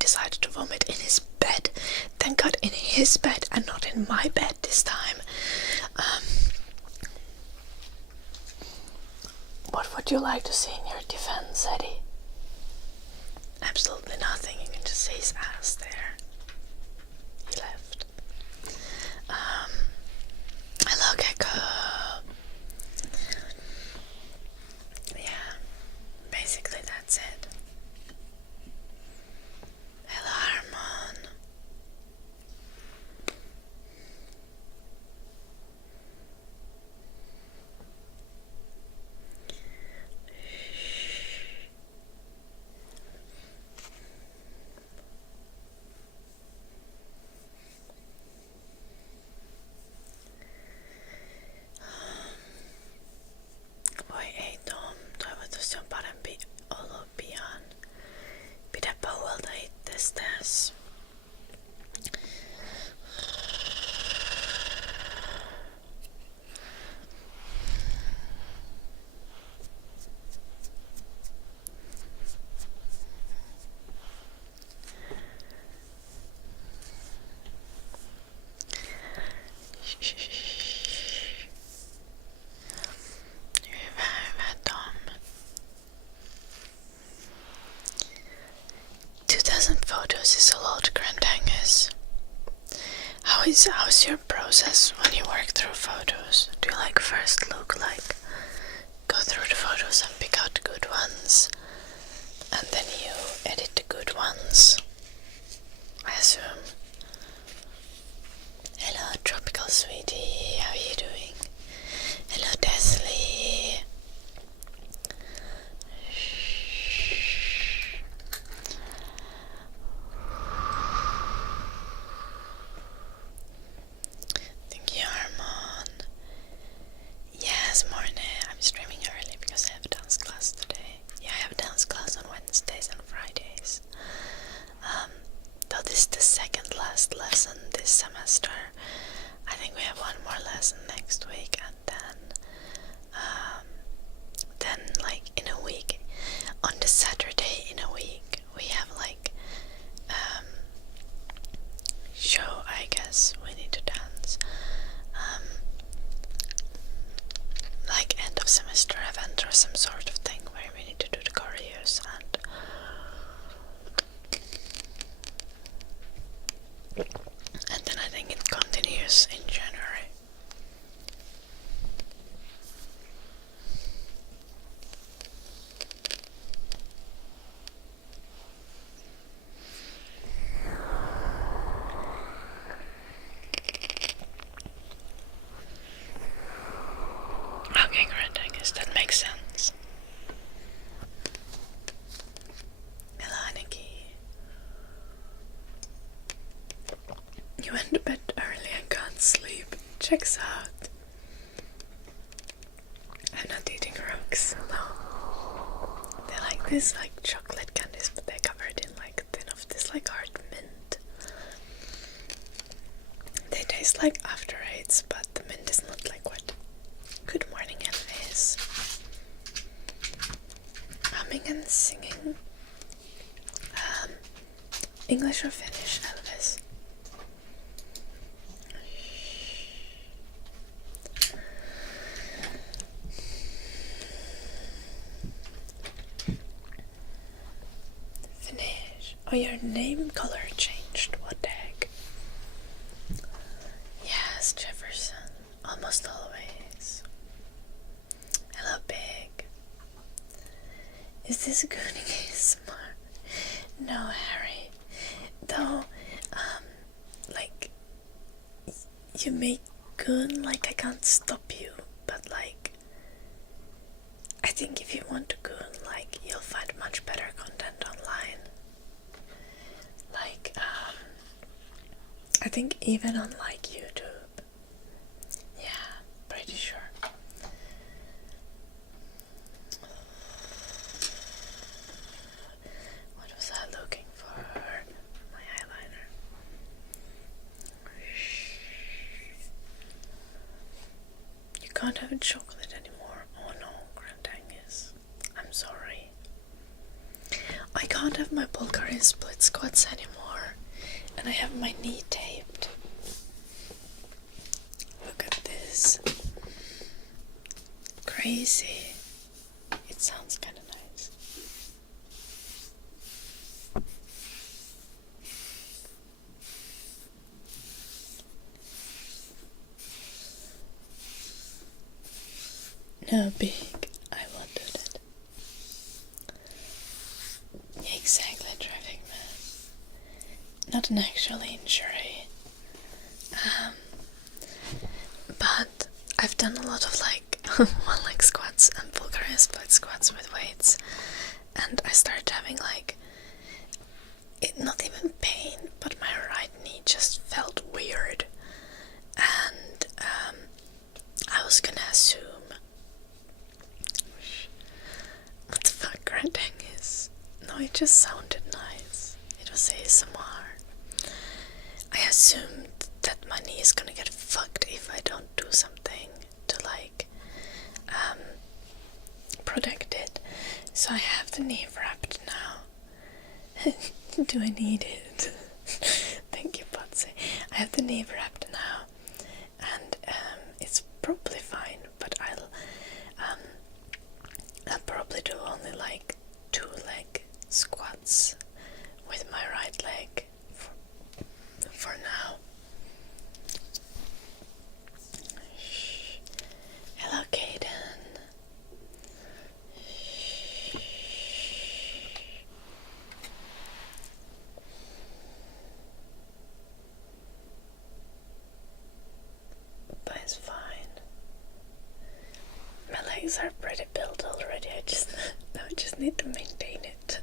decided to vomit in his bed. Thank God in his bed and not in my bed this time. What would you like to see in your defense, Eddie? Absolutely nothing. You can just see his ass there. He left. Hello, Gecko. Yeah, basically that's it. Hello, Harmon. Voi ei Tom, toivotus on parempi olo pian. Pidäpä huolta itsestäsi. Hyvä Tom. 2,000 photos is a lot, Grandangus. How's your process when you work through photos? Do you first look go through the photos and pick out the good ones, and then you edit the good ones, I assume? Hello, Tropical Sweetie, how are you doing? Hello, Desley. Thank you, Armand. Yes, morning. I'm streaming early because I have a dance class today. Yeah, I have a dance class on Wednesdays and Fridays. Though this is the second last lesson this semester. I think we have one more lesson next week, and then in a week, on the Saturday in a week, we have show, I guess. We need to dance. End of semester event or some sort of thing where we need to do the choreos, and then I think it continues in January. Okay, great, I guess that makes sense. Hello, Nikki. You went to bed early and can't sleep. Checks out. I'm not eating rocks. No. They're these chocolate candies, but they're covered in a tin of this hard mint. They taste like After Eights, but the mint is not what Good Morning Elvis. Humming and singing. English or Finnish, Elvis? Finnish. Oh, your name color changed. What the heck? Yes, Jefferson. Almost always. Hello, Big. Is this Gooning ASMR? No, Harry. Though, you make Goon I can't stop you, but I think if you want to Goon, you'll find much better content online. I think even on YouTube. Yeah, pretty sure. What was I looking for? My eyeliner. You can't have chocolate anymore. Oh no, Grandangus. I'm sorry. I can't have my Bulgarian split squats anymore, and I have my knee taped. Look at this. Crazy. It sounds kind of nice. No big, I won't do that. Exactly, traffic man. Not an actual injury. But I've done a lot of like one leg squats and Bulgarian split squats with weights, and I started having like, not even pain, but my right knee just felt weird, and I was gonna assume, what the fuck grunting is? No, it just sounded nice. It was ASMR. I assumed that my knee is gonna get fucked if I don't do something to like protect it. So I have the knee wrapped now. Do I need it? Thank you, Patsy. I have the knee wrapped now, and it's probably fine, but I'll probably do only like 2 leg squats with my right leg for now. Hello, Kaden. But it's fine. My legs are pretty built already. I just need to maintain it.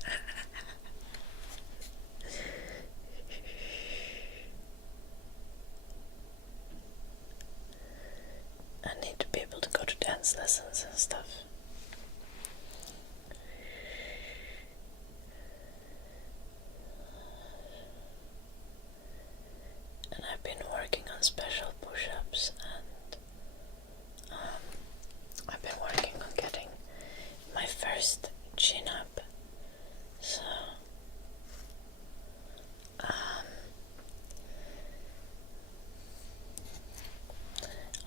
I need to be able to go to dance lessons and stuff. And I've been working on special push-ups, and I've been working on getting my first chin up. So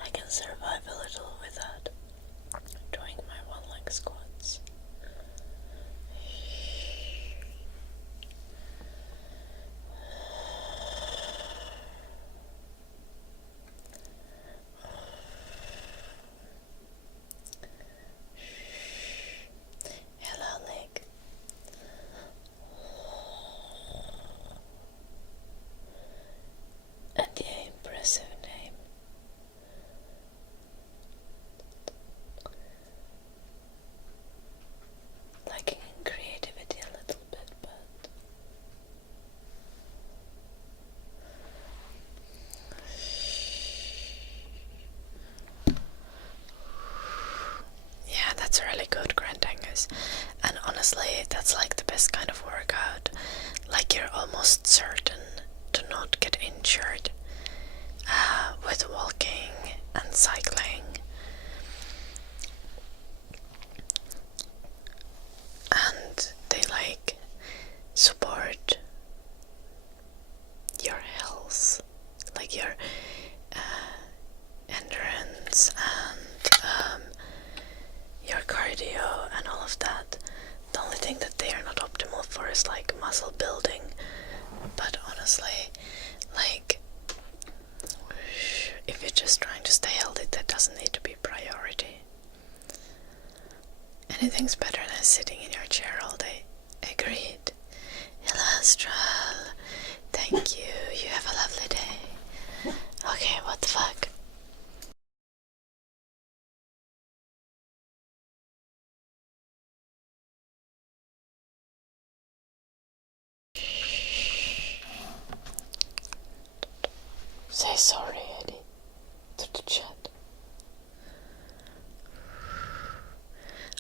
I can survive a little without doing my one leg squats. Hello, leg. And the impressive name. Lacking in creativity a little bit, but yeah, that's really good, Grand Angus. And honestly, that's like the best kind of workout. Like, you're almost certain to not get injured with walking and cycling. And they like support your health, like your endurance and your cardio and all of that. The only thing that they are not optimal for is like muscle building, but honestly, like, if you're just trying to stay healthy, that doesn't need to be priority. Anything's better than sitting in your chair all day. Agreed. Hello, Astral. Thank you. You have a lovely day. Okay, what the fuck? Say sorry, Eddie, to the chat.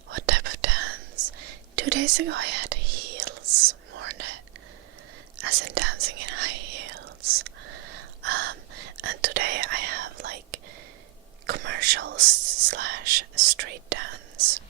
What type of dance? 2 days ago I had heels, Morne, as in dancing in high heels. And today I have like commercials / street dance.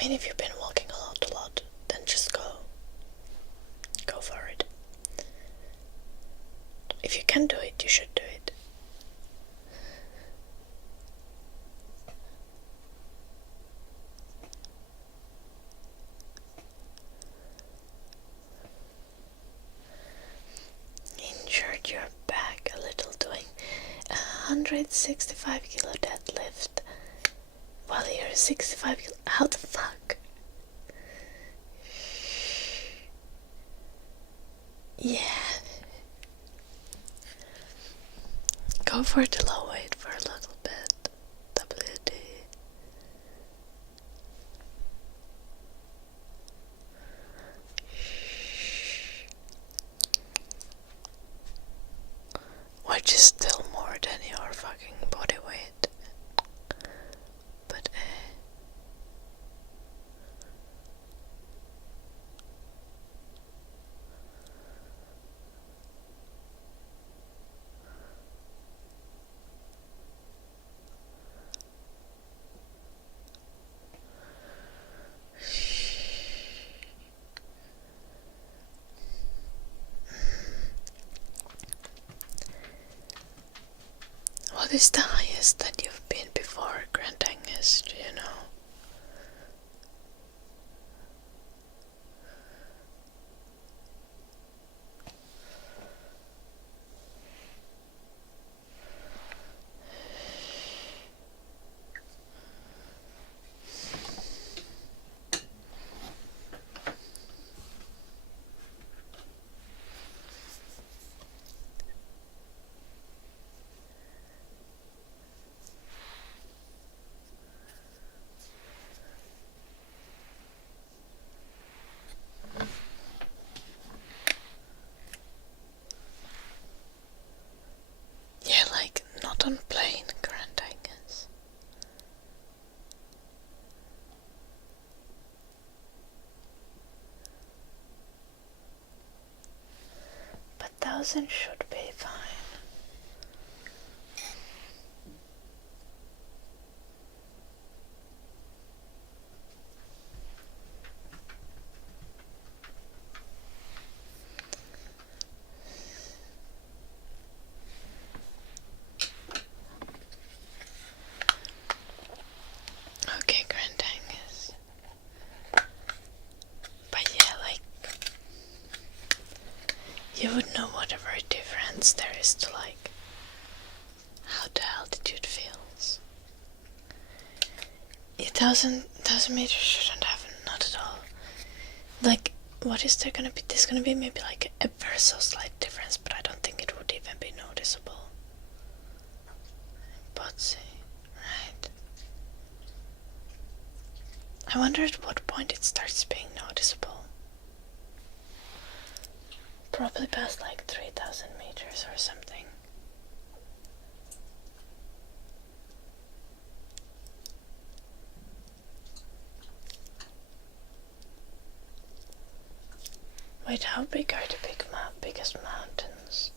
mean, if you've been walking a lot, then just go for it. If you can do it, you should do it. Injured your back a little doing 165 kilo deadlift while you're 65 kilo. How the fuck? Yeah. Go for the low weight for a little bit. WD. Which is still more than your fucking body weight. But what is the highest that you've been before Grand Angus, do you know? Yeah, like not on plain Grand Angus. But 1,000 should be fine. Okay, Grand Angus. But yeah, like, you would know whatever difference there is to like how the altitude feels. 1,000 meters shouldn't have, not at all. Like, what is there gonna be? There's gonna be maybe like a very so slight difference, but I don't think it would even be noticeable. But right. I wonder at what point it starts being noticeable. Probably past like 3,000 meters or something. Wait, how big are the biggest mountains?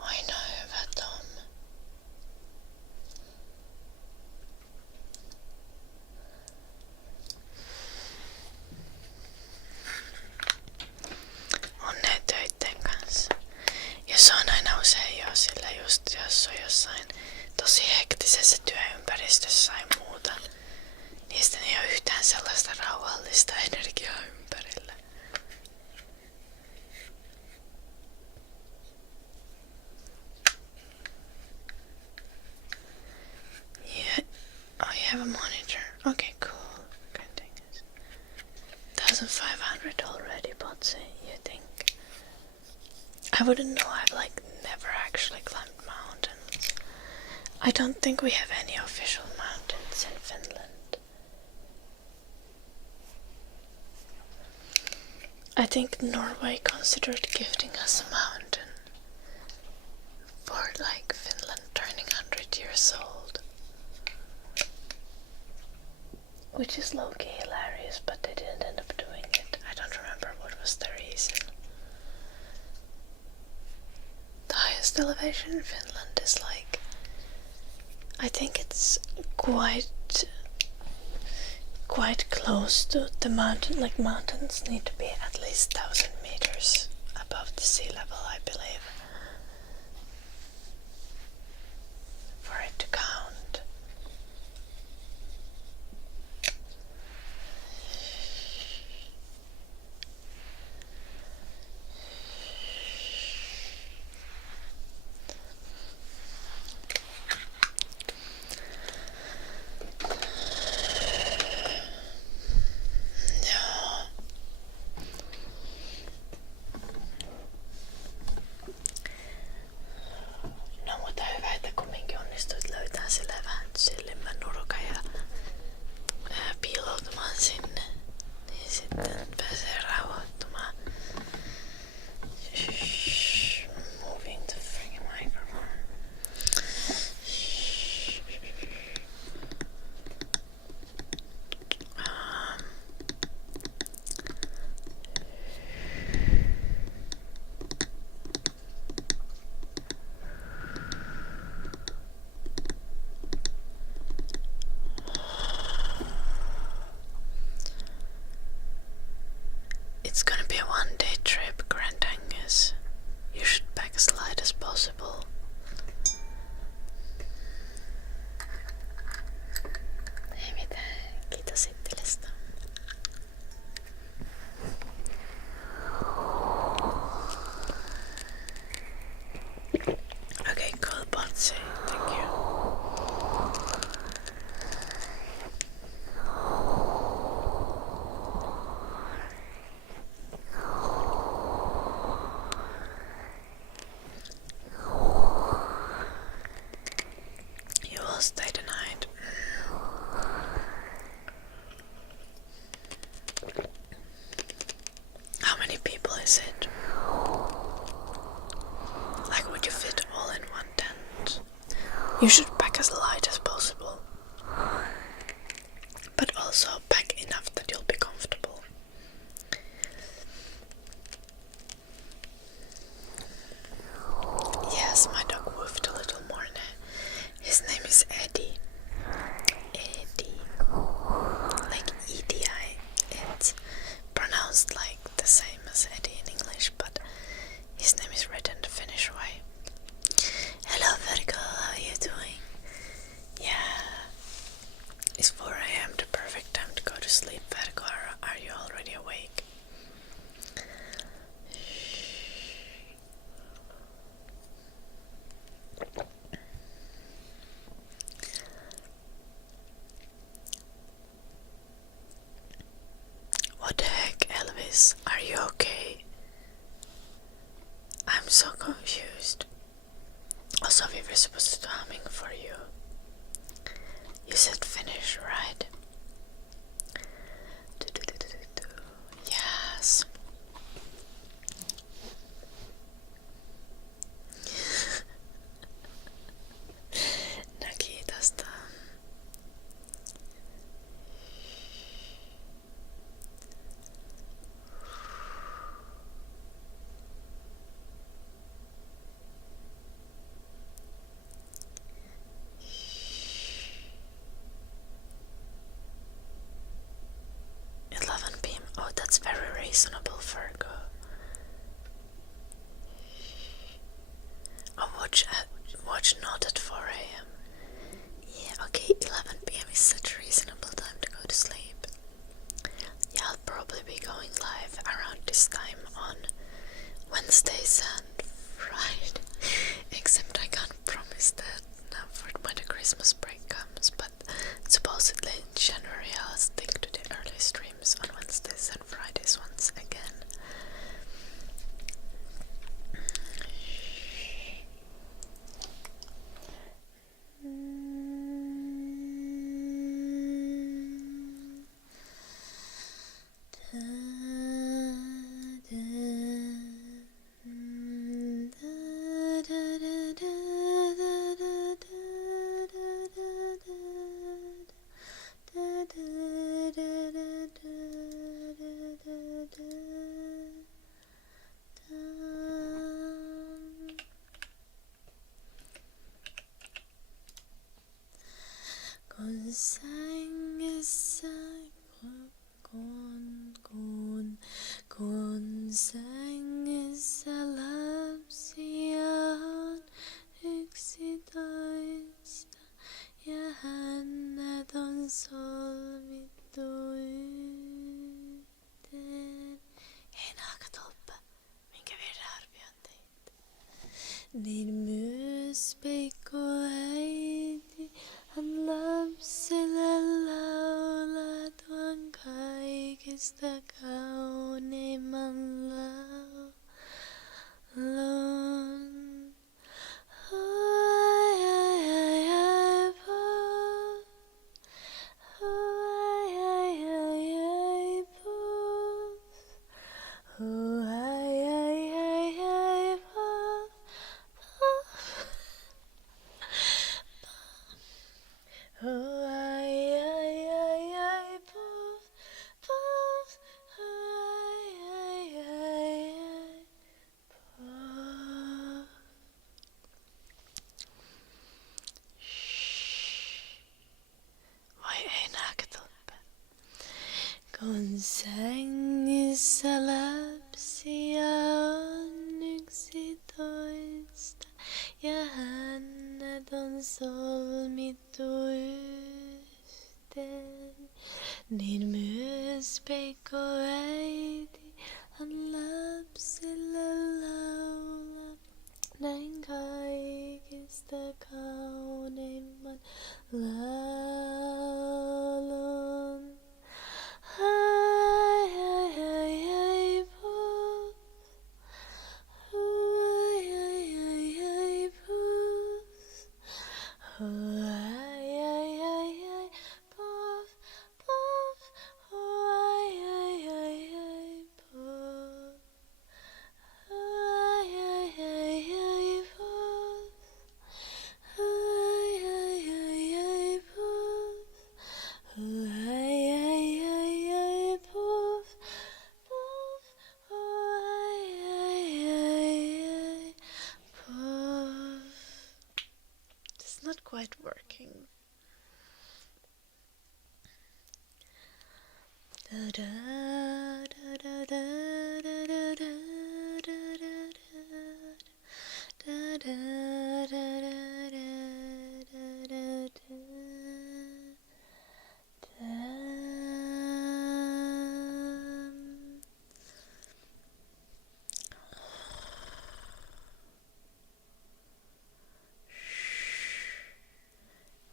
I know about them. On ne töitten kanssa. Jos on aina usein jo sillä just jos on jossain tosi hektisessä työympäristössä tai muuta, niin sitten ei ole yhtään sellaista rauhallista energiaa ympärillä. Yeah. Oh, you have a monitor. Okay, cool. Good thing is 1,500 already, but you think? I wouldn't know. I've like never actually climbed mountains. I don't think we have any official mountains in Finland. I think Norway considered gifting us a mountain for like Finland turning 100 years old. Which is low-key hilarious, but they didn't end up doing it. I don't remember what was the reason. elevation in Finland is like, I think it's quite close to the mountain. Like mountains need to be at least 1,000 meters above the sea level, I believe, for it to count. No, mutta hyvä, että kumminkin onnistuit löytää sille vähän chillimmän nurukan ja piiloutumaan sinne. Niin sitten pääsee rauhoittumaan. Moving the freaking microphone. It's gonna be a one-day trip, Grand Angus. You should pack as light as possible. Ei mitään, kiitos esittelystä. Okay, cool, Botsy. Thank you. You will stay the night. How many people is it? Like, would you fit all in one tent? You should pack as light as possible, but also pack enough that you'll be comfortable. Yes, my dog woofed a little more now. His name is Eddie. Eddie. Like EDI. It's pronounced like the same as Eddie in English, but his name is written the Finnish way. Hello Virgo, how are you doing? Yeah. Is 4 AM the perfect time to go to sleep, Virgo, or are you already awake? What the heck, Elvis? Are you okay? I'm so confused. Also, we were supposed to do humming for you. You said finish, right? Yes. No, kiitosta. Oh, that's very reasonable, Virgo. Oh, watch not at 4 AM. Yeah, okay, 11 PM is such a reasonable time to go to sleep. Yeah, I'll probably be going live around this time on Wednesdays and Friday. Except I can't promise that now for when the Christmas break comes, but supposedly in January I'll stick to the early streams on Wednesdays and Fridays once again. Konsengissä lapsia on 11 ja hänet on solmittu yhteen. Hei naakatolppa, minkä virhearviointeita? Niin myös Peikko äiti, hän lapselle laulaa tuon kaikista kauneimman laulun. Ai, ai, ai, ai, puh. Ai, ai, ai, ai, puh. Ai, ai, ai, ai, puh. Oh, ay, ay, ay, ay, puff, puff. Ay, ay, ay, ay, puff. Vai ei naakatolppa? Kun sängyssä lapsia on 11 ja hänet on solmittu yhteen, niin myös Peikko äiti hän lapsille laulaa näin kaikista kauneimman laulun. Ai, ai, ai, ai, puh. Ai, ai, ai, ai, puh. Ai, ai, ai, ai, puh, puh. Ai, ai, ai, ai, puh. Ai, ai, ai, ai, puh. Ai, ai, ai, ai, puh. Ai, ai, ai, ai, puh, puh. Ai, ai, ai, ai, puh. It's not quite working. Da da da da da da da da da da da da.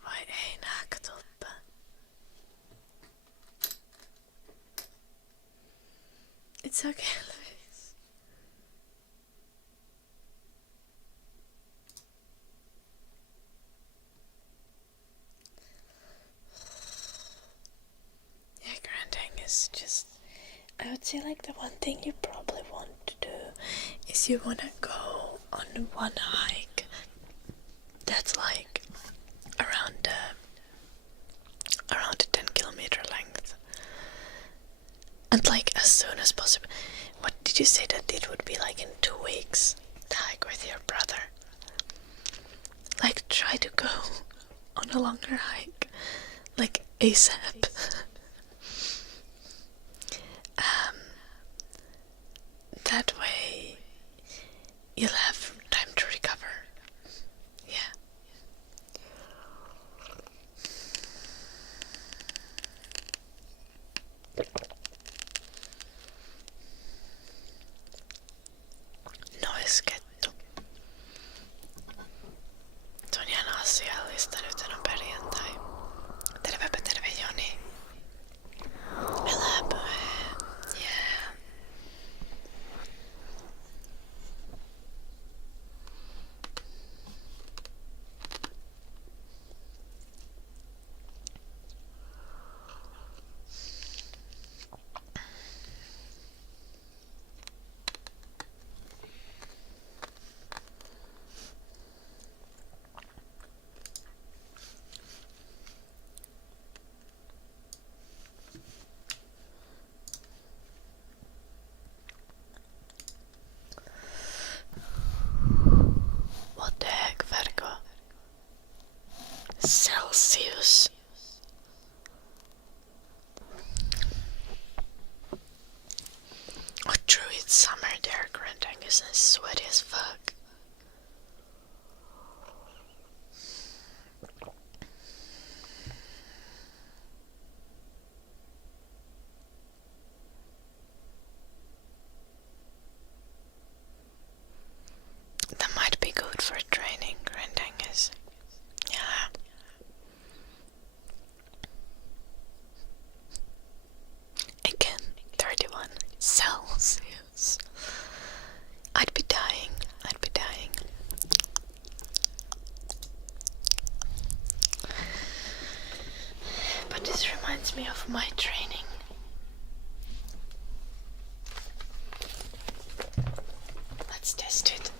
Vai ei naakatolppa? It's okay, Louise. Yeah, granting is just, I would say like the one thing you probably want to do is you want to go on one hike that's like around a 10-kilometer length, and like as soon as possible. What did you say that it would be like in 2 weeks to hike with your brother? Like try to go on a longer hike, like ASAP. That way you'll have time to recover. Yeah. Noiskettu. Se on hieno asia, listan nyt on perjantai. Tervepä terve Joni. I'd be dying. I'd be dying. But this reminds me of my training. Let's test it.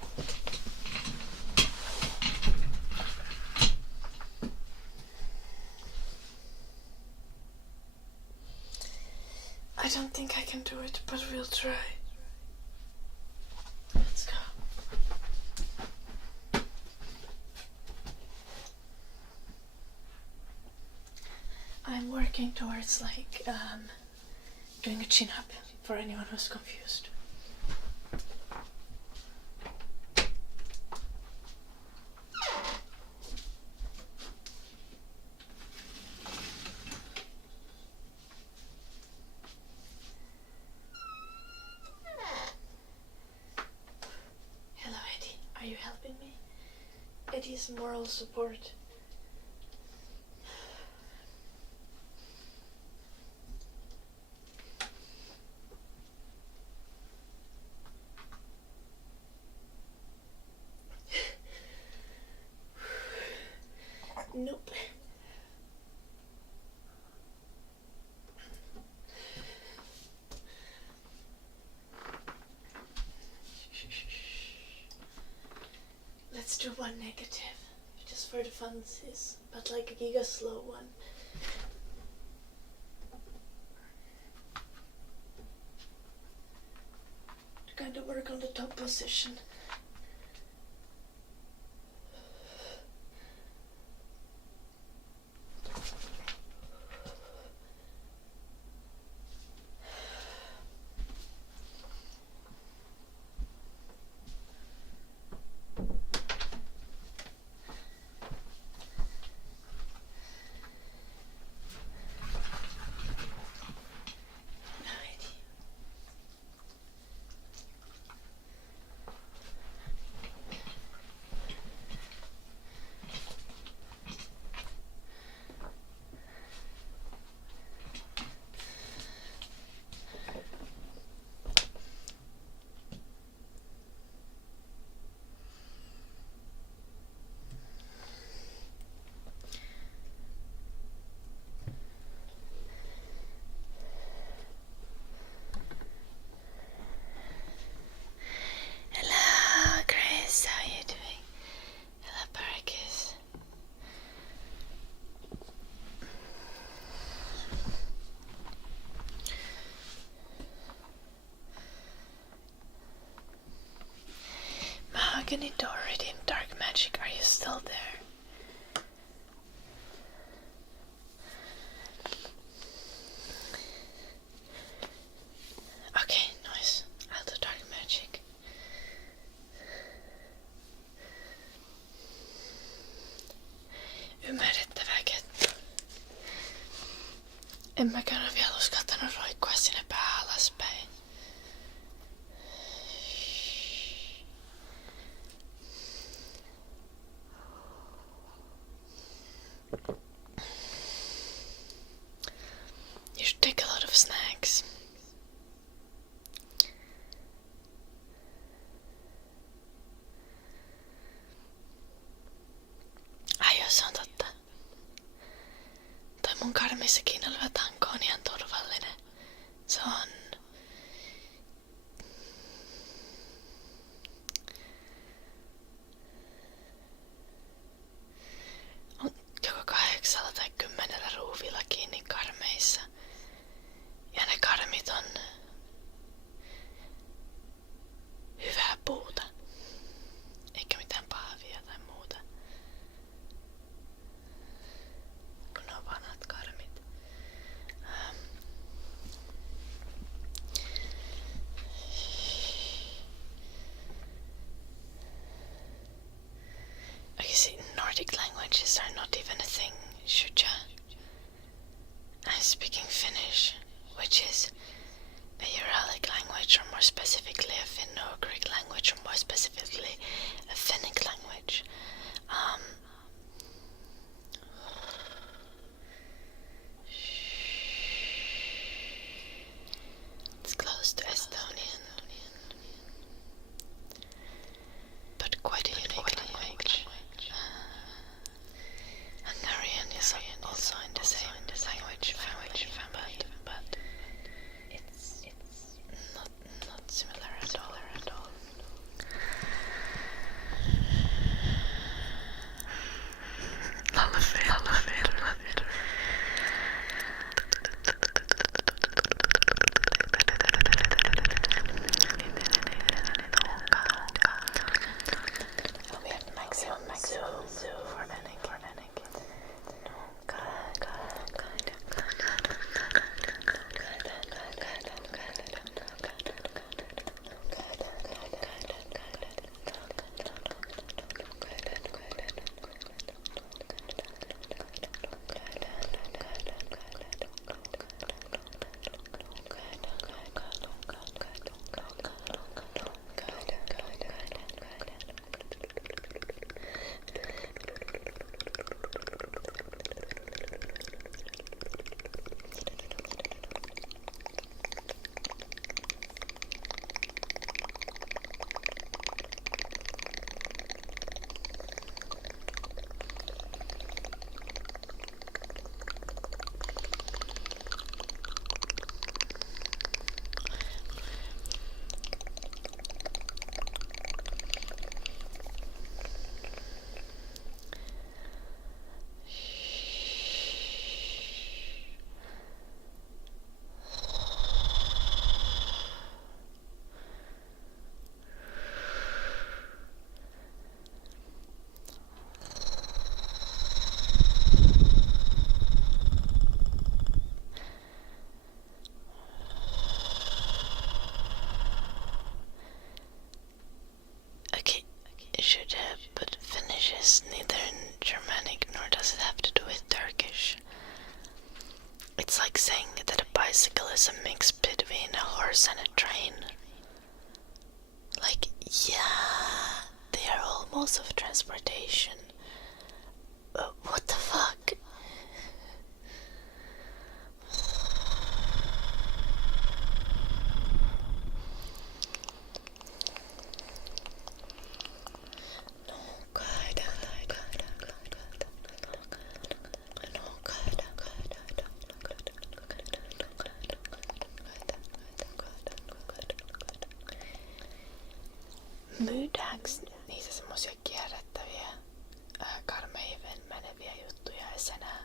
I don't think I can do it, but we'll try. Let's go. I'm working towards doing a chin up for anyone who's confused. Hello Eddie, are you helping me? Eddie's moral support. Nope. Let's do one negative, just for the funsies, but like a giga slow one. To kind of work on the top position. Hello Chris, how are you doing? Hello Parkis. Mahogany door reading dark magic, are you still there? Okay, nice. I'll do dark magic. Ymmärrettäväket. En mäkään ole vielä uskaltanut roikkua sinne pää alaspäin. You should take a lot of snacks. Ai joo, se on totta. Toi mun karmissakin oleva tanko on ihan turvallinen. Se on... on joko 8 tai 10 ruuvilla kiinni karmeissa. Ja ne karmit on hyvää puuta. Eikä mitään pahvia tai muuta. Kun ne on vanhat karmit. Okay, see, Nordic languages are not even a thing, should ya? I'm speaking Finnish, which is a Uralic language, or more specifically a Finno-Ugric language, or more specifically a Finnic language. It's close to Estonian. was a mix between a horse and a train. Like, yeah, they are all modes of transportation. What the fuck? Myydääks niitä semmosia kierrättäviä karmeihin meneviä juttuja edes enää?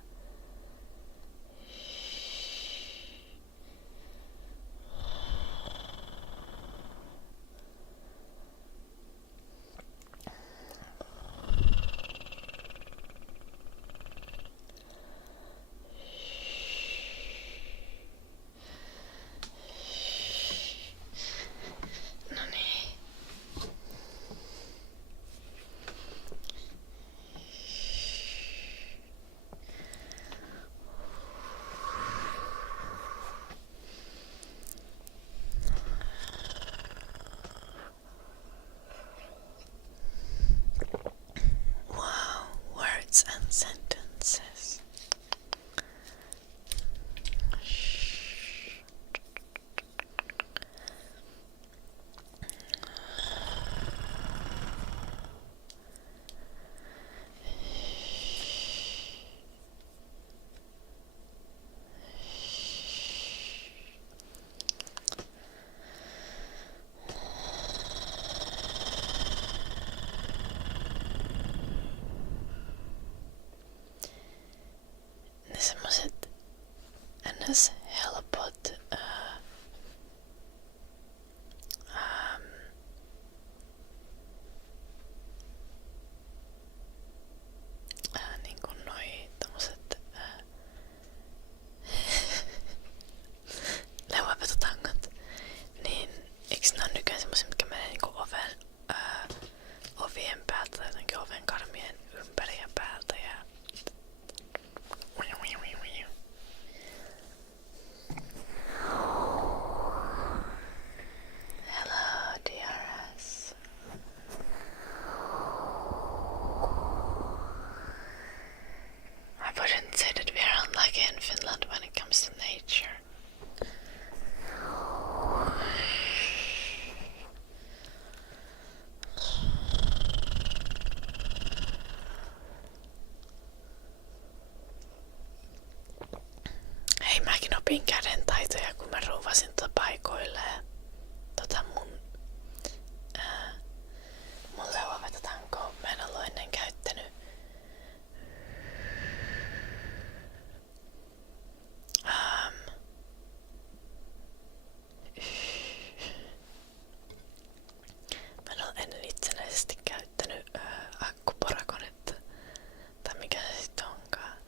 And sentences. Ne semmoset ns. Helpot niinku noi tommoset leuanvetotangot, niin eiks ne on nykyään semmosia, mitkä menee niinku ovien päältä tai jotenkin oven karmien ympäri ja päältä ja hello DRS. I wouldn't say that we're unlucky in Finland when it comes to nature. Hei, mäkin opin kädentaitoja, kun mä ruuvasin paikoilleen mun leuanvetotankoa. Mä en ollut ennen käyttänyt. Mä en ole ennen itsenäisesti käyttänyt akkuporakonetta. Tai mikä se sit onkaan.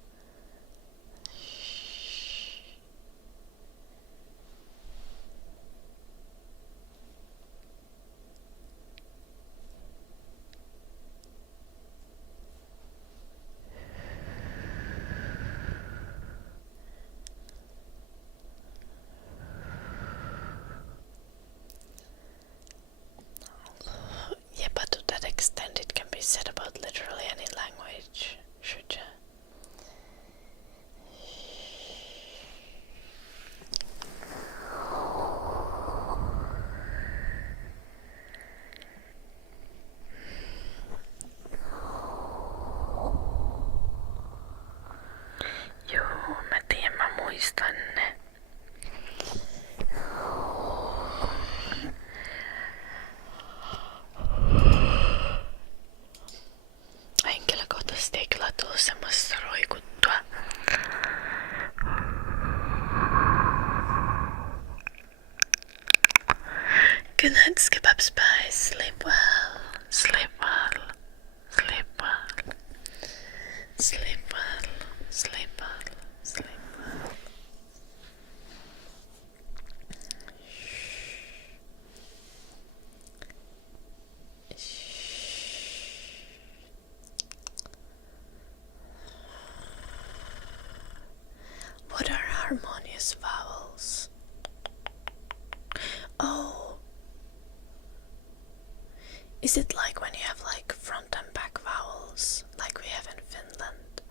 Is it like when you have like front and back vowels, like we have in Finland?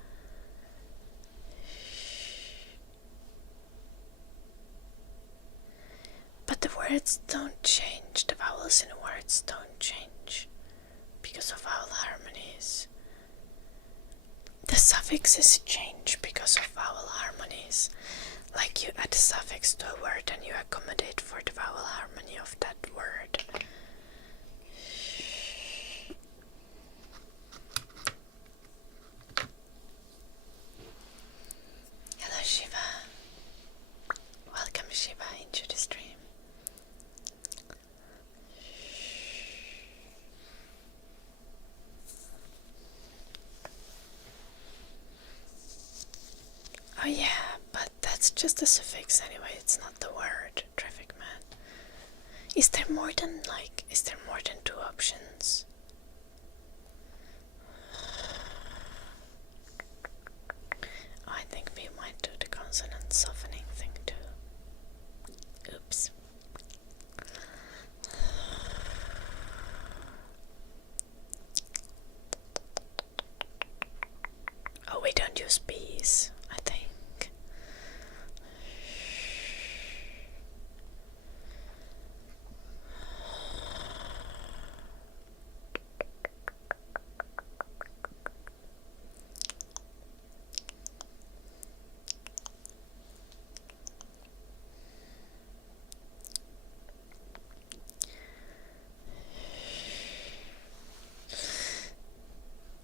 But the words don't change, the vowels in the words don't change because of vowel harmonies. The suffixes change because of vowel harmonies. Like you add a suffix to a word and you accommodate for the vowel harmony of that word. Hello Shiva. Welcome Shiva into the stream. Oh yeah, but that's just a suffix anyway, it's not the word, traffic man. Is there more than 2 options? Oh, I think we might do the consonant softening thing too. Oops. Oh, we don't use B's, I think.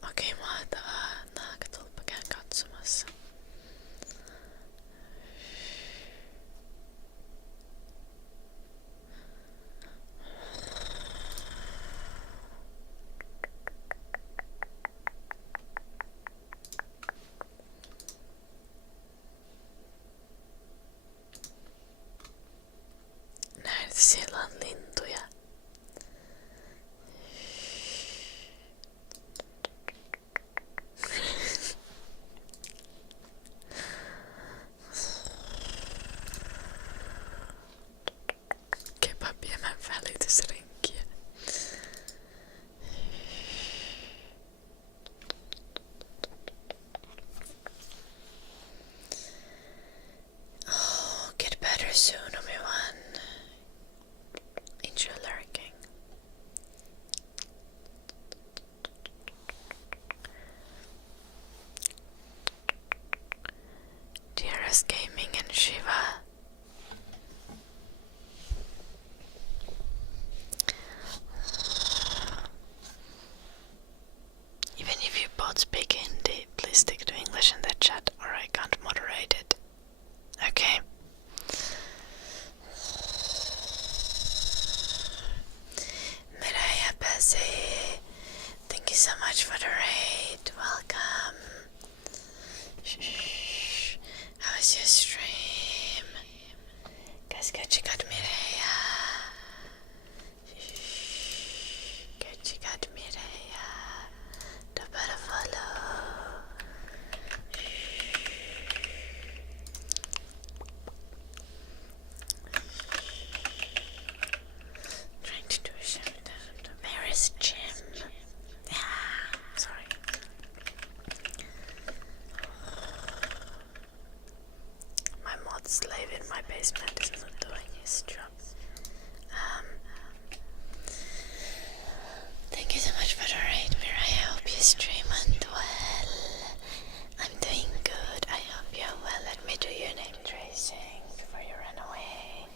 Okei, mahtavaa. Naakatulppa käyn katsomassa. Näin, siellä on lintuja. Kebabiemen välitysrenkiä. Oh, get better soon, everyone. Enjoy lurking. Dearest Gaming and Shiva. Even if you both speak Hindi, please stick to English in the chat or I can't moderate it. Okay. Mireia Pesi, thank you so much for the raid. Welcome. Shh. How was your stream? Guys, go check out Mireia. Shh. Go check out Mireia. Do better follow. Trying to do a shout out. Where is Jim? Yeah, sorry. My mod slave in my basement is not doing his job. Thank you so much for the raid, Mirai. I hope you stream and well. I'm doing good. I hope you're well. Let me do your name tracing before you run away.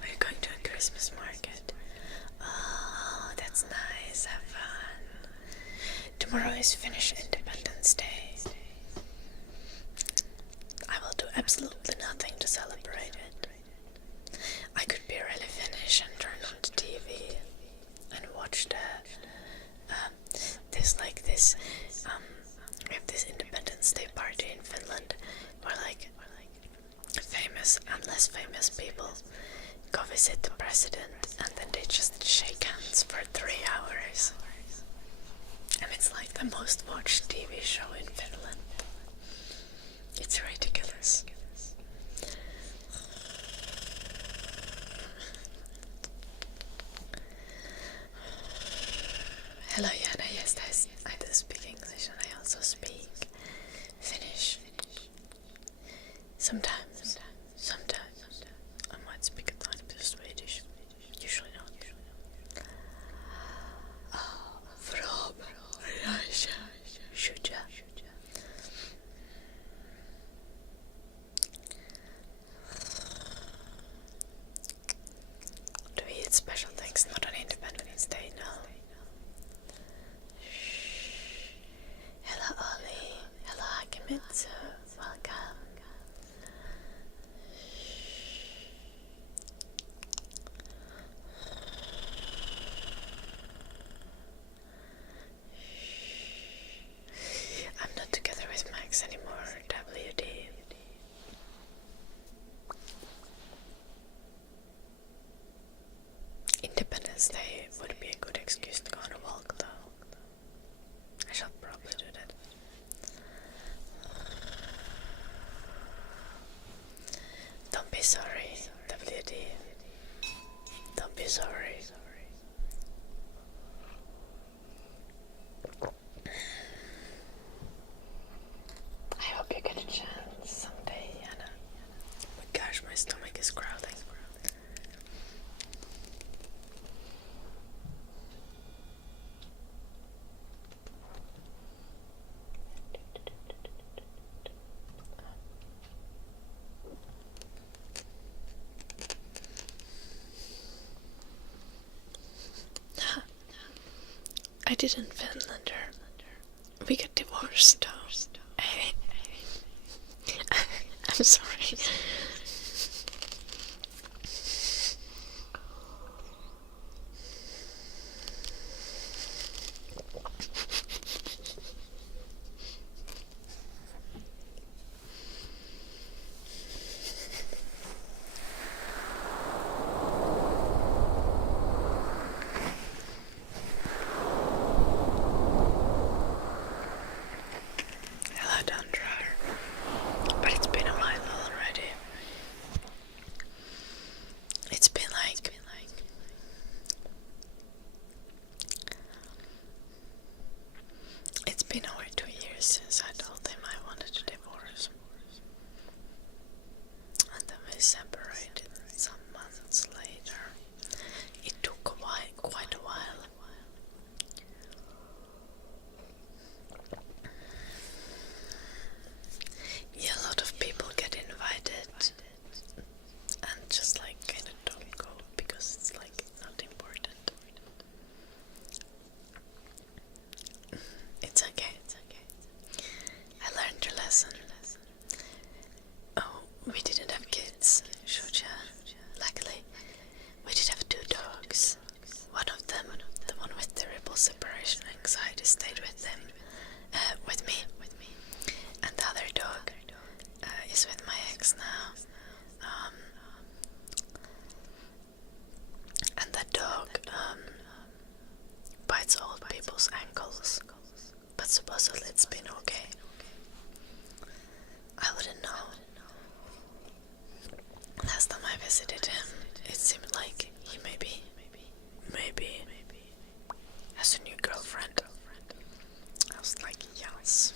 Are you going to a Christmas market? Oh, that's nice. Have fun. Tomorrow is Finnish Independence Day. I will do absolutely nothing to celebrate it. I could be really Finnish visit the president, and then they just shake hands for 3 hours. And it's like the most watched TV show in Finland. It's ridiculous. Hello Jana, yes, I do speak English and I also speak Finnish. Sometimes. I might speak a tiny bit of Swedish. Usually not. Shuja. Do we eat special things not on Independence Day? No. Hello Ollie. Hello Akimitsu. Welcome. I'm not together with Max anymore. WD. Independence Day would be a good excuse to go on a walk though. I shall probably do that. Don't be sorry, WD. Don't be sorry. I hope you get a chance someday, Anna. Oh my gosh, my stomach is growling. I didn't Finlander. We got divorced though. I'm sorry. But it's been a while already. It's been it's been over 2 years since I told him I wanted to divorce. And then we separated some months later. It took quite a while. Yeah, a lot of people get invited and just kind of don't go because it's not important. It's okay. I learned your lesson. Oh, we didn't have kids, Shuja. Luckily, we did have 2 dogs. One of them, the one with terrible separation anxiety, stayed with me. And the other dog is with my ex now. And that dog bites old people's ankles. But supposedly it's been okay. I wouldn't know. Last time I visited him, it seemed like he maybe has a new girlfriend. I was like, yes.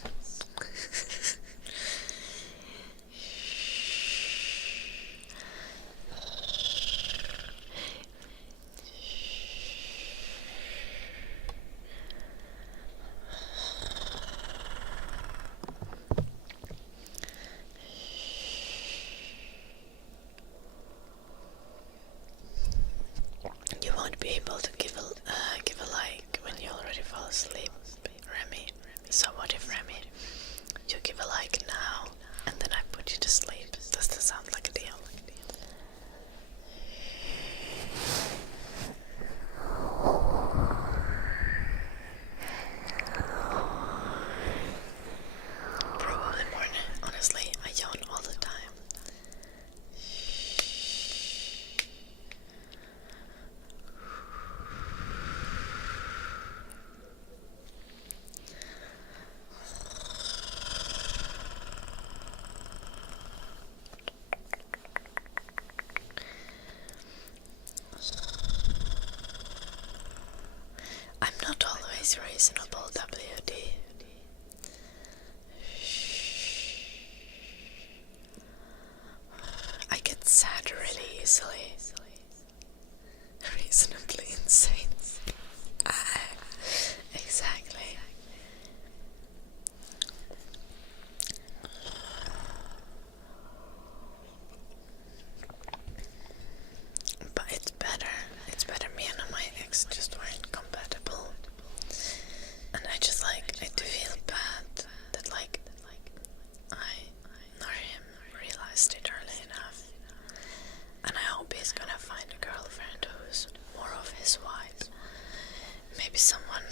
You won't be able to give a like when you already fall asleep, Remy. So what if, Remy, you give a like now and then I put you to sleep? Does that sound like a deal? Probably more. Honestly, I yawn all the time. He's reasonable, WD. I get sad really easily. Reasonably insane. Exactly. But it's better. It's better. Me and my ex just weren't compatible. And I just like, I do feel bad that like I nor him realized it early enough. And I hope he's gonna find a girlfriend who's more of his vibe. Maybe someone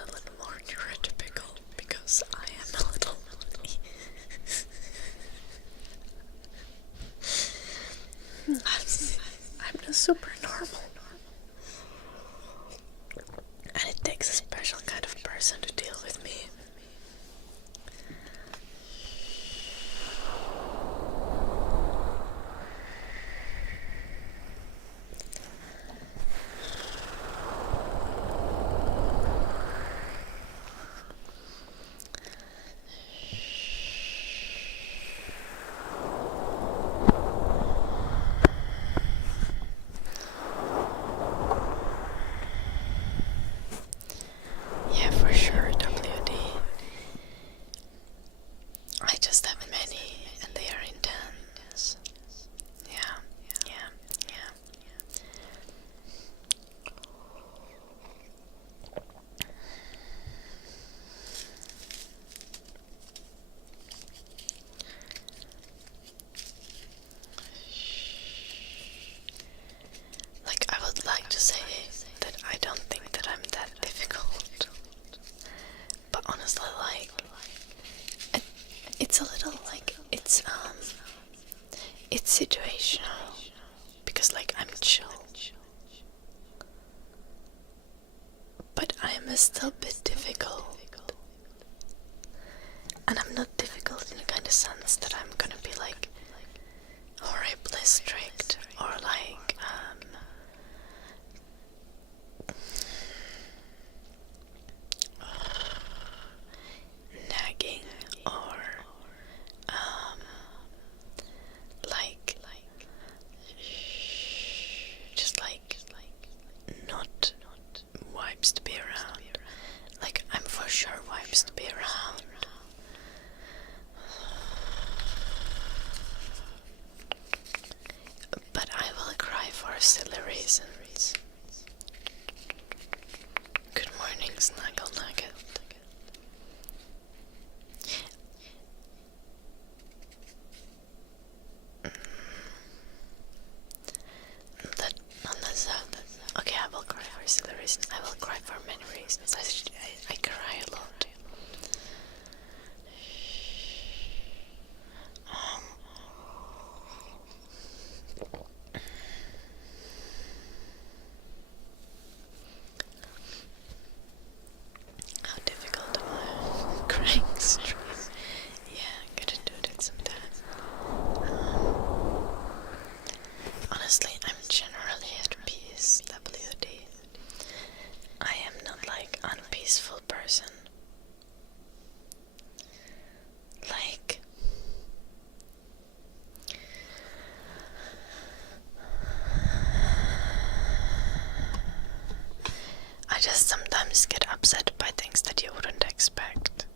a little more neurotypical, because I am a little I'm not super normal. And it takes a special kind of person to deal with me. Yeah, for sure, WD. I just have many, and they are intense. Yeah. Like, I would like to say that I don't think that I'm that difficult. But honestly, like, it's a little like, it's situational. Because like, I'm chill. But I am still a bit difficult. And I'm not difficult in the kind of sense that I'm gonna be like horribly strict or like nagging or like just like not vibes to be around. Like, I'm for sure vibes to be around. But I will cry for silly reasons. Good morning, Snuggle Nugget. That unless okay, I will cry for silly reasons. I will cry for many reasons. I cry a lot. How difficult am I? Crying stream. Yeah, gotta do that sometimes. Honestly, I'm generally at peace, WD. I am not like unpeaceful person. Like, I just sometimes get upset by things that you wouldn't expect.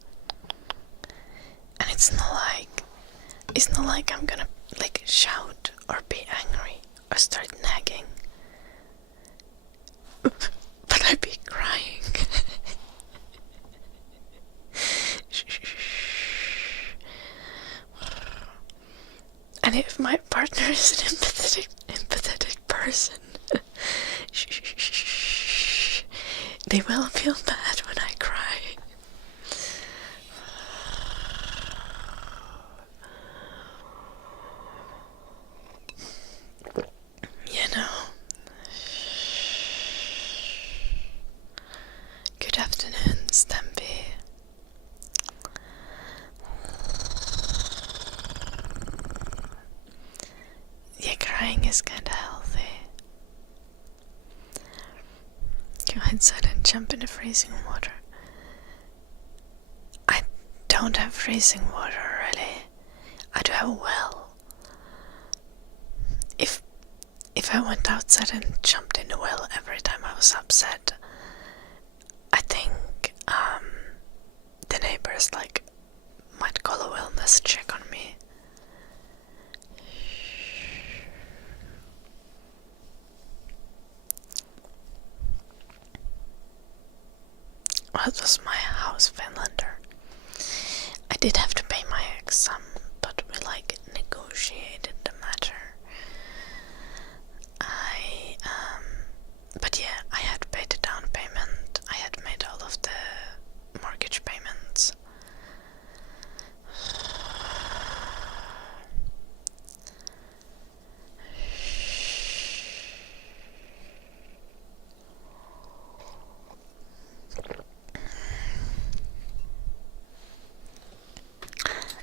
And it's not like I'm gonna like shout or be angry or start nagging. But I'd be crying. And if my partner is an empathetic person, they will feel bad when I cry. You know. Good afternoon, Stampy. Yeah, crying is kinda healthy. God, outside and jump in the freezing water. I don't have freezing water really. I do have a well. If I went outside and jumped in the well every time I was upset, I think the neighbors might call a wellness check on me. Well, it was my house, Finlander. I did have to pay my ex some, but we negotiated the matter. But yeah, I had paid the down payment. I had made all of the mortgage payments.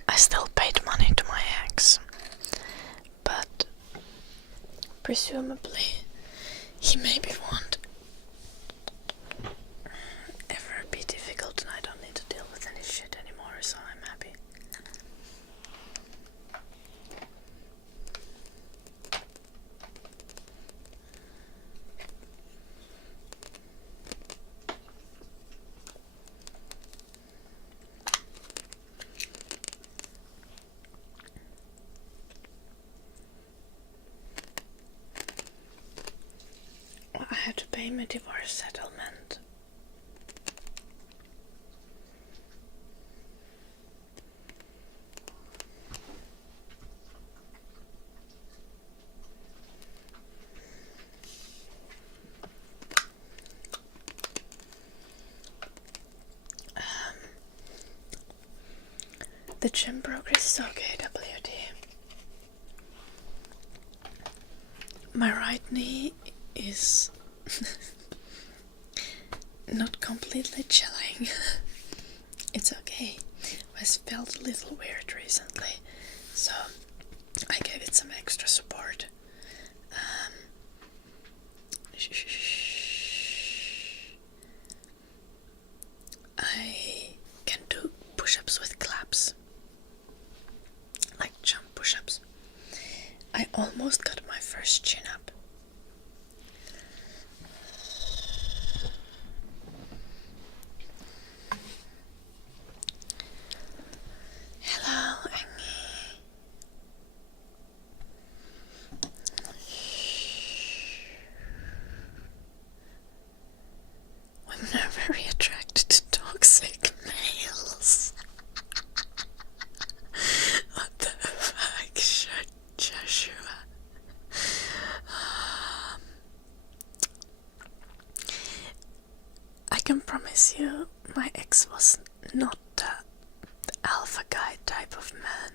I still paid money to my ex, but presumably he maybe won't ever be difficult and I don't need to deal with any shit anymore, so I'm happy. I had to pay my divorce settlement. The gym progress is okay, WD. My right knee is not completely gelling. It's okay. I felt a little weird recently, so I gave it some extra support. I can do push-ups with claps, like jump push-ups. I almost got my first chin-up. Hello, Angie. Women are very attracted to toxic males. What the fuck, Joshua? I can promise you, my ex was not the alpha guy type of man.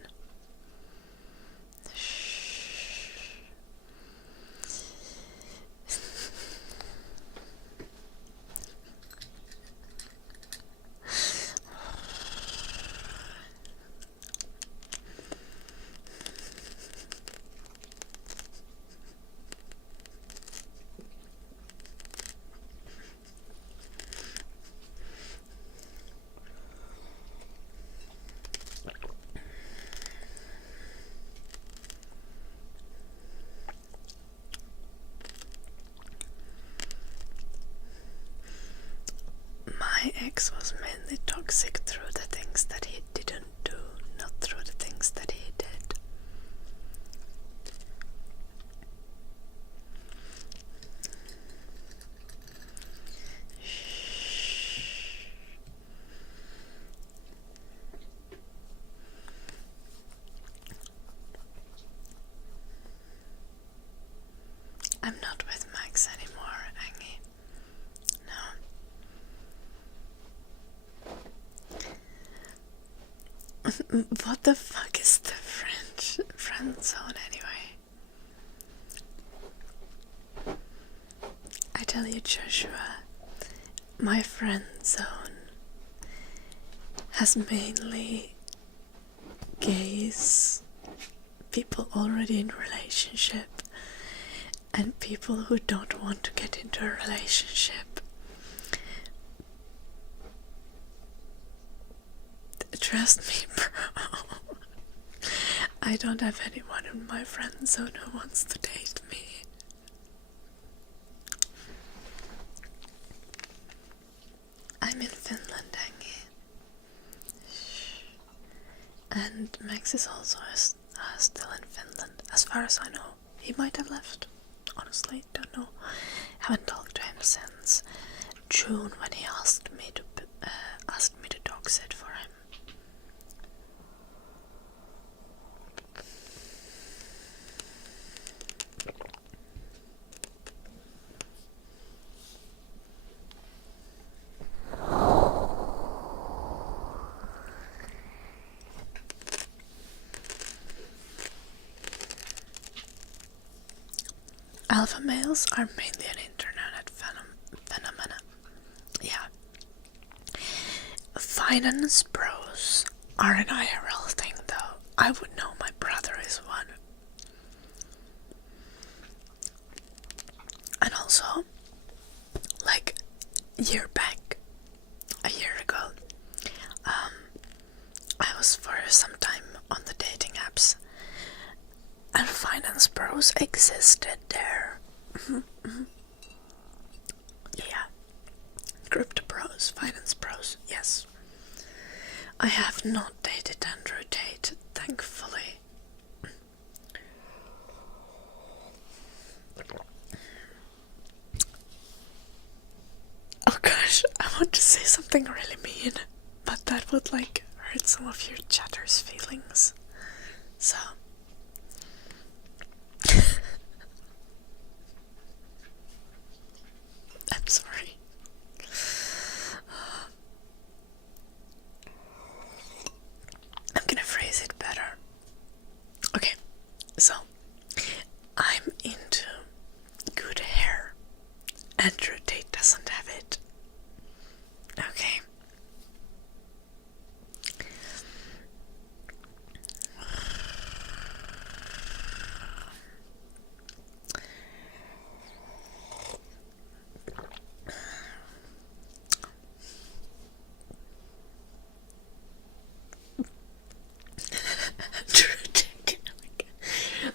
My ex was mainly toxic through the things that he didn't do, not through the things that he did. I'm not with Max anymore, Angie. No. What the fuck is the French friend zone anyway? I tell you, Joshua, my friend zone has mainly gays, people already in relationship, and people who don't want to get into a relationship. Trust me, bro. I don't have anyone in my friend zone who wants to date me. I'm in Finland, Angie. And Max is also still in Finland, as far as I know. He might have left. Honestly, don't know. Haven't talked to him since June when he asked me to dog sit for him. Alpha males are mainly an internet phenomenon. Yeah. Finance bros are an IRL thing though. I would know my brother is one. And also, like, a year ago, I was for some time on the dating apps, and finance bros existed there. Yeah. Crypto bros, finance bros, yes. I have not dated Andrew Tate, thankfully. Oh gosh, I want to say something really mean, but that would like hurt some of your chatter's feelings. So I'm sorry. I'm gonna phrase it better. Okay, so I'm into good hair. Andrew Tate doesn't have it. Okay.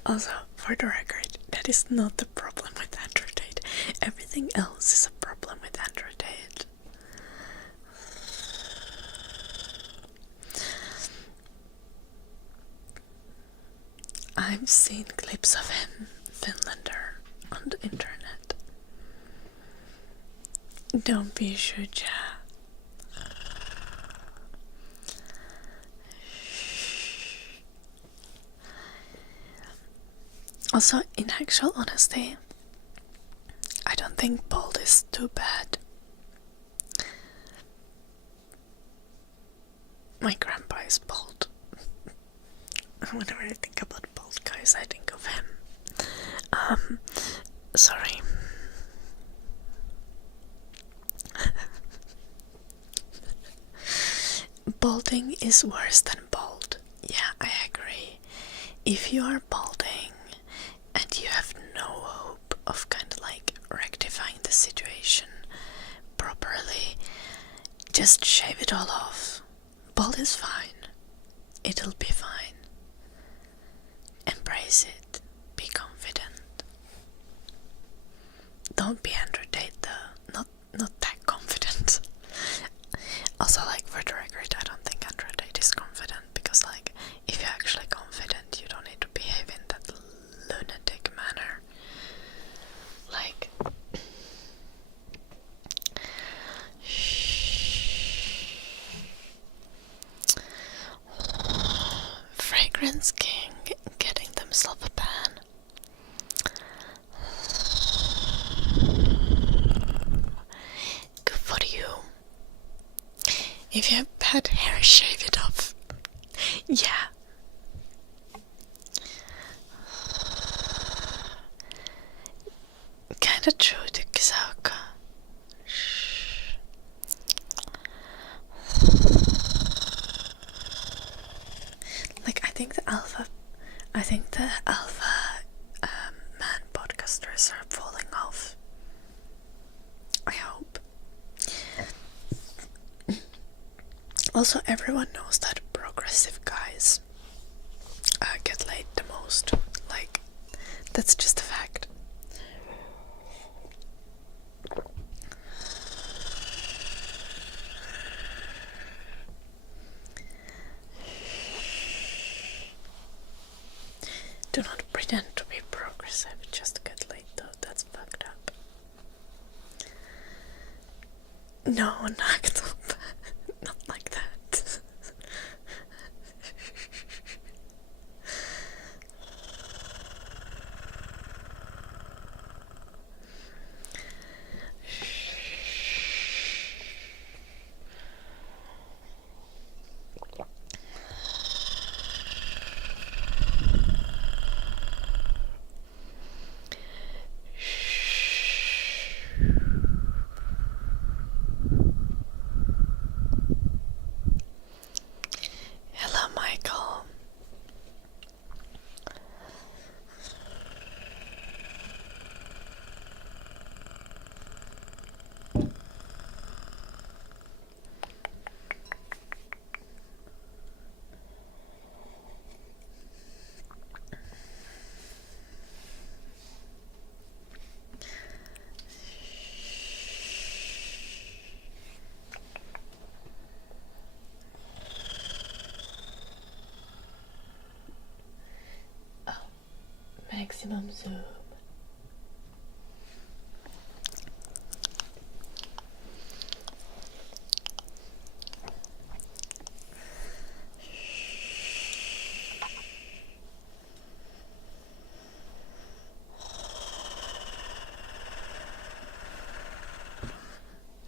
Also, for the record, that is not the problem with Andrew Tate. Everything else is a problem with Andrew Tate. I've seen clips of him, Finlander, on the internet. Don't be shuja. Also, in actual honesty, I don't think bald is too bad. My grandpa is bald. Whenever I think about bald guys, I think of him. Sorry. Balding is worse than bald. Yeah, I agree. If you are balding and you have no hope of kind of like rectifying the situation properly, just shave it all off. Bald is fine. It'll be fine. Embrace it. Be confident. Don't be Andrew Tate though. Not that confident. Also, like, for the record, I don't think Andrew Tate is confident, because like, if you're actually confident, you don't need to behave in that lunatic manner. Like, Fragrance King getting themselves a ban. Good for you. If you have bad hair, shave it off. Yeah. Kinda true, tycker Sauka. Like, I think the alpha man podcasters are falling off. I hope. Also, everyone knows that Do not pretend to be progressive just to get laid though, that's fucked up. No, not like that. Hello, Michael. Maximum zoom.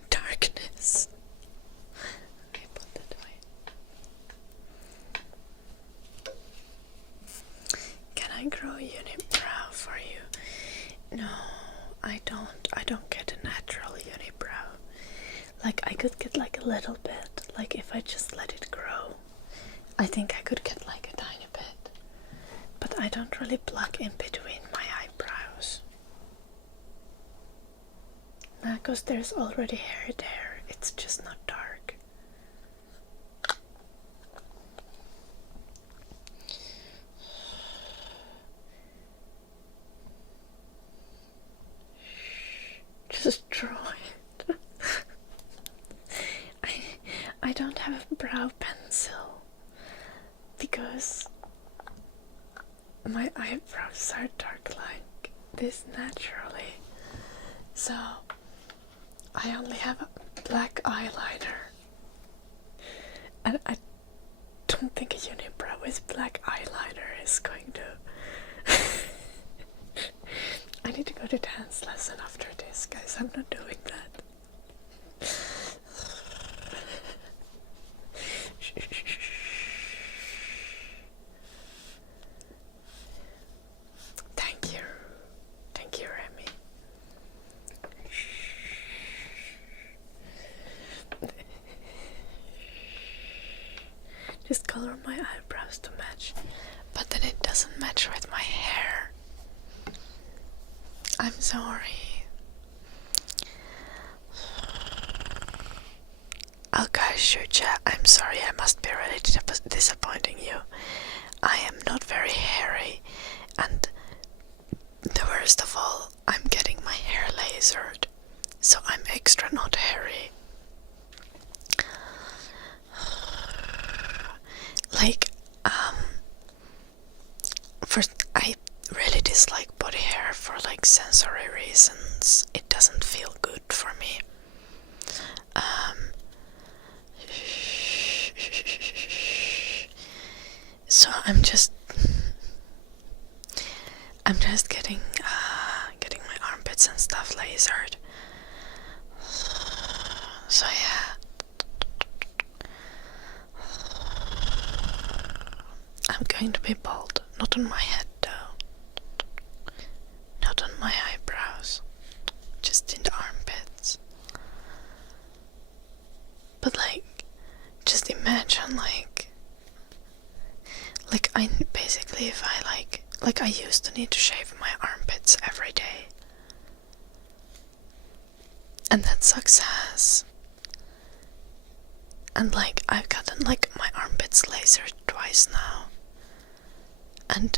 Darkness. Okay, put that away. Can I grow a unibrow for you? No, I don't. I don't get a natural unibrow. Like, I could get like a little bit. Like, if I just let it grow, I think I could get like a tiny bit. But I don't really pluck in between my eyebrows. Because there's already hair there. It's just not dark. Just draw it. I don't have a brow pencil because my eyebrows are dark like this naturally. So I only have a black eyeliner. And I don't think a unibrow with black eyeliner is going to... I need to go to dance lesson after this, guys. I'm not doing that. Thank you. Thank you, Remy. Just color my eyebrows to match, but then it doesn't match with my hair. I'm sorry. Okay, Shuja, I'm sorry, I must be really disappointing you. I am not very hairy, and the worst of all, I'm getting my hair lasered, so I'm extra not hairy. Like, first, I really dislike body hair for like sensory reasons. It doesn't feel good for me. So I'm just getting my armpits and stuff lasered. So yeah. I'm going to be bald. Not on my head though. Not on my eyebrows. Just in the armpits. But like, just imagine like I basically, if I like I used to need to shave my armpits every day. And that's success. And like, I've gotten like my armpits lasered twice now. And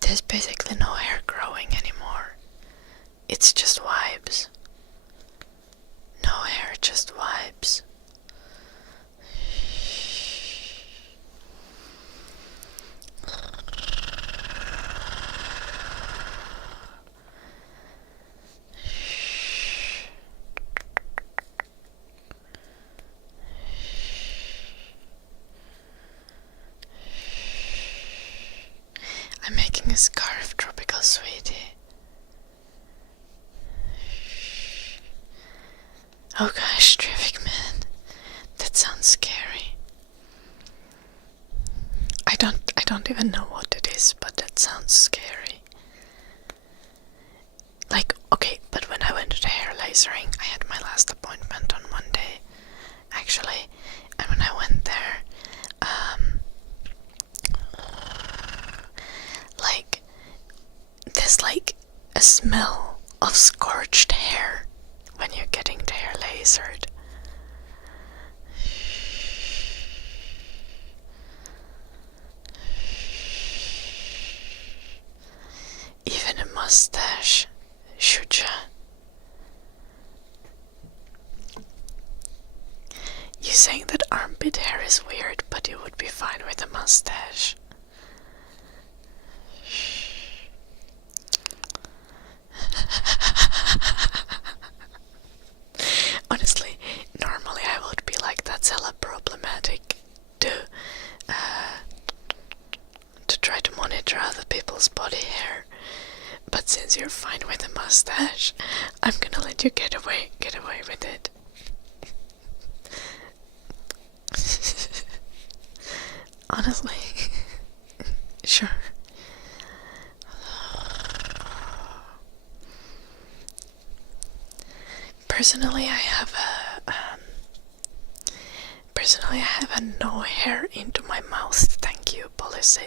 there's basically no hair growing anymore. It's just vibes. No hair, just vibes. a scarf, tropical sweetie. Oh gosh, traffic man. That sounds scary. I don't even know what it is, but that sounds scary. Like, okay, but when I went to the hair lasering, I had my last appointment on Monday, actually, and when I went there, like, there's like a smell of scorched hair when you're getting the hair lasered. Even a mustache, should ya? You saying that armpit hair is weird, but you would be fine with a mustache. Honestly, normally I would be like, that's hella problematic to try to monitor other people's body hair. But since you're fine with a mustache, I'm gonna let you get away with it. Honestly, sure. Personally, I have a no hair into my mouth, thank you policy.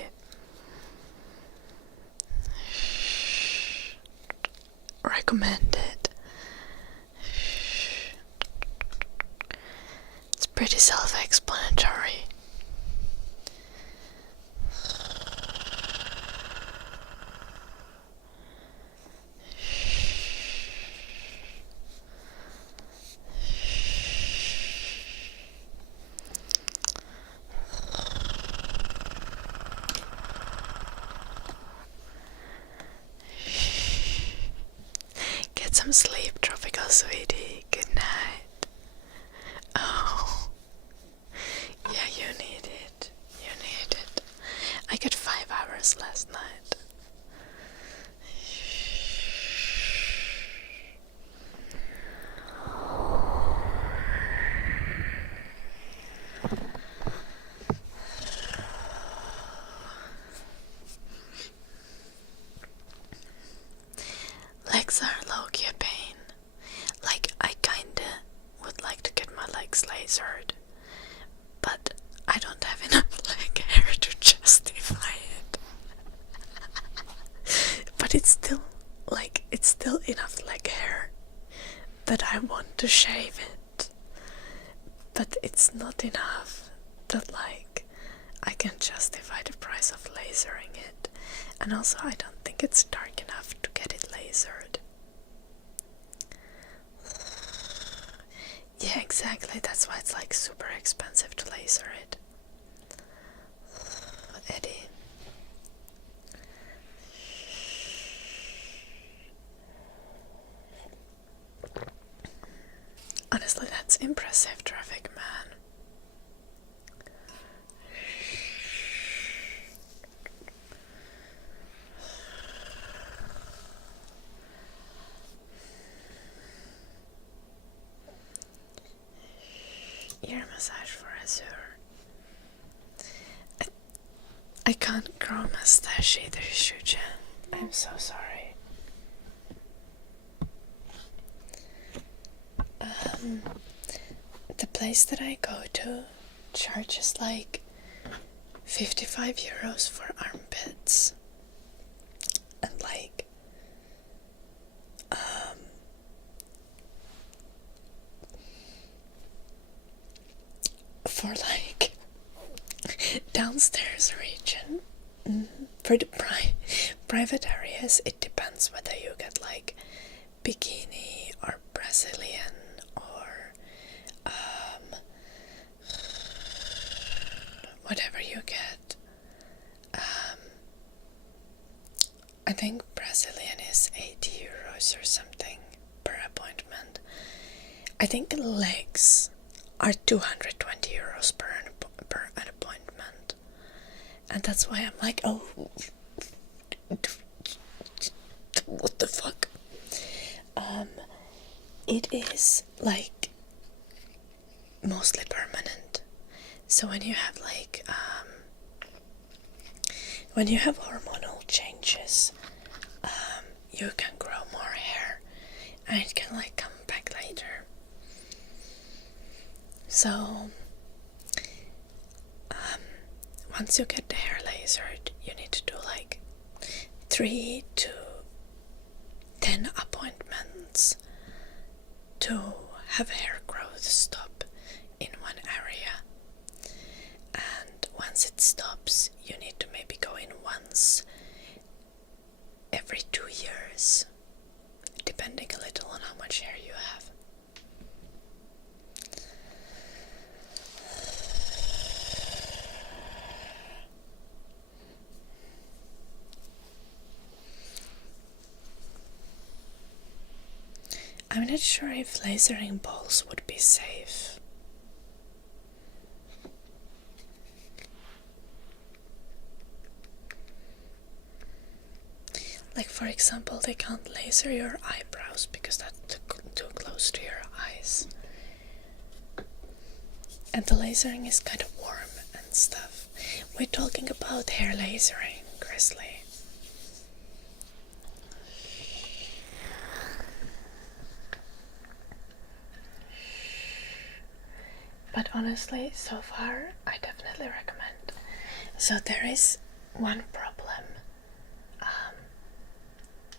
Recommended. It's pretty self-explanatory. Get some sleep, tropical sweetie. Good night. Oh, yeah, you need it. You need it. I got 5 hours last night. Legs are low-key a pain. Like, I kinda would like to get my legs lasered, but I don't have enough leg hair to justify it. But it's still enough leg hair that I want to shave it. But it's not enough that like I can justify the price of lasering it. And also I don't think it's dark enough to get it lasered. Yeah, exactly, that's why it's like super expensive to laser it. Eddie. Honestly, that's impressive, traffic man. Ear massage for Azure. I can't grow a mustache either, should ya? I'm so sorry. The place that I go to charges like 55 euros for armpits. And like for like downstairs region, for the private areas, it depends whether you get like bikini or Brazilian or whatever you get. I think Brazilian is 80 euros or something per appointment. I think legs are 220 euros per an appointment. And that's why I'm like, oh, What the fuck? It is like mostly permanent. So when you have like when you have hormonal changes, you can grow more hair, and it can like come back later. So once you get the hair lasered, you need to do like 3 to 10 appointments to have hair growth stop in one area. And once it stops, you need to maybe go in once every 2 years, depending a little on how much hair you have. I'm not sure if lasering balls would be safe. Like, for example, they can't laser your eyebrows because that's too close to your eyes. And the lasering is kind of warm and stuff. We're talking about hair lasering, Grizzly. But honestly, so far, I definitely recommend. So there is one problem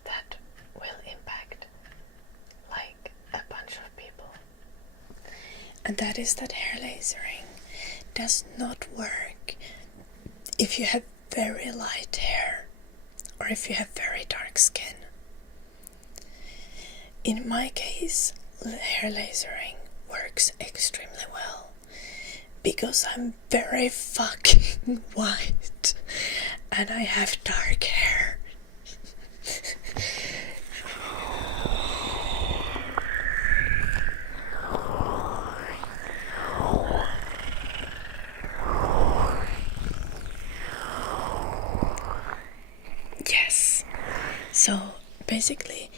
that will impact like a bunch of people. And that is that hair lasering does not work if you have very light hair or if you have very dark skin. In my case, hair lasering works extremely well because I'm very fucking white and I have dark hair. Yes. So basically,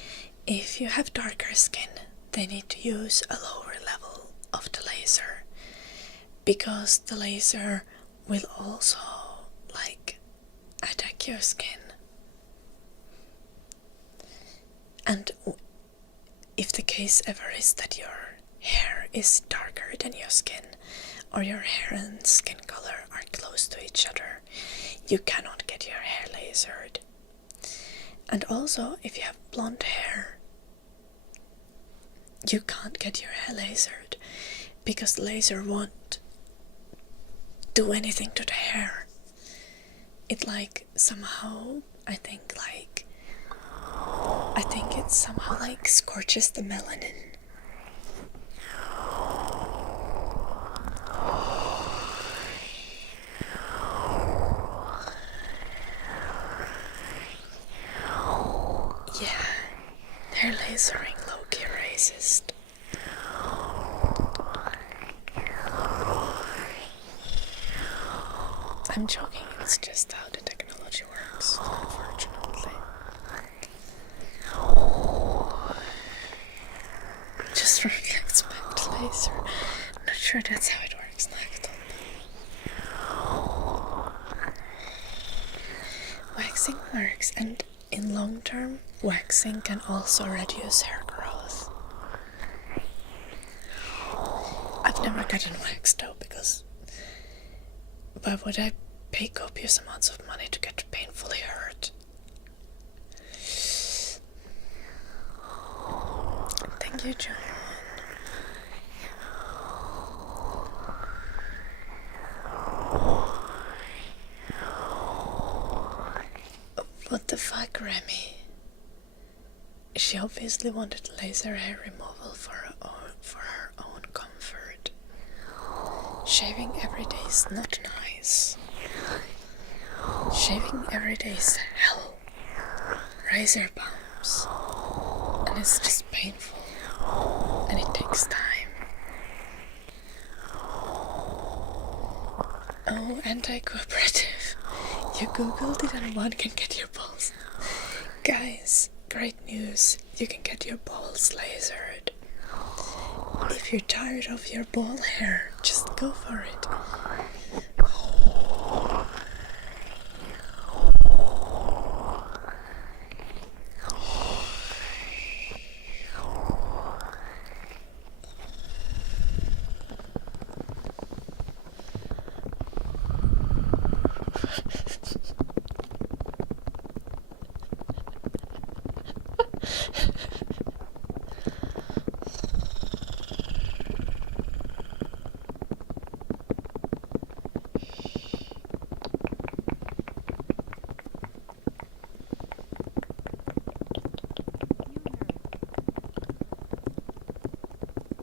if you have darker skin, they need to use a lower level of the laser because the laser will also like attack your skin. And if the case ever is that your hair is darker than your skin, or your hair and skin color are close to each other, you cannot get your hair lasered. And also, if you have blonde hair, you can't get your hair lasered because the laser won't do anything to the hair. It like somehow, I think it somehow like scorches the melanin. Yeah, hair lasering low-key racist. I'm joking, it's just how the technology works, unfortunately. Just reflects back to laser. I'm not sure that's how it works next. Waxing works, and in long term, waxing can also reduce hair growth. I've never gotten waxed though, because why would I pay copious amounts of money to get painfully hurt? Thank you, John. What the fuck, Remy? She obviously wanted laser hair removal for her own comfort. Shaving every day is not nice. Shaving every day is hell. Razor bumps. And it's just painful. And it takes time. Oh, anti-cooperative. You googled it and one can get your balls. Guys, great news. You can get your balls lasered. If you're tired of your ball hair, just go for it.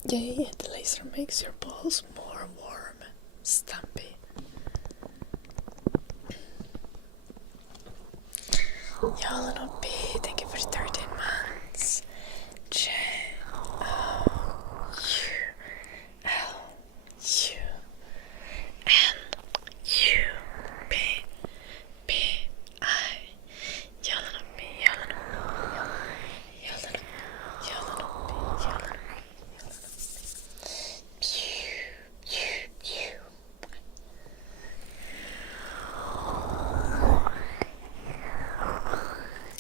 Yeah, the laser makes your balls more warm, stumpy. Y'all B, thank you for 13 months. J O U L U N U B B I. Y'all B,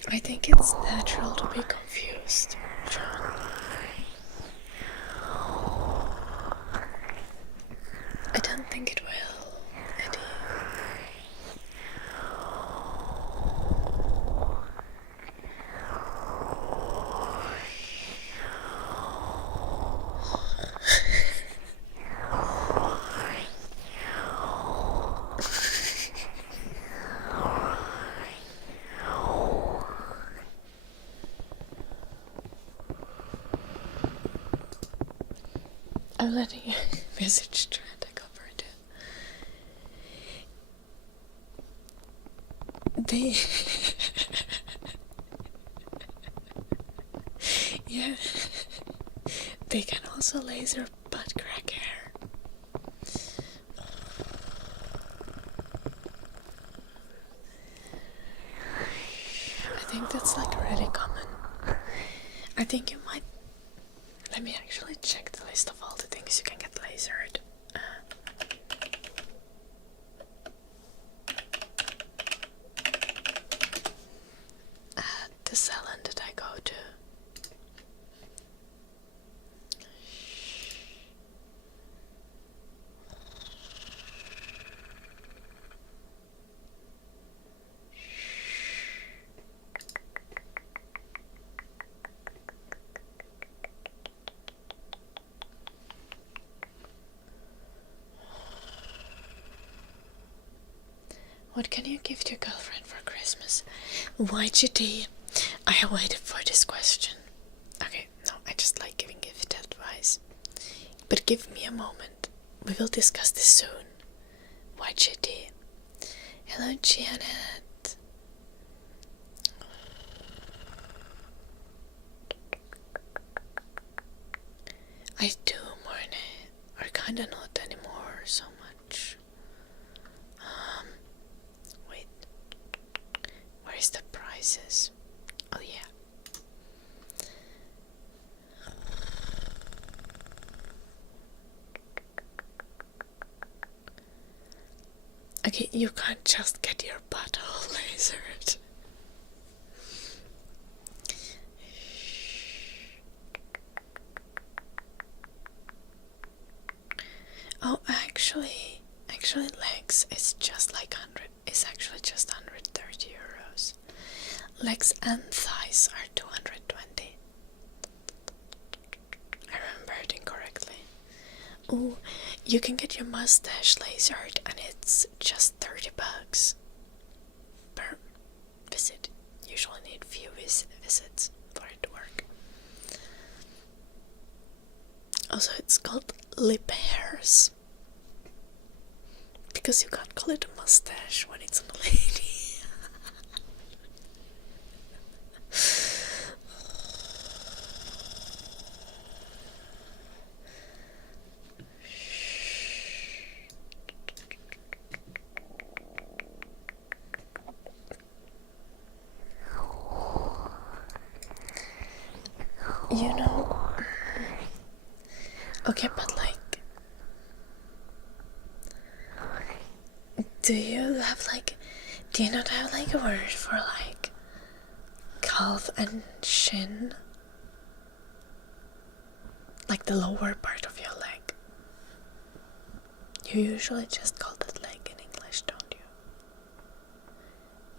I think it's natural to be confused, John. I don't think it will, Eddie. I'm letting you message try to cover it. They yeah, they can also laser butt crack hair. I think that's like really common. I think you might. Let me actually check the list of all the things you can get lasered. At the salon that I go to. What can you give to your girlfriend for Christmas? YGD. I have waited for this question. Okay, no, I just like giving gift advice. But give me a moment. We will discuss this soon. YGD. Hello, Janet. I do, Morne. Or kinda not anymore so much. Wait. Where is the prices? Oh yeah. Okay, you can't just get your butthole lasered. Oh, actually legs is just like 100. It's actually just 130 euros. Legs and thighs are 220. I remembered incorrectly. Oh, you can get your mustache lasered and it's just 30 bucks per visit. Usually need few visits for it to work. Also, it's called lip hairs. Because you can't call it a mustache when it's on a lady. you know. Okay, but like, do you not have like a word for like calf and shin? Like the lower part of your leg. You usually just call that leg in English, don't you?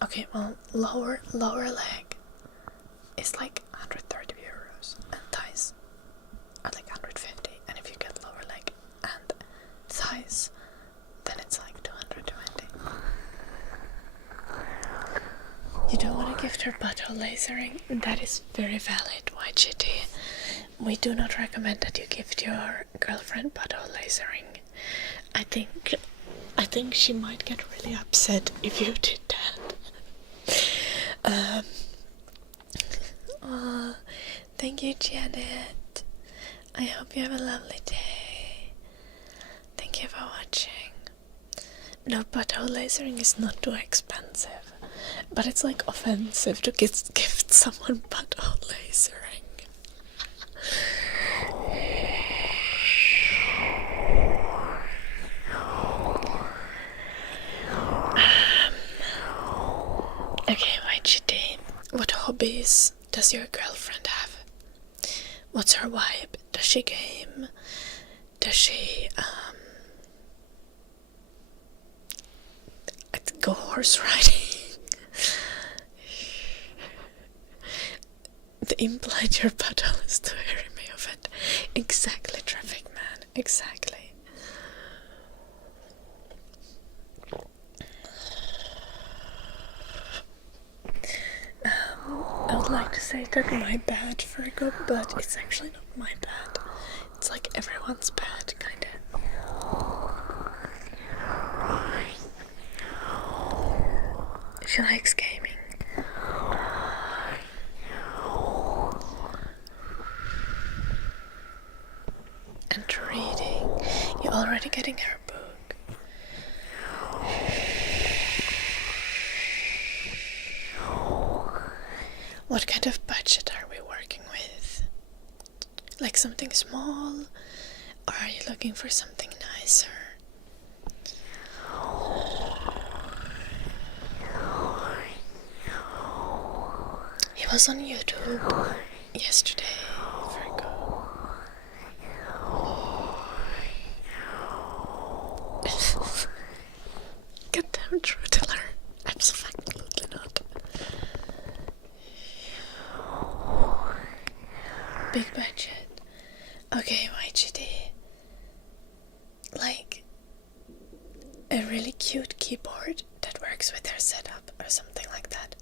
Okay, well, lower leg is like 130 euros, and thighs are like 150. And if you get lower leg and thighs, then it's like 220. You don't want to gift her butthole lasering? That is very valid, YGT. We do not recommend that you gift your girlfriend butthole lasering. I think she might get really upset if you did that. Thank you, Janet. I hope you have a lovely day. Thank you for watching. No, butthole lasering is not too expensive, but it's like offensive to gift someone butthole lasering. Okay, YGD, what hobbies does your girlfriend have? What's her vibe? Does she game? Does she go horse riding? The implied your butthole is too hairy may offend. Exactly, traffic man, exactly. I would like to say that my bad, Virgo, but it's actually not my bad. It's like everyone's bad, kinda. She likes gaming. And reading. You're already getting her book. What kind of budget are we working with? Like something small? Or are you looking for something nicer? He was on YouTube yesterday, Virgo. Goddamn Trutiller. Absolutely not. Big budget. Okay, YGD. Like a really cute keyboard that works with her setup or something like that.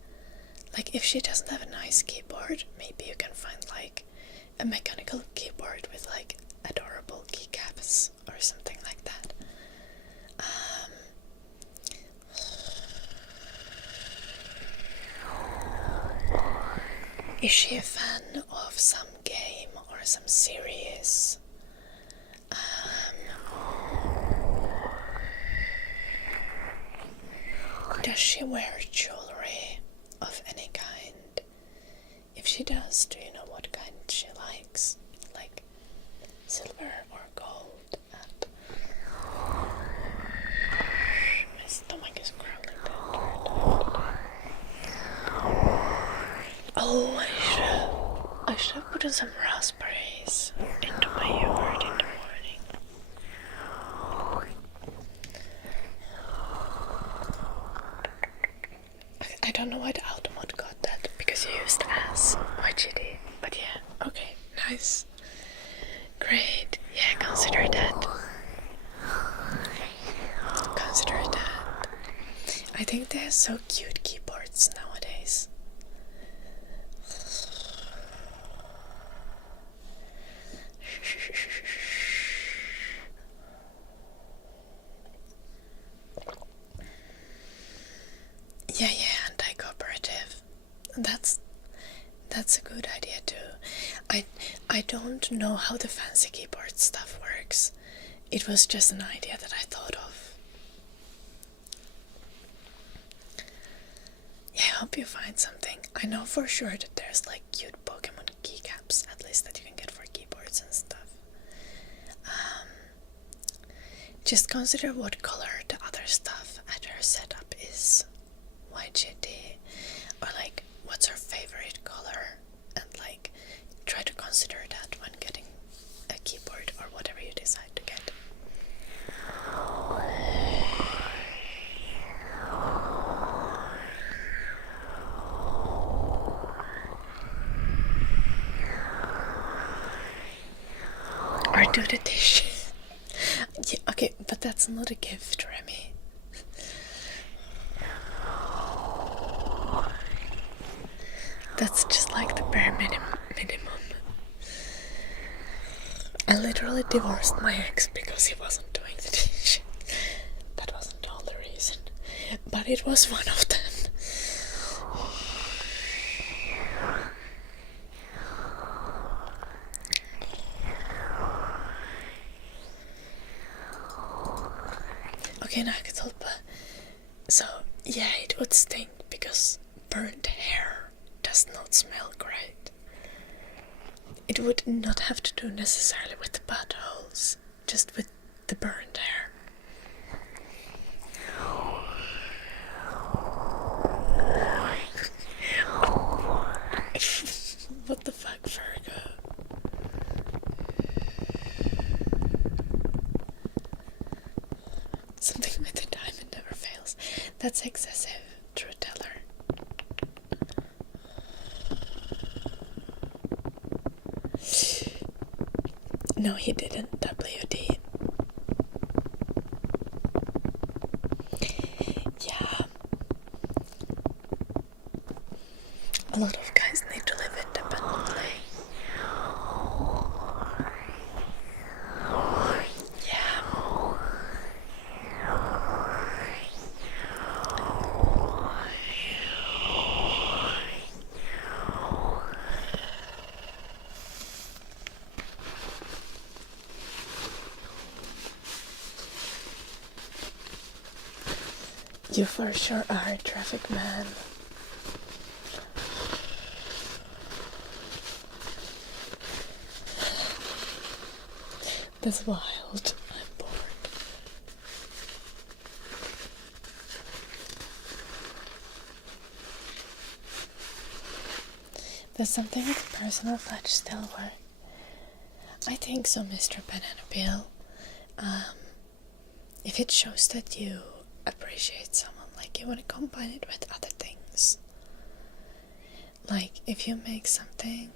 Like if she doesn't have a nice keyboard, maybe you can find like a mechanical keyboard with like adorable keycaps or something like that. Is she a fan of some game or some series? Does she wear jewelry of any kind? If she does, do you know what kind she likes? Like silver or gold? And my stomach is growling down. Oh, I should have put in some raspberries into my yogurt in the morning. I don't know why the automat got that, because you used as YGD, but yeah, okay, nice. Great, yeah, consider that. Consider that. I think they're so cute keyboards nowadays. Yeah, anti-cooperative. That's a good idea too. I don't know how the fancy keyboard stuff works. It was just an idea that I thought of. Yeah, I hope you find something. I know for sure that there's like cute Pokemon keycaps, at least just consider what color the other stuff at her setup is. YGD. Or like, what's her favorite color? And like, try to consider that when getting a keyboard or whatever you decide to get. Or do the dishes. Yeah, okay, but that's not a gift, Remy. That's just like the bare minimum. I literally divorced my ex because he wasn't doing the dishes. That wasn't the only reason, but it was one of them. Okay, Nakatolpa. So, yeah, it would stink because burnt hair does not smell great. It would not have to do necessarily with the buttholes, just with the burnt hair. What the fuck, Virgo? Something with the diamond never fails. That's excessive, truth teller. No, he didn't. WD. Yeah. A lot of guys need to live independently. Yeah. You for sure are a traffic man. That's wild. I'm bored. Does something with personal touch still work? I think so, Mr. Banana Peel. If it shows that you appreciate someone, like you want to combine it with other things. Like, if you make something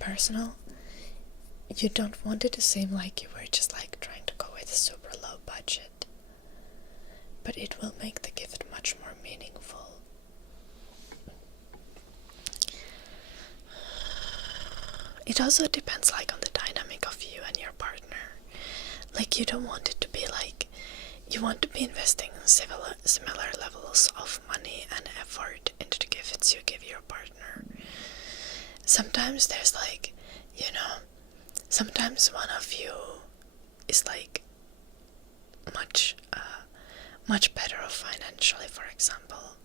personal, you don't want it to seem like you were just like trying to go with a super low budget. But it will make the gift much more meaningful. It also depends like on the dynamic of you and your partner. Like, you don't want it to be like, you want to be investing similar levels of money and effort into the gifts you give your partner. Sometimes there's like, you know, sometimes one of you is like much better off financially, for example,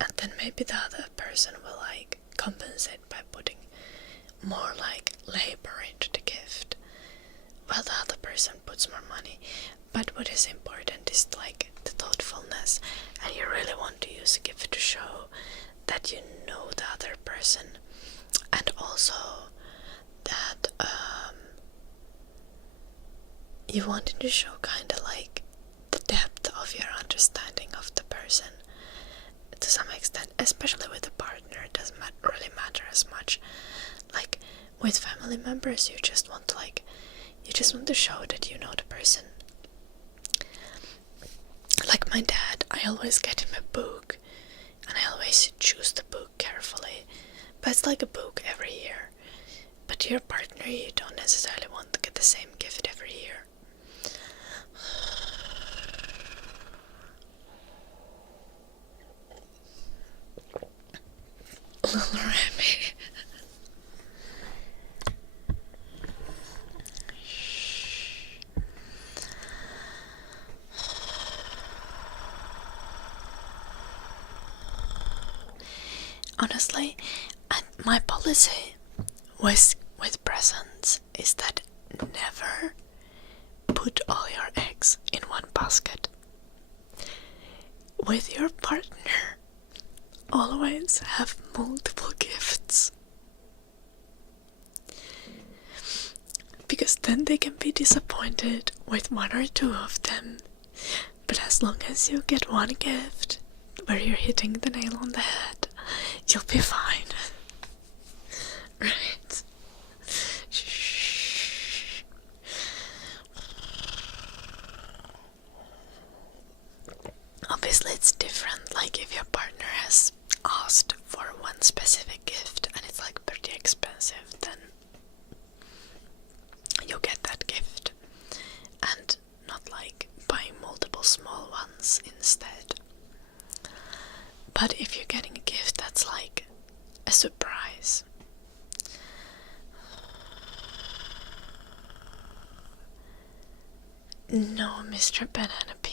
and then maybe the other person will like compensate by putting more like labor into the gift, while the other person puts more money. But what is important is like the thoughtfulness, and you really want to use a gift to show that you know the other person, and also that you wanted to show kind of like the depth of your understanding of the person to some extent, especially with a partner. It doesn't really matter as much. Like with family members, you just want to show that you know the person. Like my dad, I always get him a book, and I always choose the book carefully, but it's like a book every year. But your partner, you don't necessarily want to get the same gift every year. Little Remy. Honestly, and my policy with presents is that never put all your eggs in one basket. With your partner, always have multiple gifts. Because then they can be disappointed with one or two of them. But as long as you get one gift where you're hitting the nail on the head, you'll be fine. Right? Shh. Obviously it's different, like if your partner has asked for one specific gift and it's like pretty expensive, then you get that gift and not like buying multiple small ones instead. But if you're getting a gift that's like a surprise, no, Mr. Banana Peel.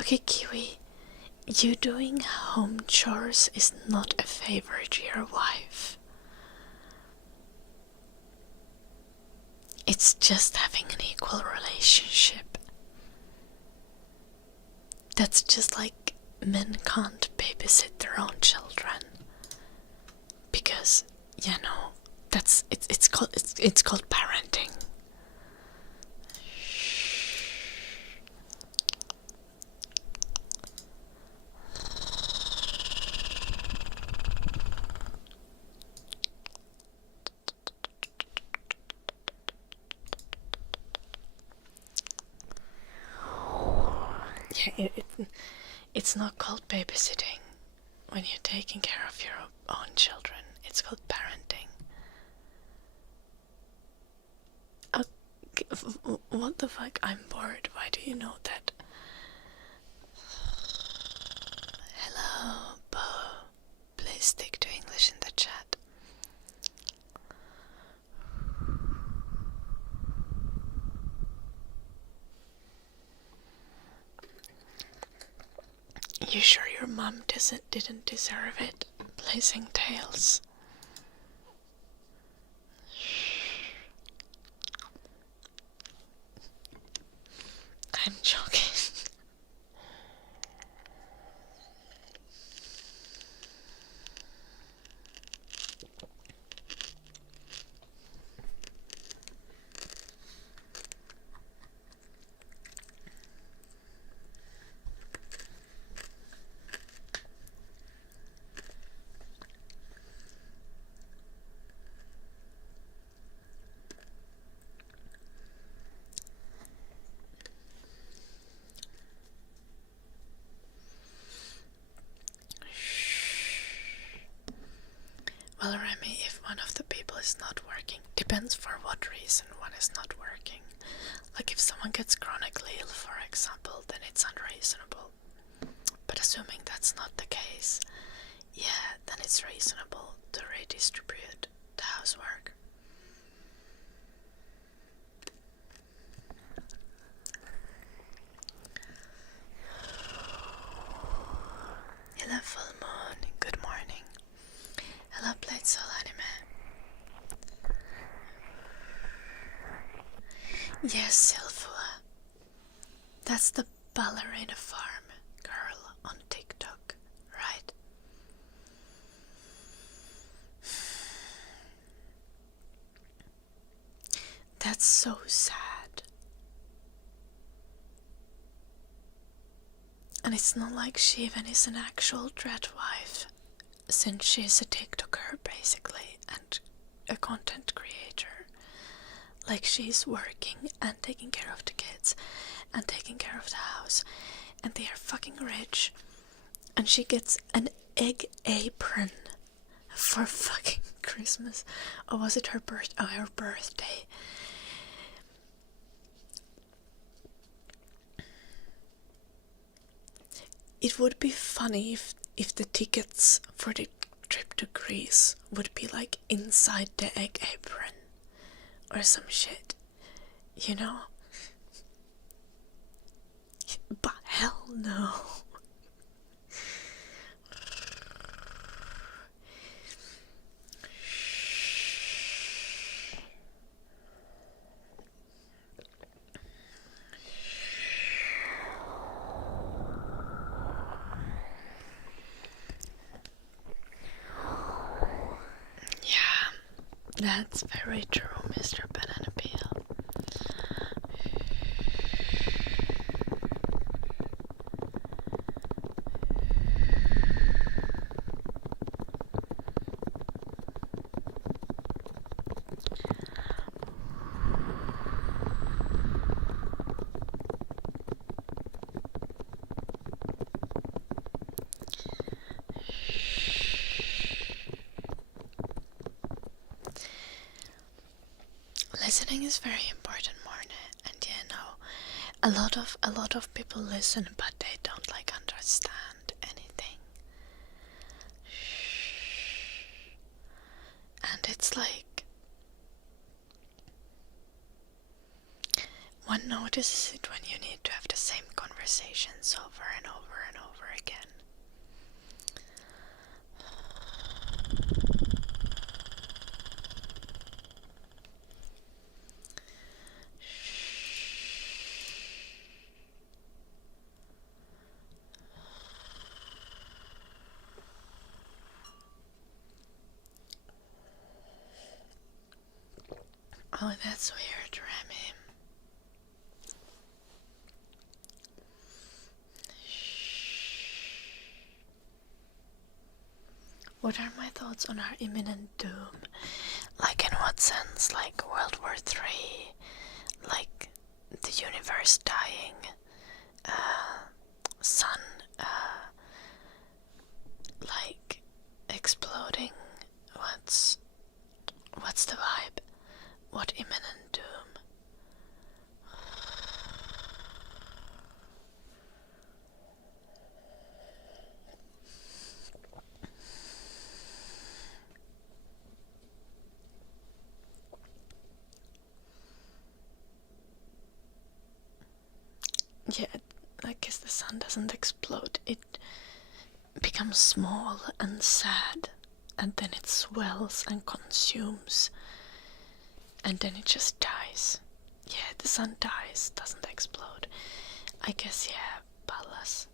Okay, Kiwi, you doing home chores is not a favor to your wife. It's just having an equal relationship. That's just like men can't babysit their own children. Because, you know, it's called parenting. Yeah, it's not called babysitting when you're taking care of your own children. It's called parenting. What the fuck? I'm bored. Why do you know that? Hello, Bo. Please stick to English in the chat. You sure your mom didn't deserve it? Blazing Tales. I'm joking. Well, Remy, if one of the people is not working, depends for what reason one is not working. Like if someone gets chronically ill, for example, then it's unreasonable. But assuming that's not the case, yeah, then it's reasonable to redistribute the housework. Hello, full moon. Good morning. Hello, Blade Soul Anime. Yes, Sylphua. That's the ballerina farm girl on TikTok, right? That's so sad. And it's not like she even is an actual dread wife, since she's a TikToker basically and a content creator. Like she's working and taking care of the kids and taking care of the house, and they are fucking rich, and she gets an egg apron for fucking Christmas. Or was it her her birthday? It would be funny if the tickets for the trip to Greece would be like inside the egg apron or some shit, you know? But hell no. That's very true, Mr. Banana Peel. Listening is very important, Marne, and a lot of people listen, but they don't like understand anything. And it's like one notices it when you need to have the same conversations over and over and over again. Oh, that's weird, Remy. What are my thoughts on our imminent doom? Like, in what sense? Like World War III? Like the universe dying? Sun, like exploding? What's the vibe? What imminent doom? Yeah, I guess the sun doesn't explode. It becomes small and sad, and then it swells and consumes, and then it just dies. Yeah, the sun dies, doesn't explode. I guess, yeah, Pallas.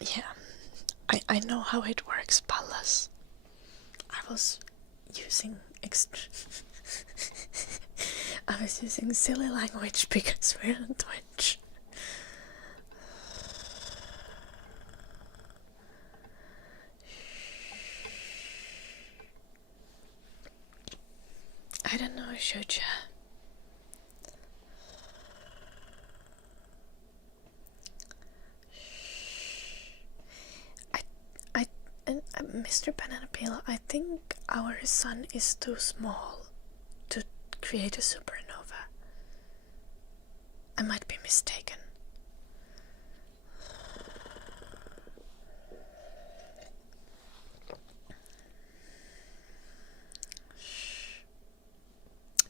Yeah, I know how it works, Pallas. I was using I was using silly language because we're on Twitch. I don't know, should ya? Mr. Banana Peel, I think our sun is too small to create a supernova. I might be mistaken.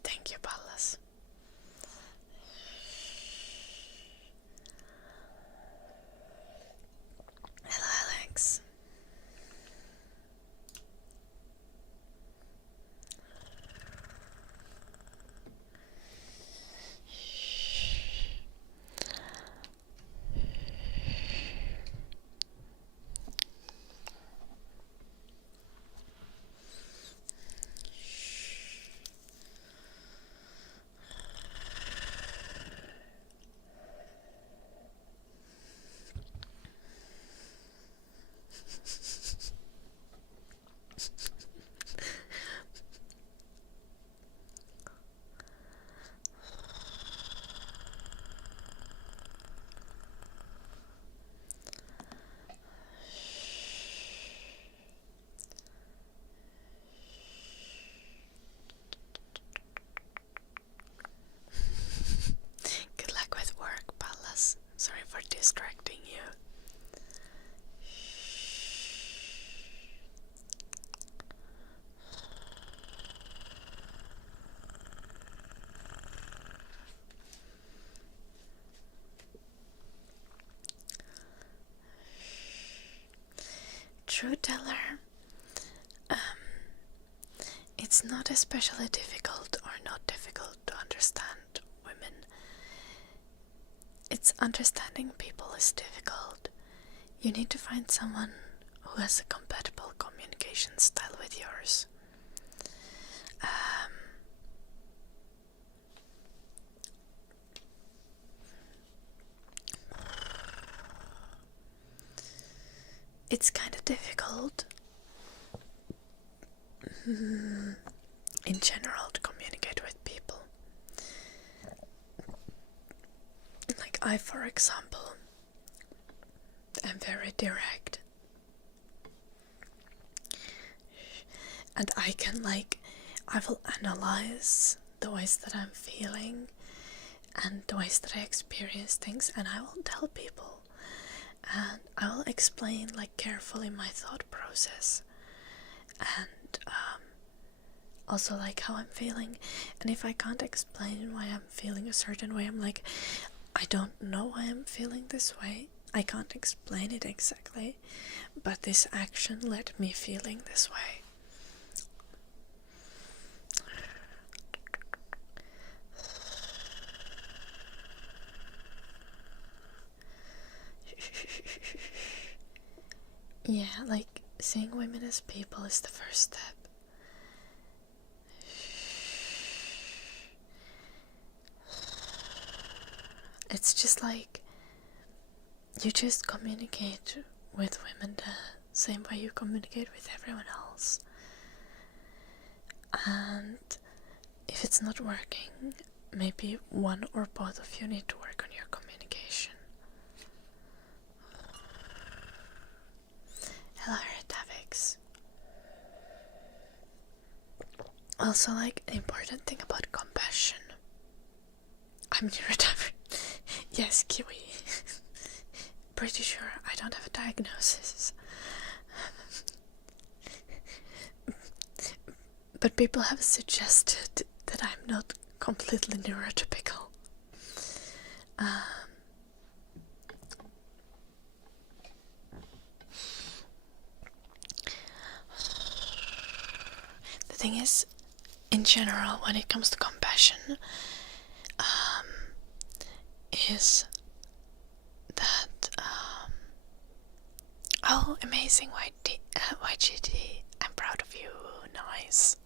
Thank you, Pallas. Hello, Alex. truth teller, it's not especially difficult or not difficult to understand women. It's understanding people is difficult. You need to find someone who has a compatible communication style with yours. It's kind of difficult in general to communicate with people. Like I, for example, am very direct. And I will analyze the ways that I'm feeling and the ways that I experience things, and I will tell people. And I will explain carefully my thought process and also how I'm feeling. And if I can't explain why I'm feeling a certain way, I'm like, I don't know why I'm feeling this way. I can't explain it exactly, but this action led me feeling this way. Yeah, seeing women as people is the first step. It's just you just communicate with women the same way you communicate with everyone else. And if it's not working, maybe one or both of you need to work on your communication. Hello, Tavix. Also, an important thing about compassion. I'm neurodivergent. Yes, Kiwi. Pretty sure I don't have a diagnosis. But people have suggested that I'm not completely neurotypical. The thing is, in general, when it comes to compassion, is that oh, amazing YGD, I'm proud of you, nice.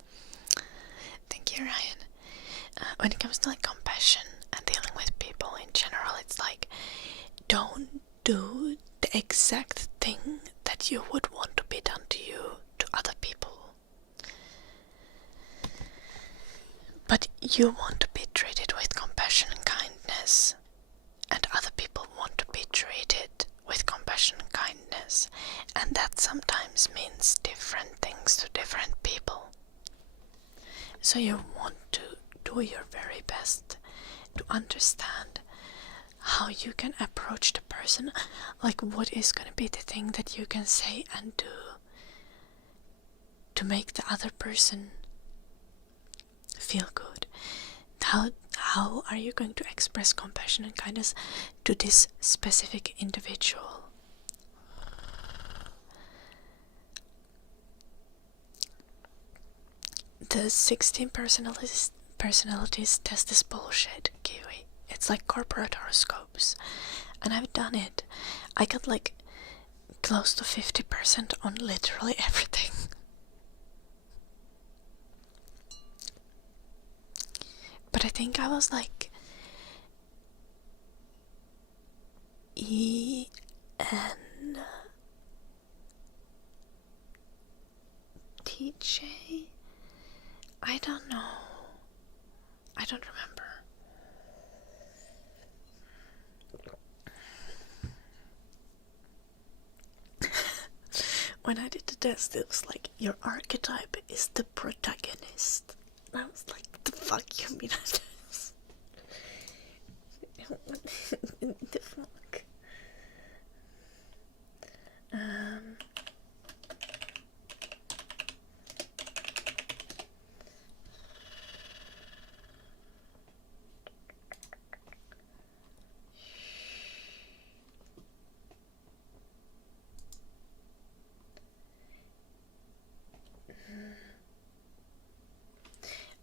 Thank you, Ryan. When it comes to compassion and dealing with people in general, it's don't do the exact thing that you would want to be done to you to other people. But you want to be treated with compassion and kindness, and other people want to be treated with compassion and kindness, and that sometimes means different things to different people. So you want to do your very best to understand how you can approach the person, what is going to be the thing that you can say and do to make the other person feel good. How are you going to express compassion and kindness to this specific individual? The 16 personalities test is bullshit, Kiwi. It's like corporate horoscopes. And I've done it. I got close to 50% on literally everything. But I think I was ENTJ. I don't know. I don't remember. When I did the test, it was your archetype is the protagonist. And I was like, the fuck you mean I this? The fuck?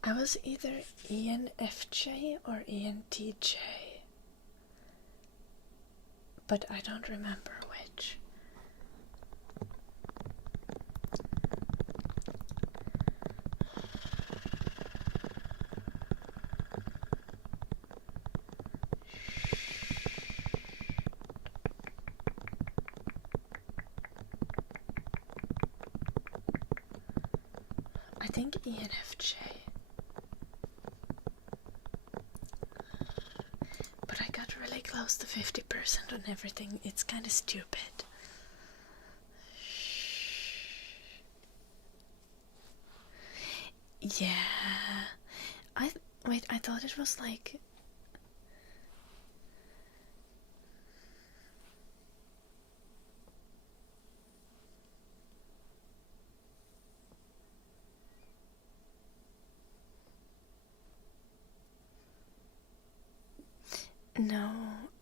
I was either ENFJ or ENTJ, but I don't remember which. I think ENFJ. But I got really close to 50% on everything. It's kind of stupid. Yeah. Wait, I thought it was like... No,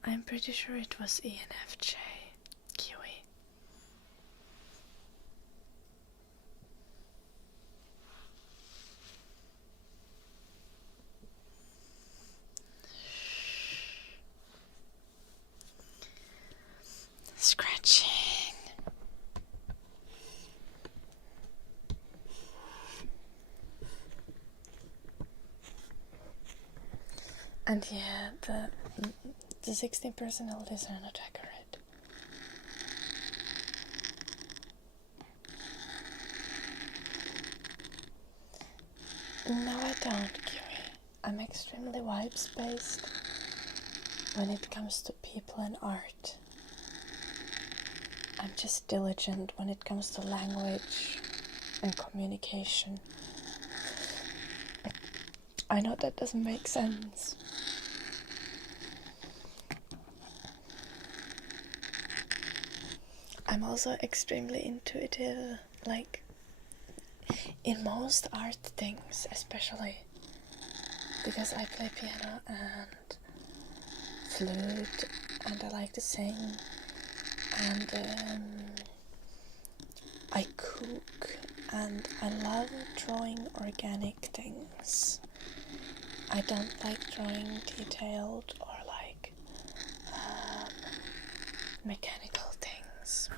I'm pretty sure it was ENFJ. Kiwi. Scratching. And yeah, the 16 personalities are not accurate. No, I don't, Kiwi. I'm extremely vibes-based when it comes to people and art. I'm just diligent when it comes to language and communication. I know that doesn't make sense. I'm also extremely intuitive, like in most art things, especially because I play piano and flute and I like to sing and I cook and I love drawing organic things. I don't like drawing detailed or like mechanical things.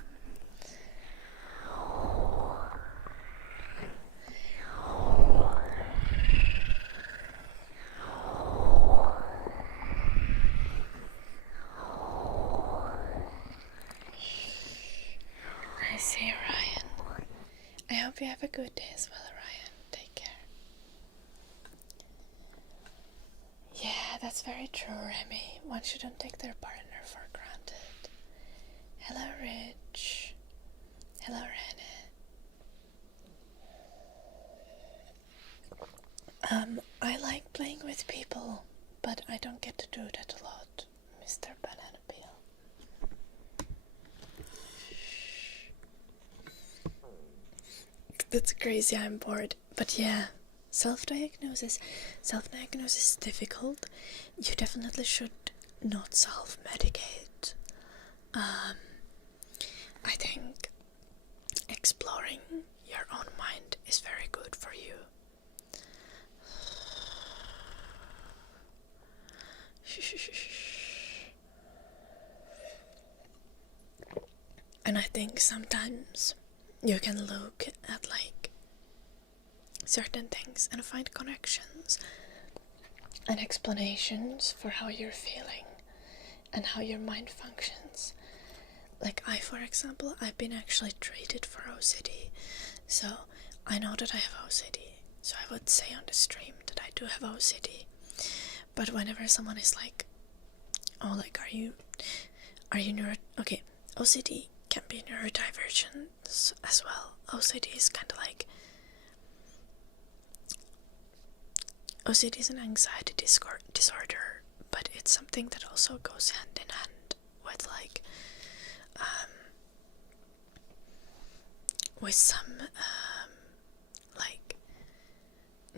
I see, Ryan. I hope you have a good day as well, Ryan. Take care. Yeah, that's very true, Remy. One shouldn't take their partner for granted. Hello, Rich. Hello, Rene. I like playing with people, but I don't get to do that a lot, Mr. Banana Peel. That's crazy, I'm bored. But yeah, self-diagnosis is difficult. You definitely should not self-medicate. I think exploring your own mind is very good for you. And I think sometimes you can look at like certain things and find connections and explanations for how you're feeling and how your mind functions. Like for example, I've been actually treated for OCD, so I know that I have OCD. So I would say on the stream that I do have OCD. But whenever someone is like, oh, like, are you okay, OCD can be neurodivergent as well. OCD is kind of like, OCD is an anxiety disorder, but it's something that also goes hand in hand with like, with some, like,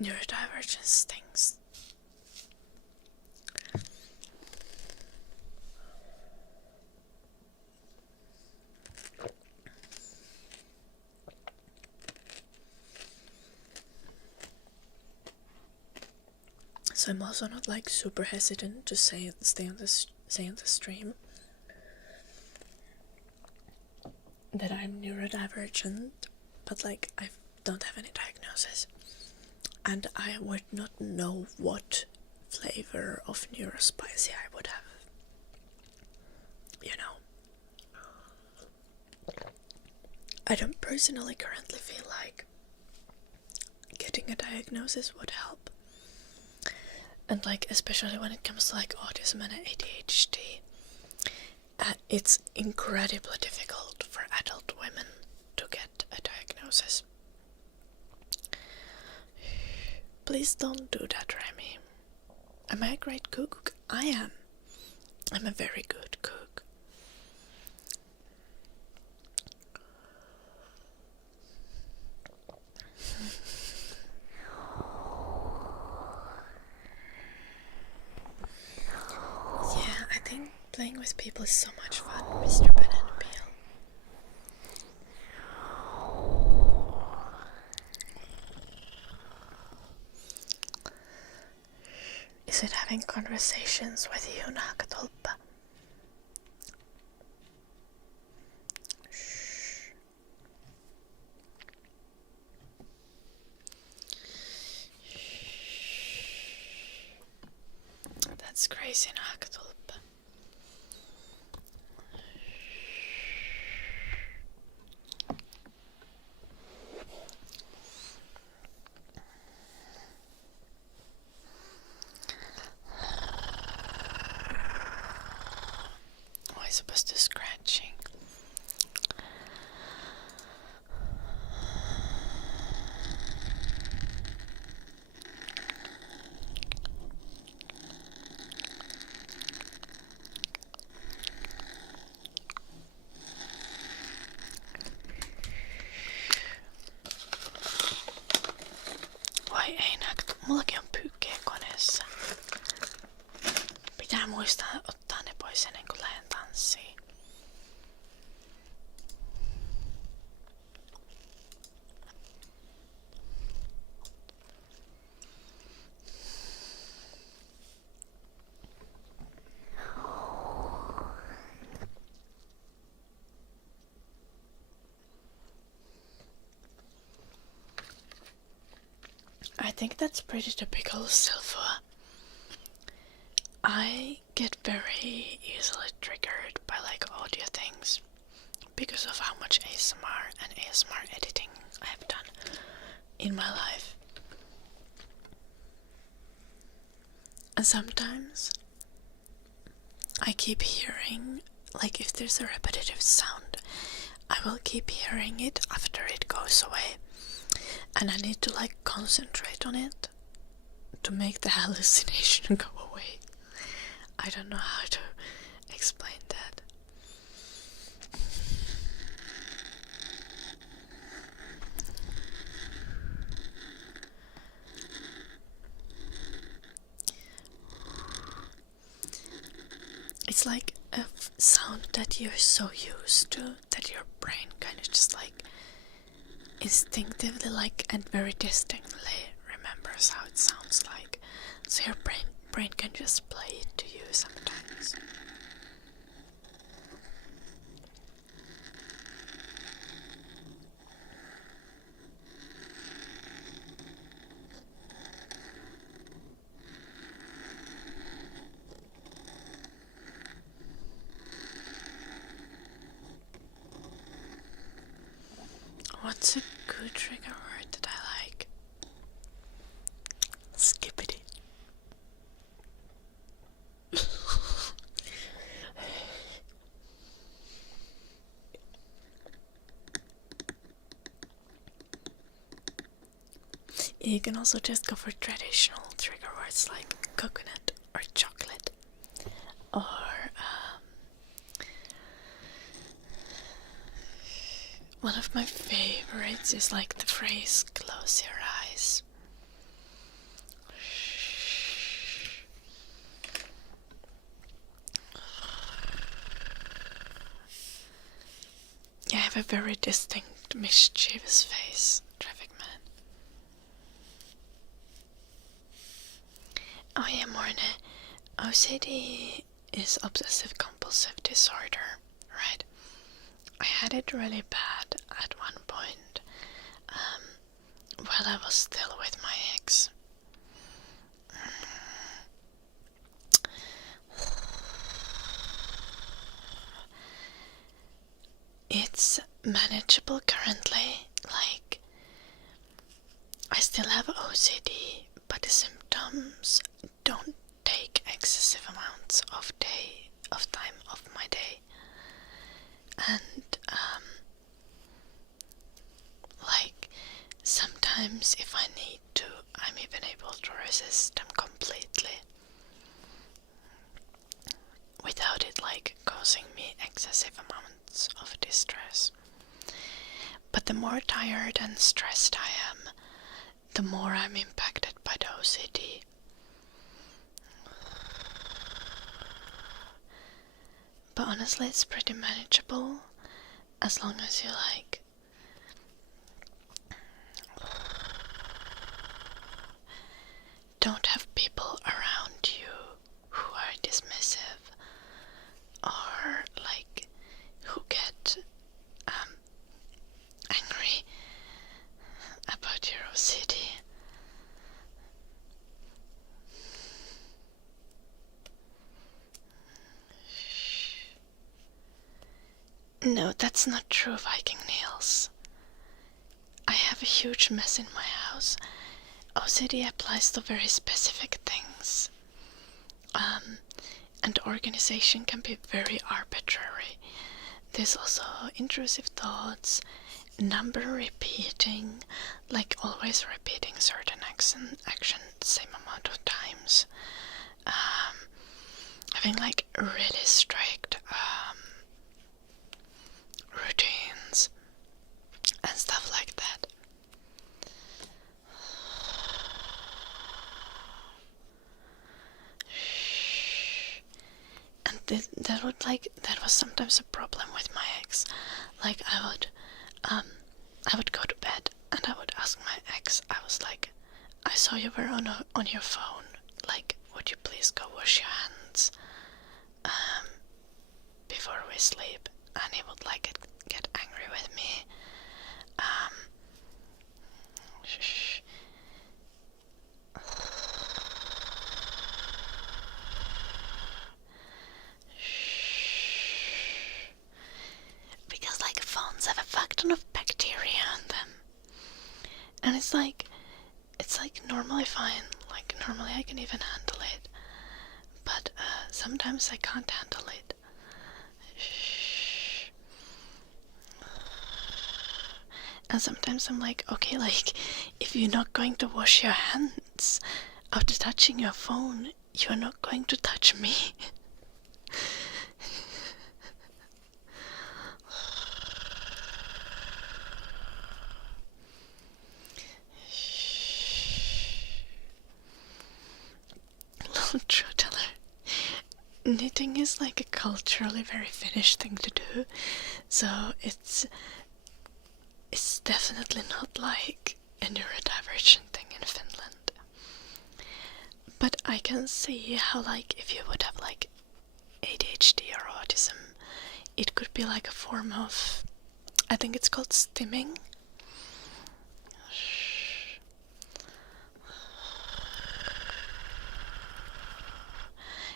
neurodivergence things. so I'm also not like super hesitant to say on the stream that I'm neurodivergent, but like I don't have any diagnosis, and I would not know what flavor of neurospicy I would have. You know, I don't personally currently feel like getting a diagnosis would help. And like, especially when it comes to like autism and ADHD, it's incredibly difficult for adult women to get a diagnosis. Please don't do that, Remy. Am I a great cook? I am. I'm a very good cook. Yeah, I think playing with people is so much fun, Mr. Banana Peel. Is it having conversations with you, Nakatolpa? That's crazy, Nakatolpa. Oh, I'm supposed to scratching. Vai ei näkyy. Mullakin on pyykkiä koneessa. Pitää muistaa ottaa ne pois ennen kuin lähden tanssiin. I think that's pretty typical still for. I get very easily triggered by like audio things because of how much ASMR and ASMR editing I have done in my life. And sometimes I keep hearing, like if there's a repetitive sound, I will keep hearing it after it goes away. And I need to like concentrate on it to make the hallucination go away. I don't know how to explain that. It's like a sound that you're so used to that your brain kind of just like instinctively like and very distinctly remembers how it sounds like. So your brain can just play it to you sometimes. What's a good trigger word that I like? Skippity. You can also just go for traditional trigger words like coconut or chocolate, or one of my favorites is like the phrase close your eyes. Yeah, I have a very distinct mischievous face, Traffic Man. Oh yeah, Morne. OCD is obsessive compulsive disorder, right? I had it really bad at one point while I was still with my ex. It's manageable currently. Like, I still have OCD, but the symptoms don't take excessive amounts of time of my day. And like, sometimes if I need to, I'm even able to resist them completely without it like causing me excessive amounts of distress. But the more tired and stressed I am, the more I'm impacted by the OCD. But honestly, it's pretty manageable as long as you like don't have people around you who are dismissive or like who get angry about your OCD. No, that's not true, Viking Nails. I have a huge mess in my house. OCD applies to very specific things. And organization can be very arbitrary. There's also intrusive thoughts, number repeating, like always repeating certain action the same amount of times. Having like really strict routines and stuff like that. And that was sometimes a problem with my ex. Like I would go to bed and I would ask my ex. I was like, I saw you were on your phone. Like, would you please go wash your hands before we sleep? And he would like get angry with me. Because like phones have a fuck ton of bacteria on them, and it's like normally fine. Like normally I can even handle it, but sometimes I can't handle it. And sometimes I'm like, okay, like, if you're not going to wash your hands after touching your phone, you're not going to touch me. Little true teller. Knitting is like a culturally very Finnish thing to do, so it's definitely not like a neurodivergent thing in Finland. But I can see how like if you would have like ADHD or autism, it could be like a form of, I think it's called stimming.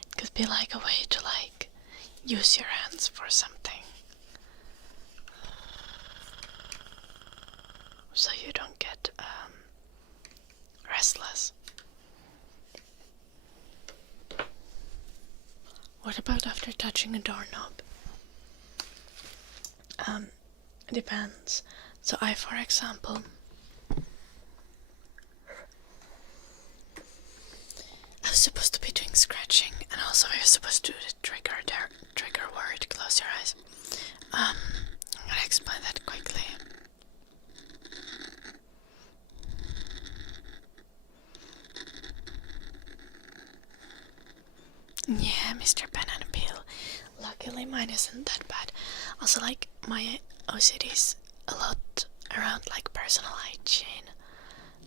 It could be like a way to like use your hands for something, so you don't get restless. What about after touching a doorknob? It depends. So I, for example, I was supposed to be doing scratching, and also I was supposed to do the trigger word. Close your eyes. I'm gonna explain that quickly. Yeah, Mr. Banana Peel. Luckily mine isn't that bad. Also, like, my OCD is a lot around like personal hygiene.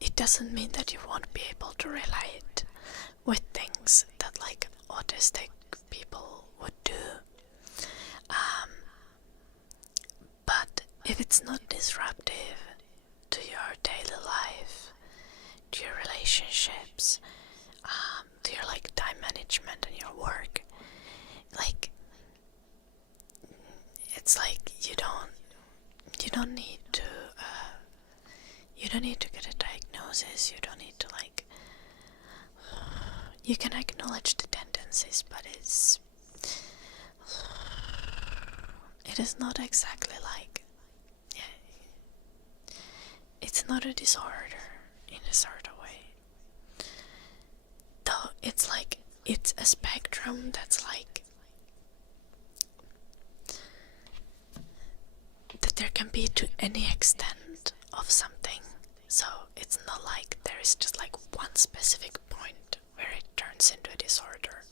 it doesn't mean that you won't be able to relate with things that like autistic people would do. But if it's not disruptive to your daily life, to your relationships, to your like time management and your work, like it's like you don't need to get a diagnosis. You don't need to like you can acknowledge the tendencies, but it is not exactly like, it's not a disorder in a sort of way. Though it's like, it's a spectrum that's like, that there can be to any extent of something. So it's not like there is just like one specific point where it turns into a disorder.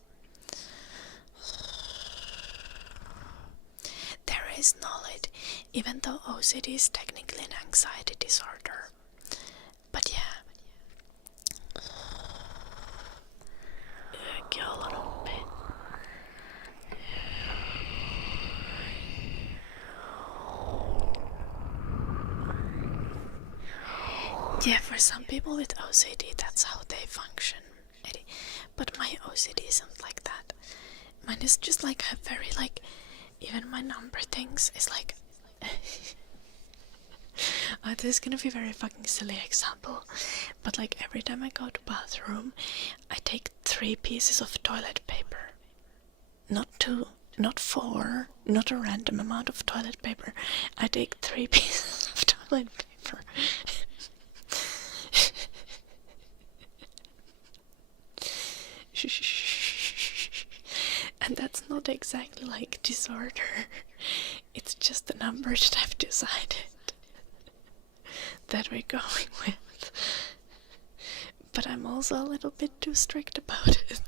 There is knowledge, even though OCD is technically an anxiety disorder. But yeah. Yeah, for some people with OCD, that's how they function. But my OCD isn't like that. Mine is just like a very like, even my number things is like this is gonna be a very fucking silly example, but like every time I go to bathroom, I take 3 pieces of toilet paper. Not 2, not 4, not a random amount of toilet paper. I take 3 pieces of toilet paper. And that's not exactly like disorder. It's just the number that I've decided that we're going with. But I'm also a little bit too strict about it.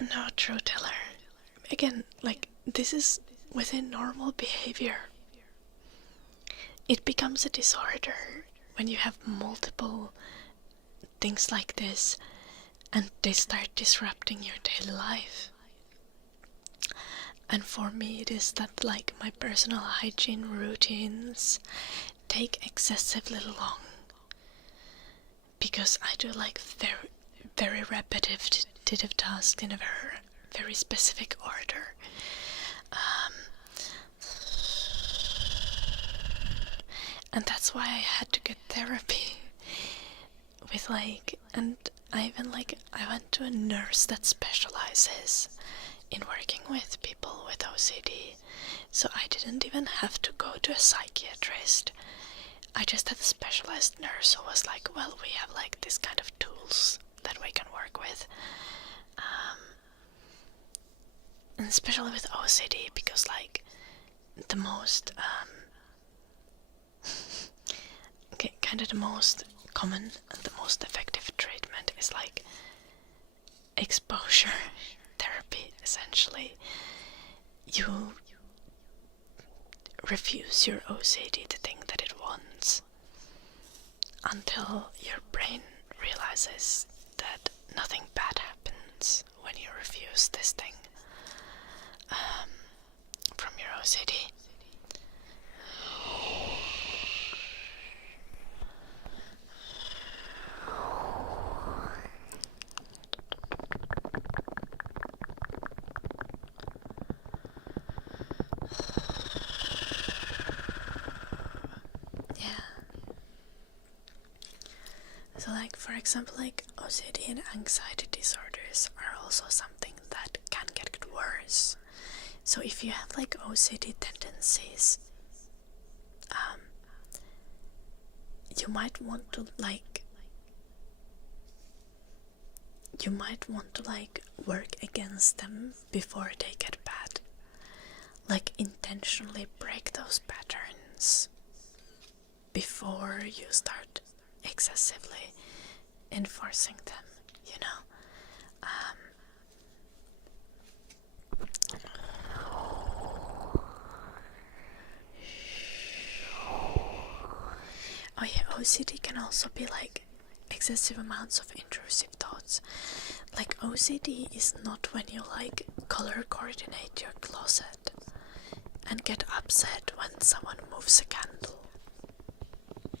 No, true teller. Again, like, this is within normal behavior. It becomes a disorder when you have multiple things like this and they start disrupting your daily life. And for me it is that like my personal hygiene routines take excessively long, because I do like very, very repetitive tasks in a very, very specific order. And that's why I had to get therapy with like, and I went to a nurse that specializes in working with people with OCD, so I didn't even have to go to a psychiatrist. I just had a specialized nurse who was like, well, we have like this kind of tools that we can work with, and especially with OCD, because like the most kind of the most common and the most effective treatment is like exposure therapy. Essentially, you refuse your OCD to think that it wants until your brain realizes that nothing bad happens when you refuse this thing from your OCD. So like, for example, like OCD and anxiety disorders are also something that can get worse. So if you have like OCD tendencies, you might want to work against them before they get bad. Like intentionally break those patterns before you start excessively enforcing them, you know? OCD can also be like excessive amounts of intrusive thoughts. Like OCD is not when you like color coordinate your closet and get upset when someone moves a candle.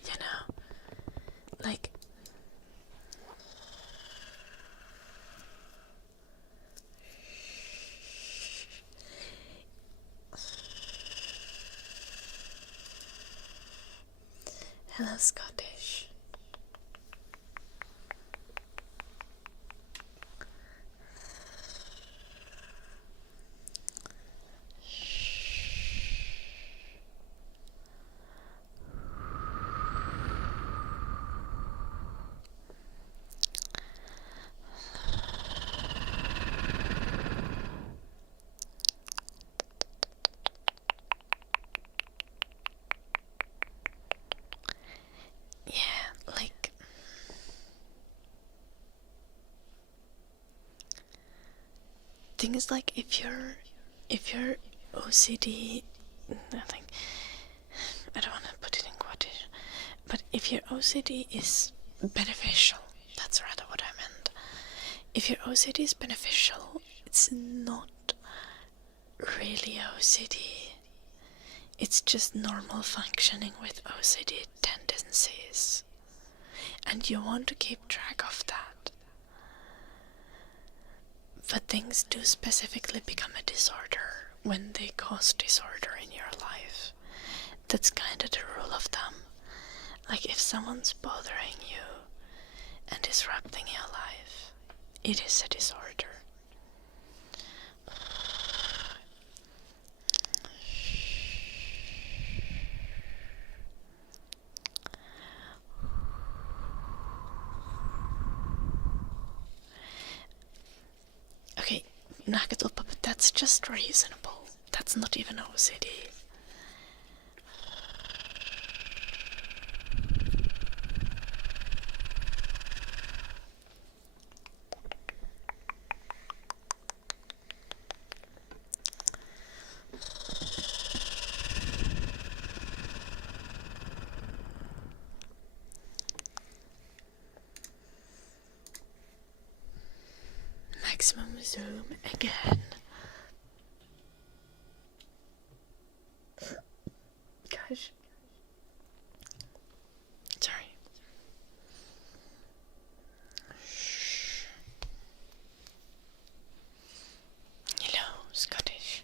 You know? Like, hello, Scottish. Yeah, like, things like if you're OCD, I don't want to put it in quotation, but if your OCD is beneficial, that's rather what I meant. If your OCD is beneficial, it's not really OCD. It's just normal functioning with OCD tendencies. And you want to keep track of that. But things do specifically become a disorder when they cause disorder in your life. That's kind of the rule of thumb. Like if someone's bothering you and disrupting your life, it is a disorder. Okay, Nakatopa, but that's just reasonable. That's not even OCD. Maximum zoom again. Gosh. Sorry. Shh. Hello, Scottish.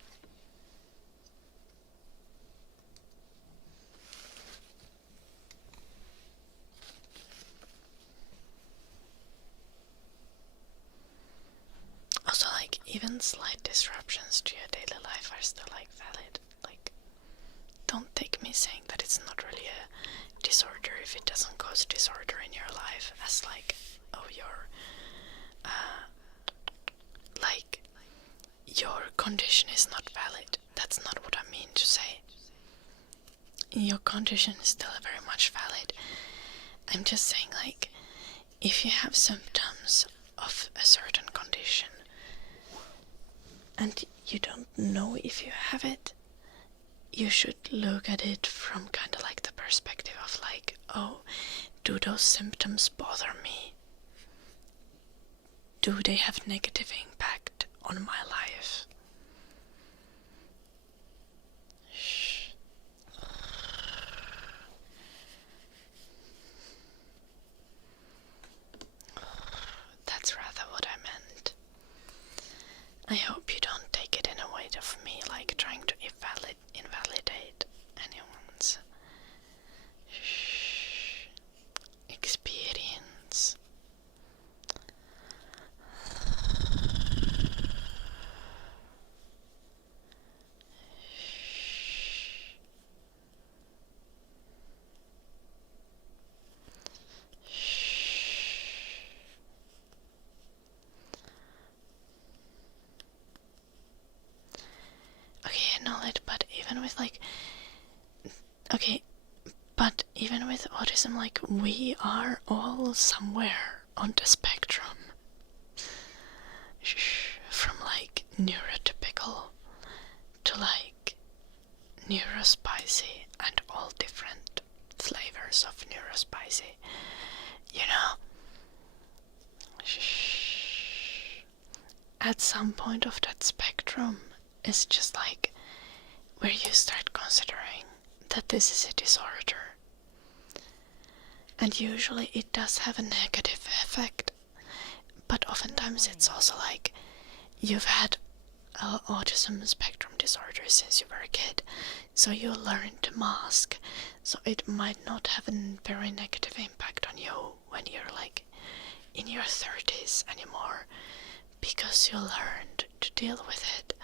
Also, like, even slight disruptions to your daily life are still, like, valid. Like, don't take me saying that it's not really a disorder if it doesn't cause disorder in your life as, like, oh, like, your condition is not valid. That's not what I mean to say. Your condition is still very much valid. I'm just saying, like, if you have symptoms of a certain condition and you don't know if you have it, you should look at it from kind of like the perspective of like, oh, do those symptoms bother me? Do they have negative impact on my life? Shh. That's rather what I meant. I hope you don't take it in a way of me like trying to invalidate anyone's experience. Okay, I know it, but even with like, okay, but even with autism, like, we are all somewhere on the spectrum. From like neurotypical to like neurospicy and all different flavors. hours of neurospicy. You know, at some point of that spectrum, it's just like where you start considering that this is a disorder. And usually it does have a negative effect, but oftentimes it's also like you've had autism spectrum disorder since you were a kid, so you learn to mask, so it might not have a very negative impact on you when you're like in your 30s anymore, because you learned to deal with it.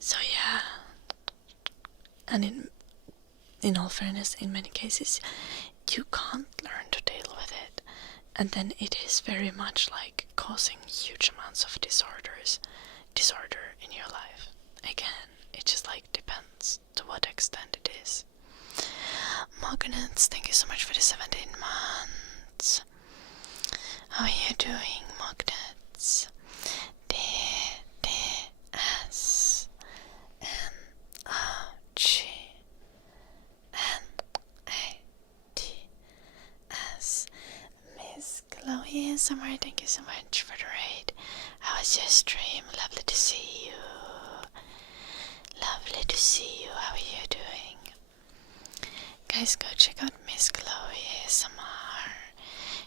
So yeah, and in all fairness, in many cases you can't learn to deal with it, and then it is very much like causing huge amounts of disorder in your life. Again, it just like depends to what extent it is. Magnets, thank you so much for the 17 months. How are you doing, Magnets? D-S-N-O-G N-A-T-S. Miss Chloe Summer, thank you so much for the raid. How was your stream? Lovely to see you. Lovely to see you. How are you doing? Guys, go check out Miss Chloe Summer.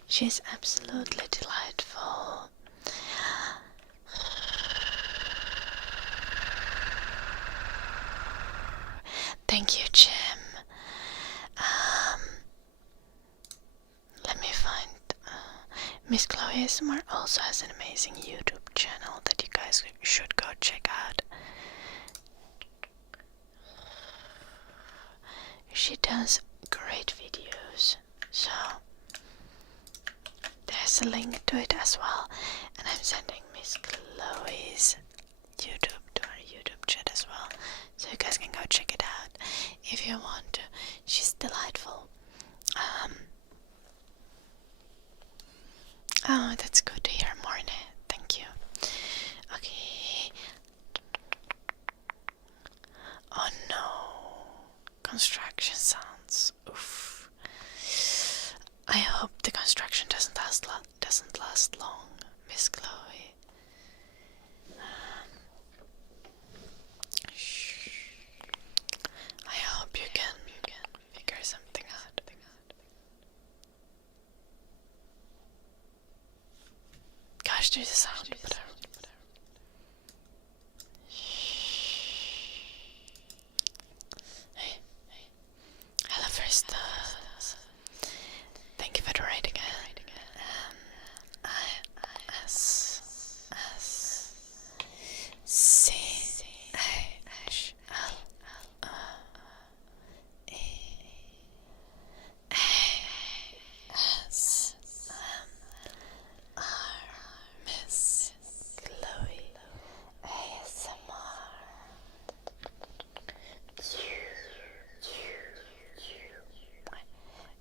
She's absolutely delightful. Thank you, Jim. Let me find... Miss Chloe ASMR also has an amazing YouTube channel that you guys should go check out. She does great videos, so there's a link to it as well. And I'm sending Miss Chloe's YouTube to our YouTube chat as well, so you guys can go check it out if you want to. She's delightful. Oh, that's good to hear, Morne. Thank you. Okay. Oh no. Construction sounds. Oof. I hope the construction doesn't last long, Miss Chloe. I hope you can figure something out. Gosh, there's a sound. Hey. Hello, first. Thank you for the raid again. Miss Chloe ASMR.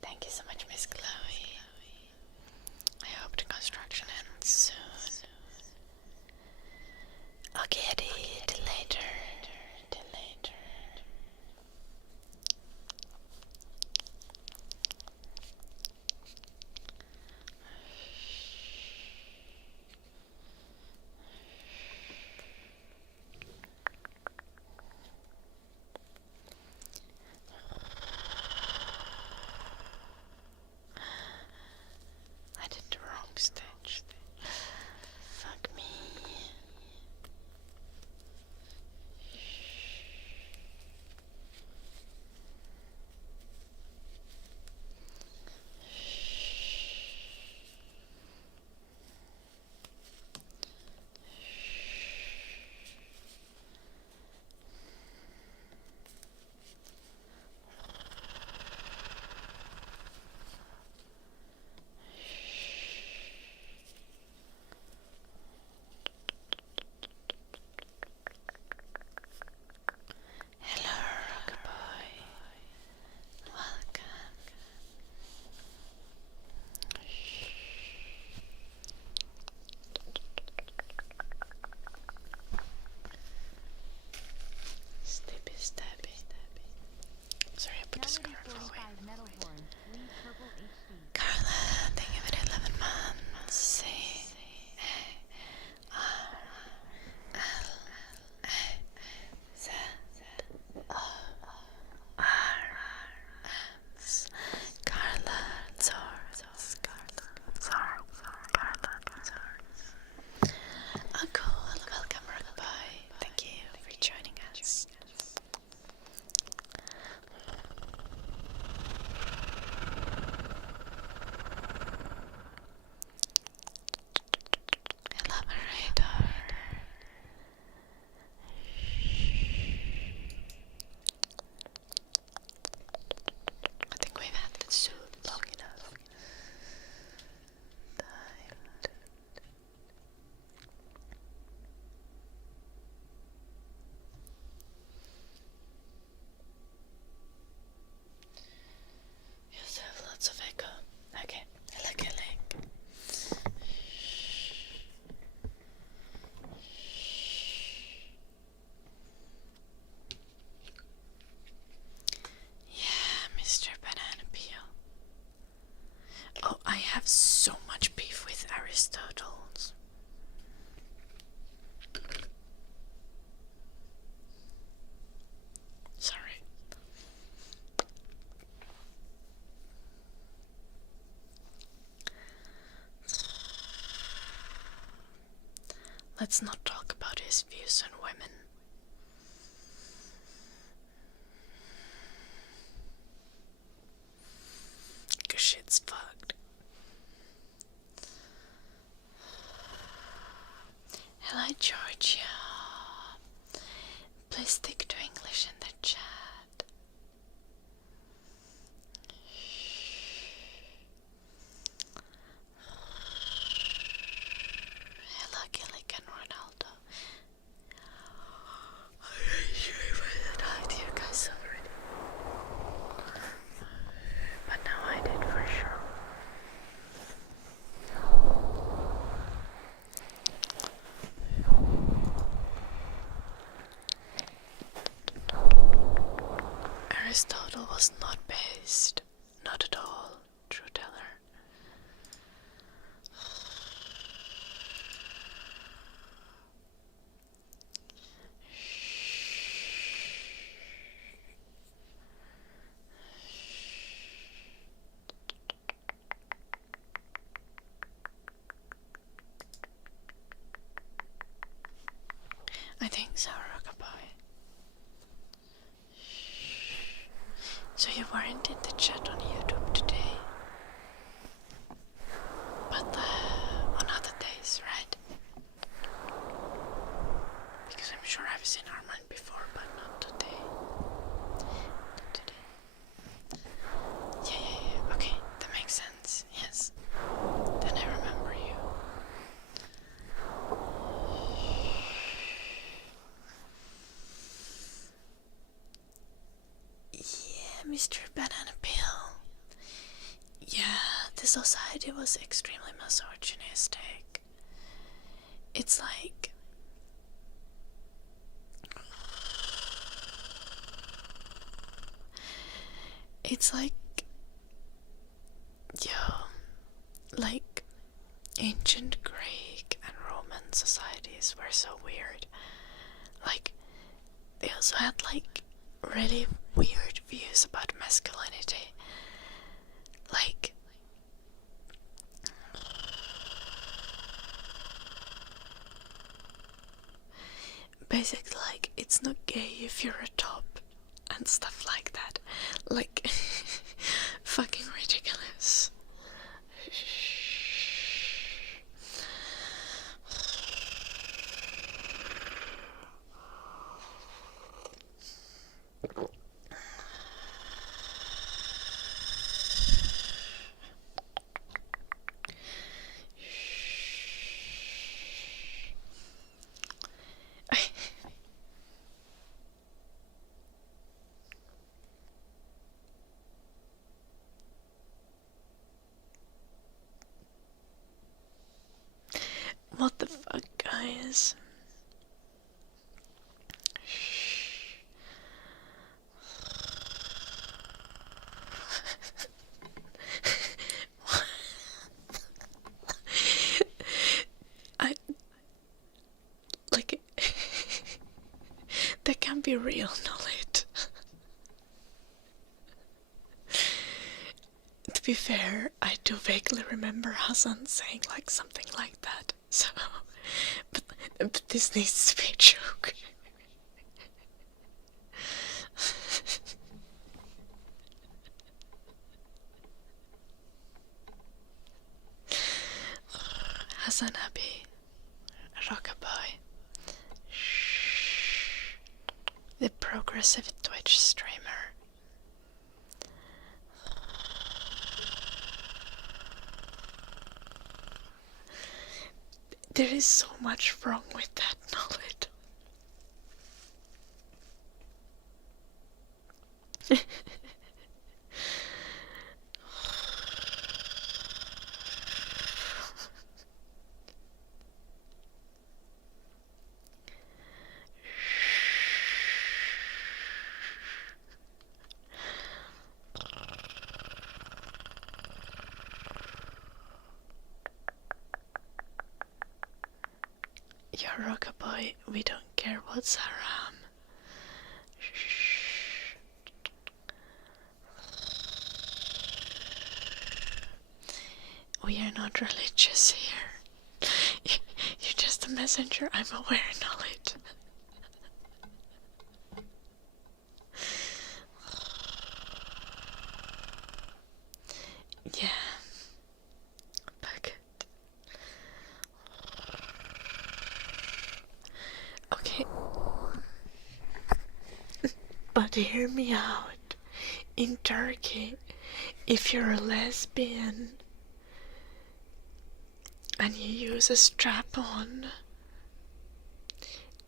Thank you so much, Miss Chloe. I hope the construction ends soon. Okay, till later. I did the wrong stitch. Fuck me. Let's not talk about his views on women. Cause shit's fucked. Hello, Georgia. Please stick to English in the chat. Hello, Gilligan Ronaldo. I'm sure I said hi to you guys already. But now I did for sure. Aristotle was not based, not at all, true teller. I think so, Rockabye. So you weren't in the chat on YouTube today, but on other days, right? Because I'm sure I've seen Armand before, but not today. Not today. Yeah, okay, that makes sense, yes. Then I remember you. Yeah, Mr. Banana Peel. Yeah, the society was extremely misogynistic. It's like... It's like... like ancient Greek and Roman societies were so weird. Like, they also had like really weird views about masculinity. Like, basically, like, it's not gay if you're a top and stuff like that. Like, fucking ridiculous. What the fuck, guys? Like, that can't be real, knowledge. To be fair, I do vaguely remember Hassan saying like something like that. So, but this needs to be a joke. Hassan Abi, Rockabye, the progressive Twitch streamer. There is so much wrong with that knowledge. You're Rockabye, we don't care what's haram. We are not religious here. You just the messenger, I'm aware knowledge. Yeah. Bucket. Okay. But hear me out. In Turkey, if you're a lesbian and you use a strap-on,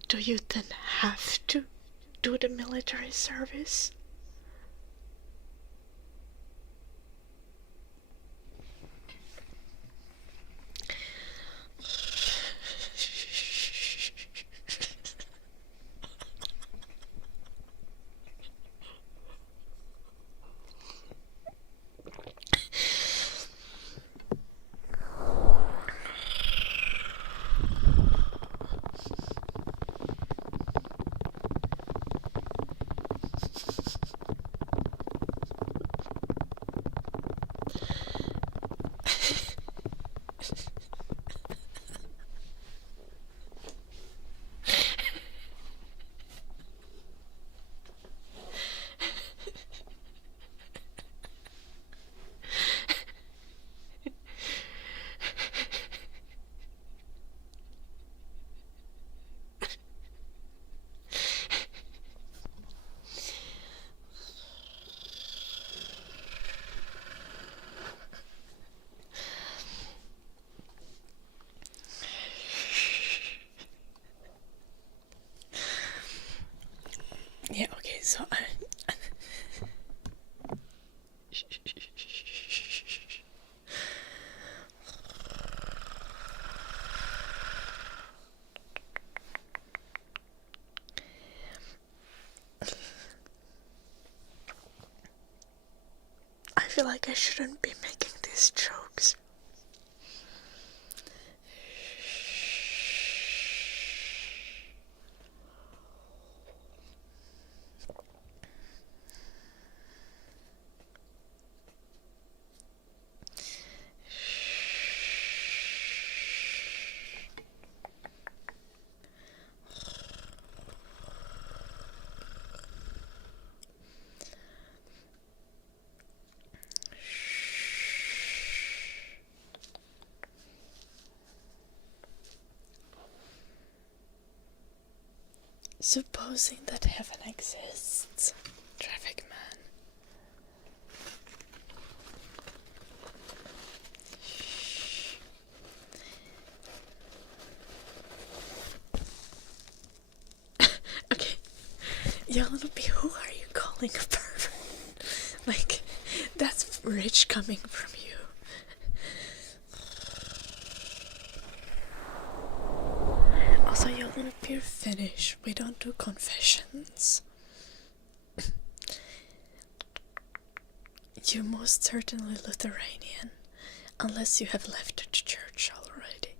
do you then have to do the military service? Yeah, okay, so I feel like I shouldn't be making these jokes. Supposing that heaven exists, traffic man. Okay, Yalanupi, who are you calling a pervert? Like, that's rich coming from you. Also, Yalanupi, you're Finnish. We don't do confessions. You're most certainly Lithuanian, unless you have left the church already.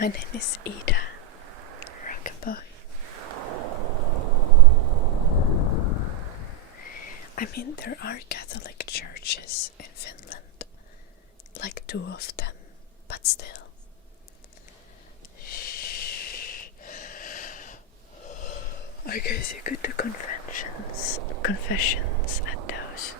My name is Ida Rockaboy. I mean, there are Catholic churches in Finland, like 2 of them, but still. I guess you could do confessions at those.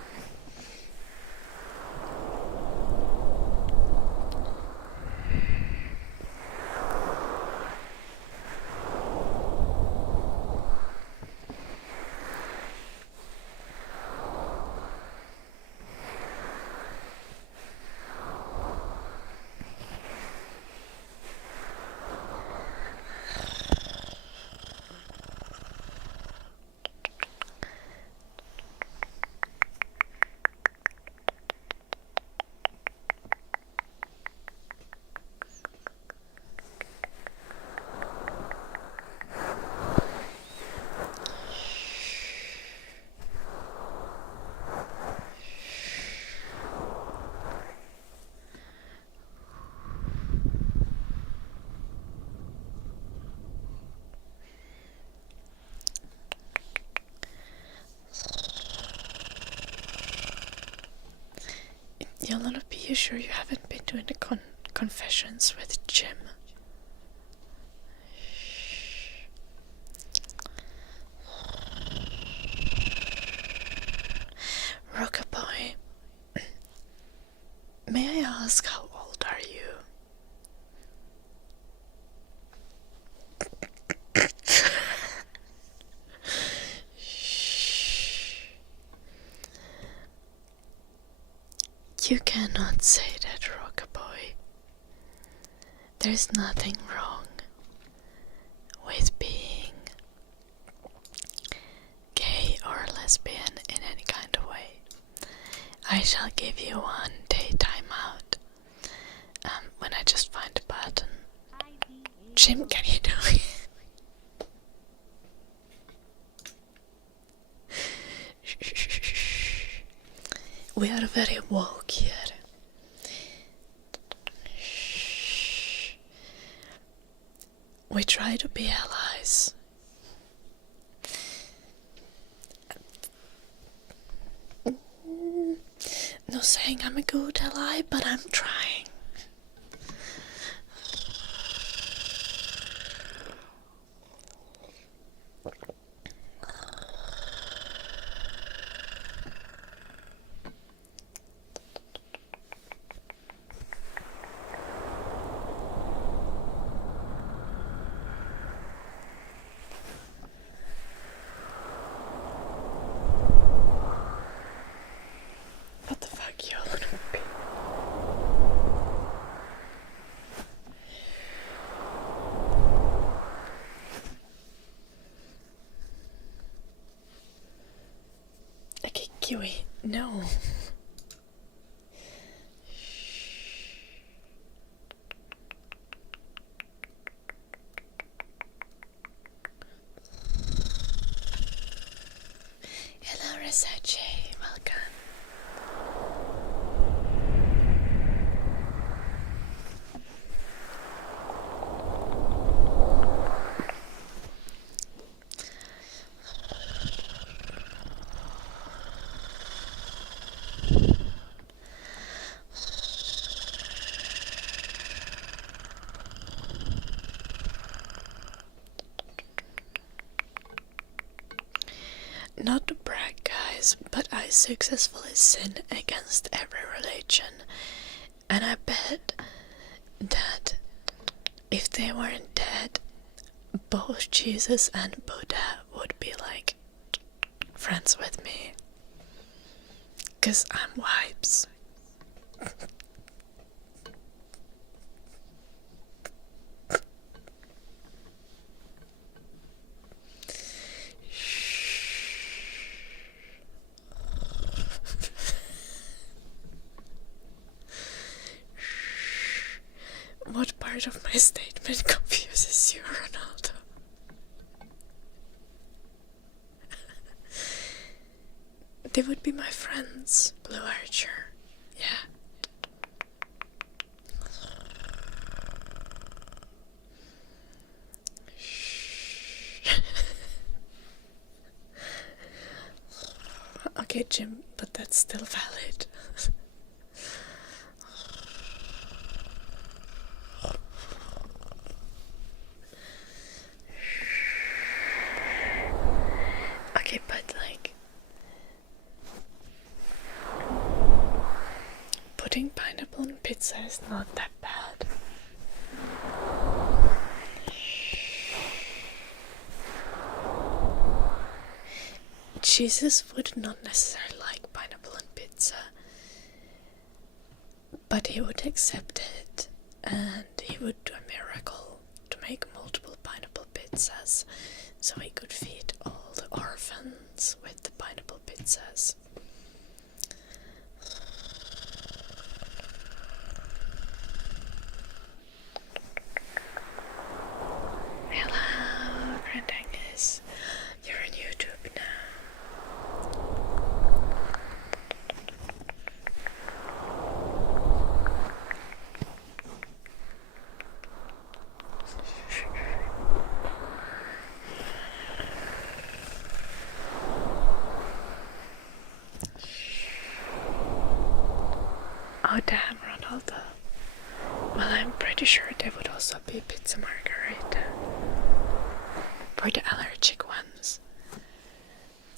Yolanda, be you sure you haven't been doing the confessions with Jim? Rockaboy, may I ask how old are you? You cannot say that, Rockaboy. There's nothing wrong with being gay or lesbian in any kind of way. I shall give you 1 day timeout when I just find the button. Jim, can you do it? We are very woke here. We try to be allies. No saying I'm a good ally, but I'm trying. What the fuck, y'all? Okay, Kiwi, no. Hello, Research, welcome. Not to brag, guys, but I successfully sin against every religion, and I bet that if they weren't dead, both Jesus and Buddha would be like friends with me, 'cause I'm vibes. What part of my statement confuses you, Ronaldo? They would be my friends, Blue Archer. Yeah. Okay, Jim, but that's still valid. Okay, but like, putting pineapple on pizza is not that bad. Jesus would not necessarily like pineapple on pizza, but he would accept it, and he would do a miracle to make multiple pineapple pizzas so he could feed all the orphans with the pineapple pizzas. Hello, Grandangus. You're on YouTube now. Oh damn, Ronaldo. Well, I'm pretty sure there would also be pizza margherita for the allergic ones.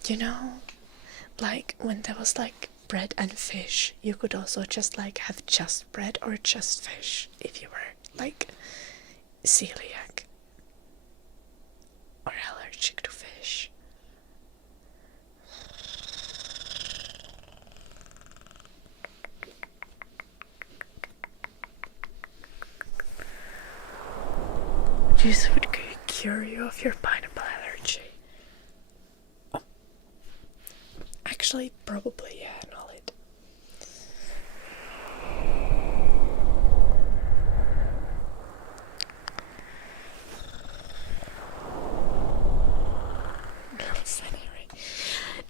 You know, like when there was like bread and fish, you could also just like have just bread or just fish if you were like celiac or allergic to fish. Juice would cure you of your pineapple allergy. Oh. Actually, probably, yeah, knowledge.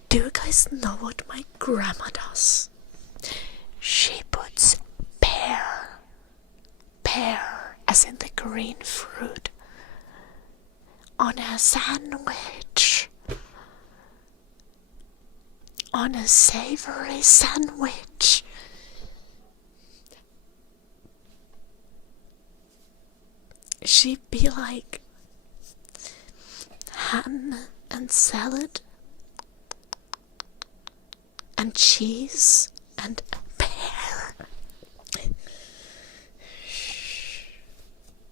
Do you guys know what my grandma does? She puts pear, as in the green fruit, on a sandwich. On a savory sandwich. She'd be like ham and salad and cheese and pear.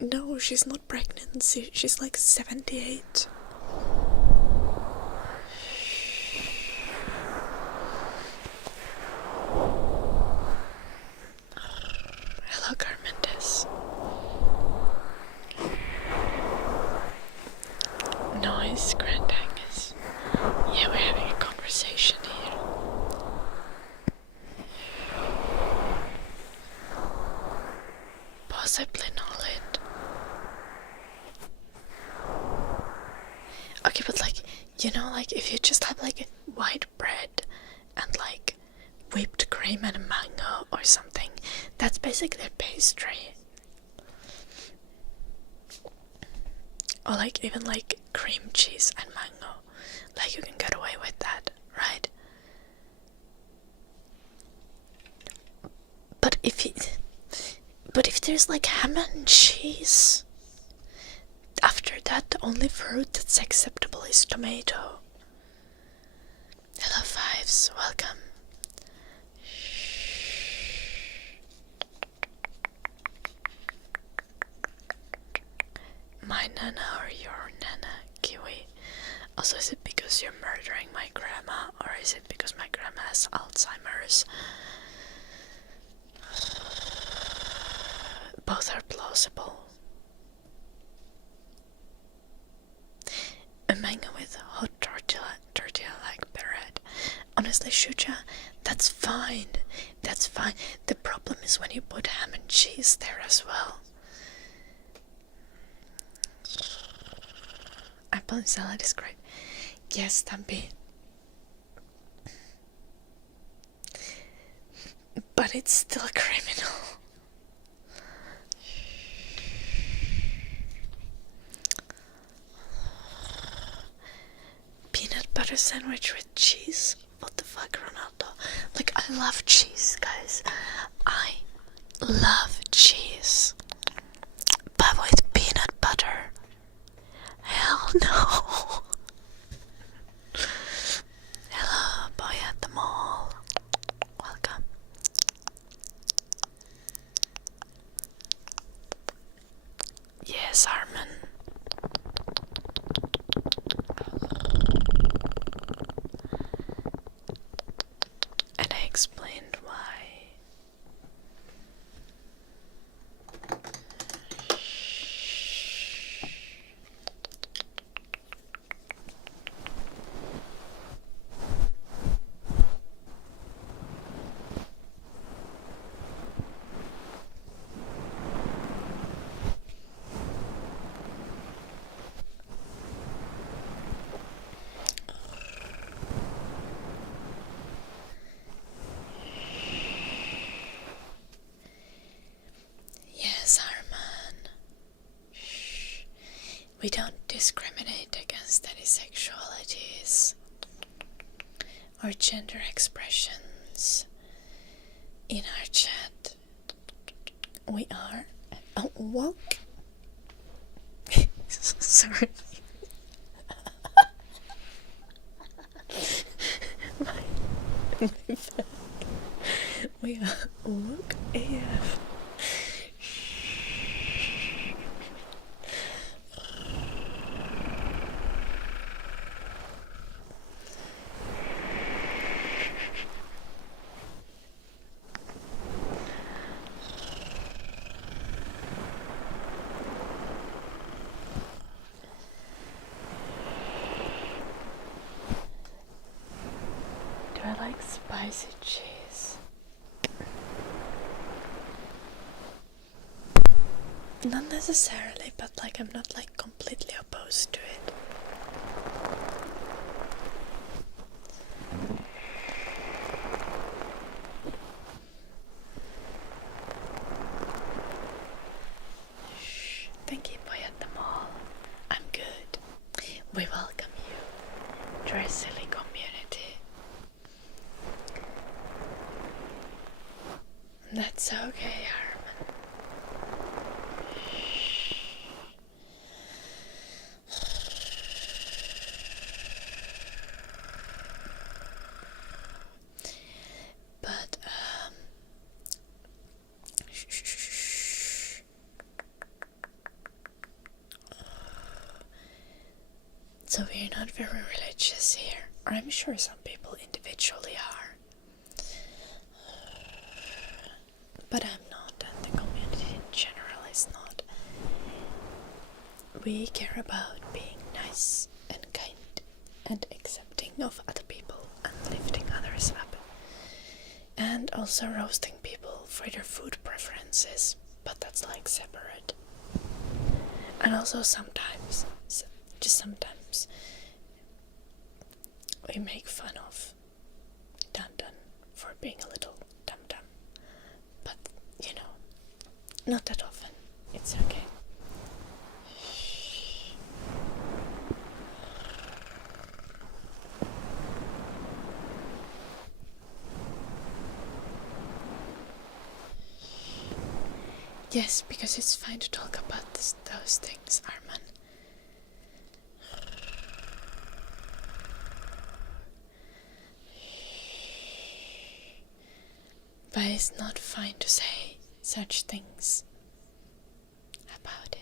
No, she's not pregnant. She's like 78. Hello, Carmendes. Nice, Grand Angus. Yeah, we're having a conversation here. Possibly not it. Okay, but like, you know, like if you just have like white bread and like whipped cream and a mango or something, that's basically a pastry. Or like even like cream cheese and mango, like you can get away with that, right? But if there's like ham and cheese, after that the only fruit that's acceptable is tomato. Hello Fives, welcome. My nana or your nana, Kiwi? Also, is it because you're murdering my grandma, or is it because my grandma has Alzheimer's? Both are plausible. A mango with hot tortilla like bread. Honestly, Shuja, that's fine. That's fine. The problem is when you put ham and cheese there as well. Apple and salad is great. Yes, Stampy. But it's still a criminal. Peanut butter sandwich with cheese? What the fuck, Ronaldo? Like, I love cheese, guys. I love cheese. But with peanut butter? Hell no. Hello, boy at the mall. Welcome. Yes, Harmon. And I explained why. Yes, Harman. Shh. We don't discriminate against any sexualities or gender expressions. in our chat. We are woke. Sorry. We are woke AF. Do I like spicy cheese? Not necessarily, but like I'm not like completely opposed to it. Thank you, boy at the mall. I'm good. We welcome you to our silly community. That's okay, Herman. But, so we're not very religious here. I'm sure some people individually are. But I'm not, and the community in general is not. We care about being nice and kind and accepting of other people and lifting others up. And also roasting people for their food preferences, but that's like separate. And also sometimes, just sometimes, we make fun of Dun Dun for being a little dum-dum. But, you know, not that often. It's okay. Yes, because it's fine to talk about those things, Arman. But it's not fine to say such things about it.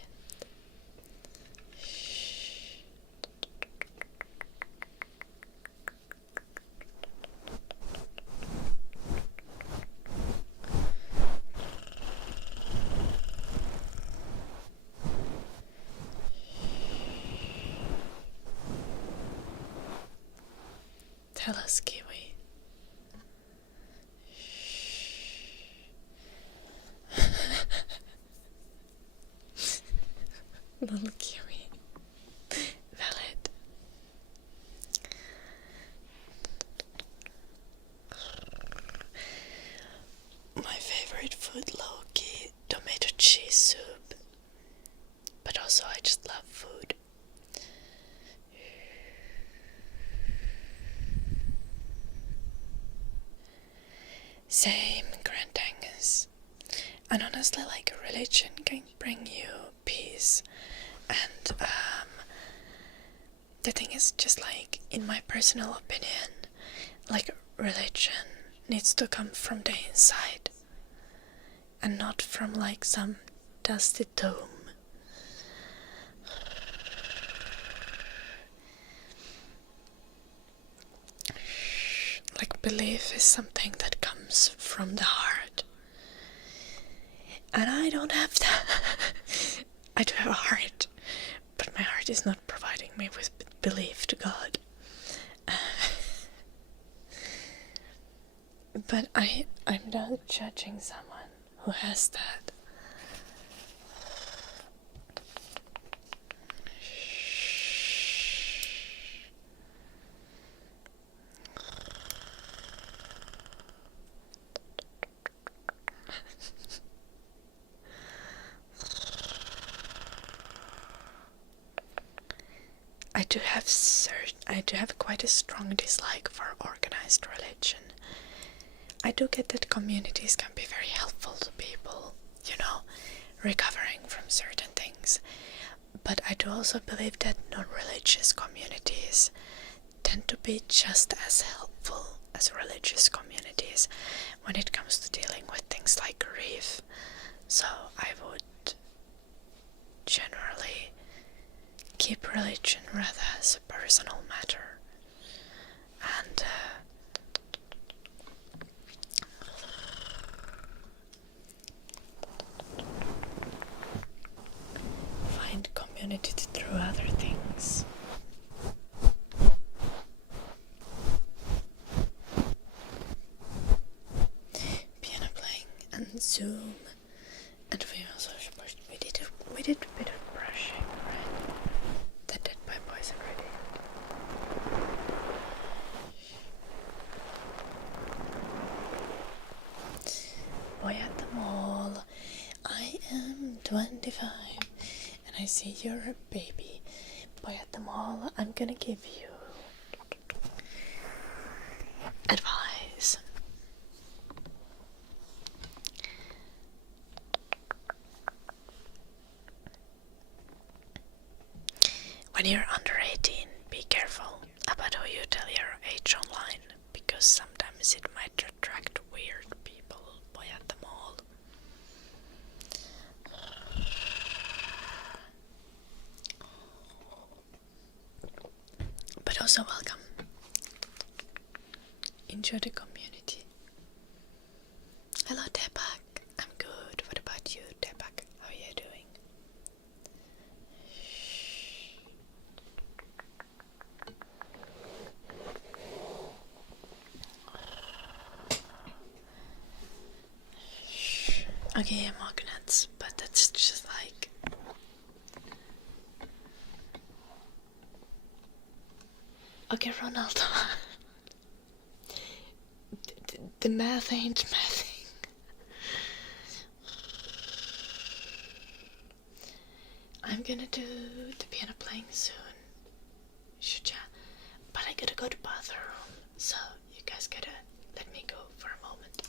Tell us, Kiwi. Little Kiwi. Valid. My favorite food, low-key, tomato cheese soup. But also I just love food. Same, Grand Angus. And honestly, like, religion can bring you peace. And the thing is, just like, in my personal opinion, like, religion needs to come from the inside and not from like some dusty dome. Like, belief is something that comes from the heart. And I don't have that. I do have a heart, but my heart is not providing me with belief to God. But I'm not judging someone who has that. I do have quite a strong dislike for organized religion. I do get that communities can be very helpful to people, you know, recovering from certain things. But I do also believe that non-religious communities tend to be just as helpful as religious communities when it comes to dealing with things like grief. So I would generally keep religion rather as a personal matter, and find community through other things. Piano playing and Zoom, and we also we did a bit of brushing, right? That did my voice already. Boy at the mall. I am 25 and I see you're a baby. Boy at the mall, I'm gonna give you advice. When you're under 18, be careful about who you tell your age online, because sometimes it might attract weird people. Boy at the mall. But also welcome. Enjoy the community. Hello Deepak, I'm good. What about you, Deepak? How are you doing? Okay, magnets, but that's just like... Okay, Ronaldo. the math ain't mathing. I'm gonna do the piano playing soon. Should ya? But I gotta go to bathroom, so you guys gotta let me go for a moment.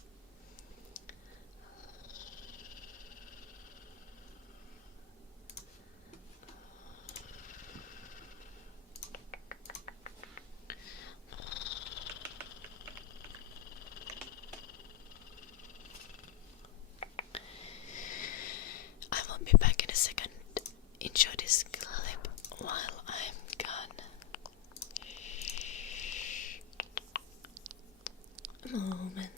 I will be back in a second. Enjoy this clip while I'm gone. A moment.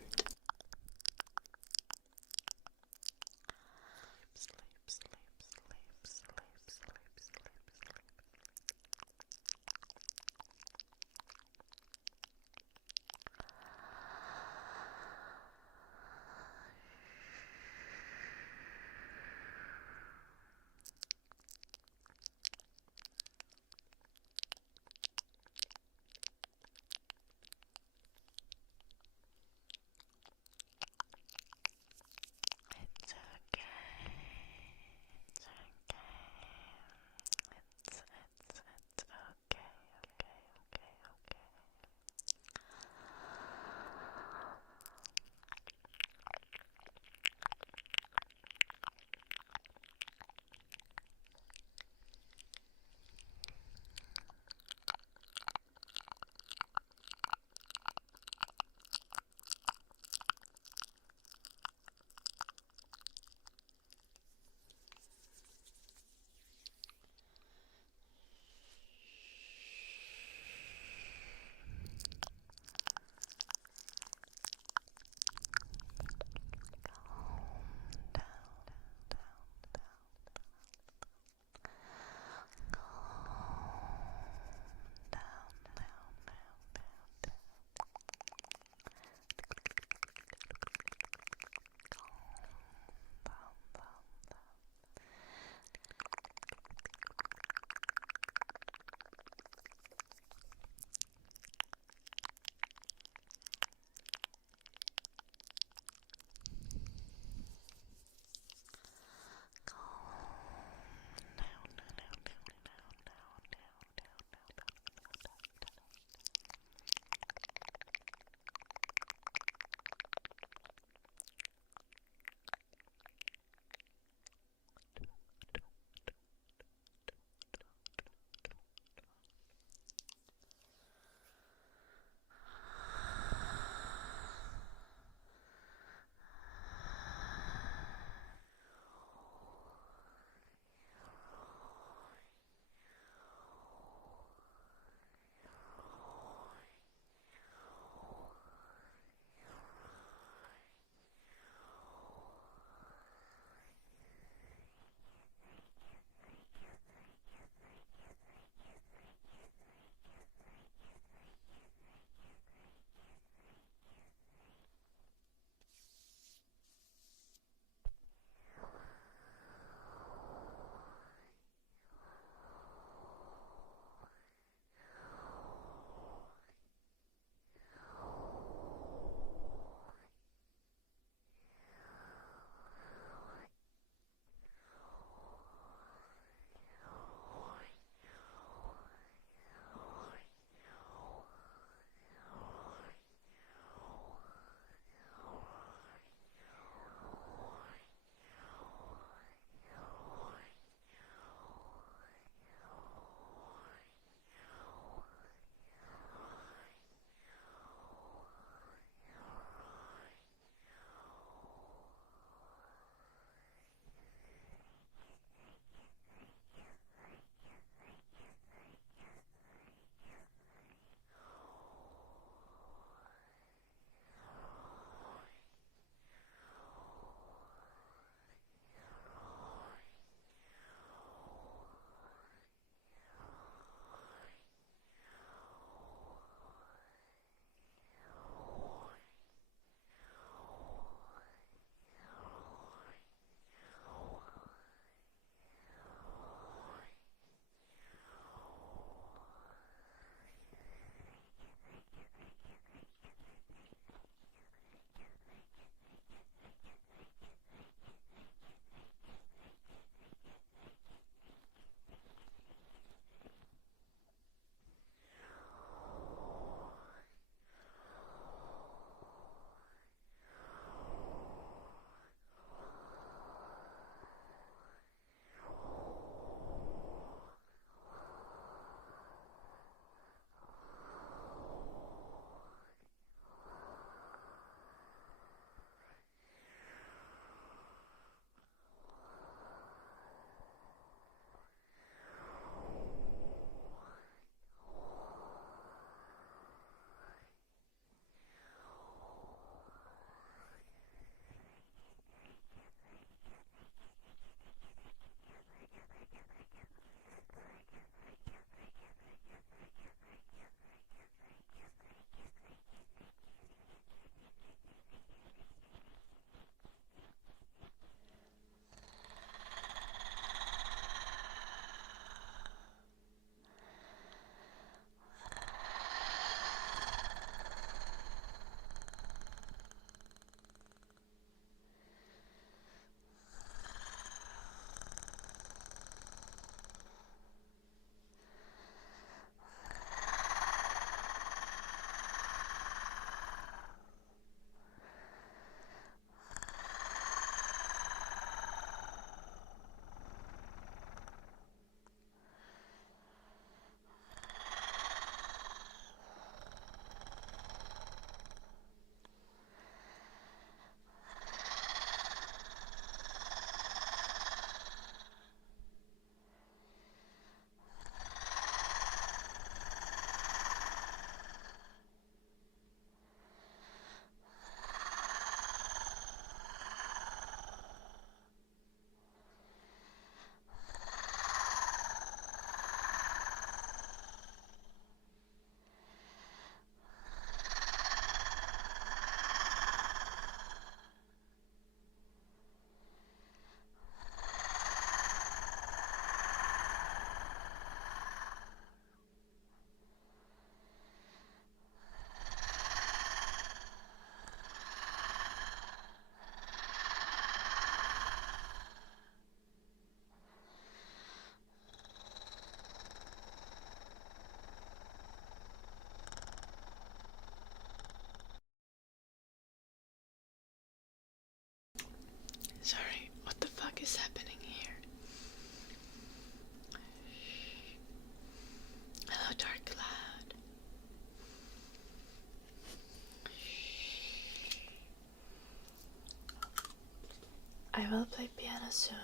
I will play piano soon.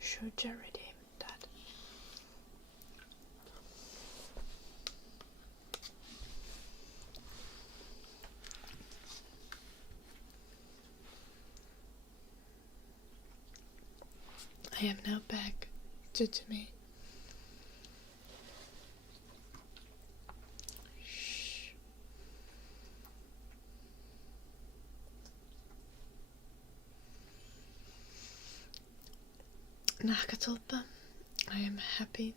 Should you redeem that? I am now back to me. Shh. Nakatolpa, I am happy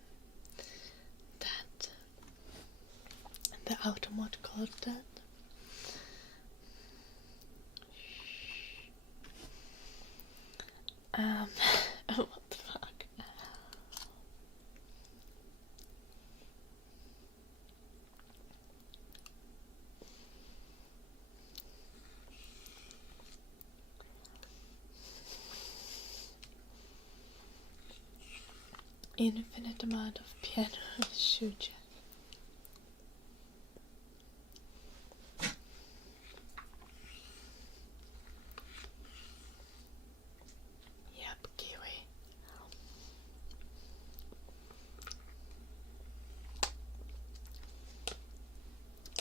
that the automat called that. What the fuck? Infinite amount of piano shoot. Yep, kiwi.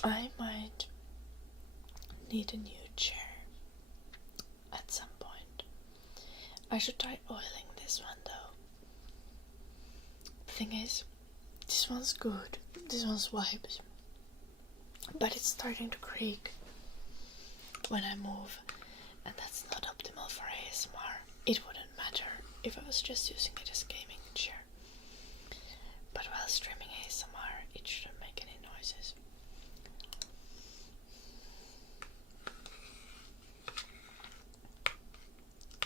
I might need a new chair at some point. I should try oiling this one though. Thing is, this one's good, this one's vibes, but it's starting to creak when I move, and that's not optimal for ASMR. It wouldn't matter if I was just using it as a gaming chair, but while streaming ASMR it shouldn't make any noises.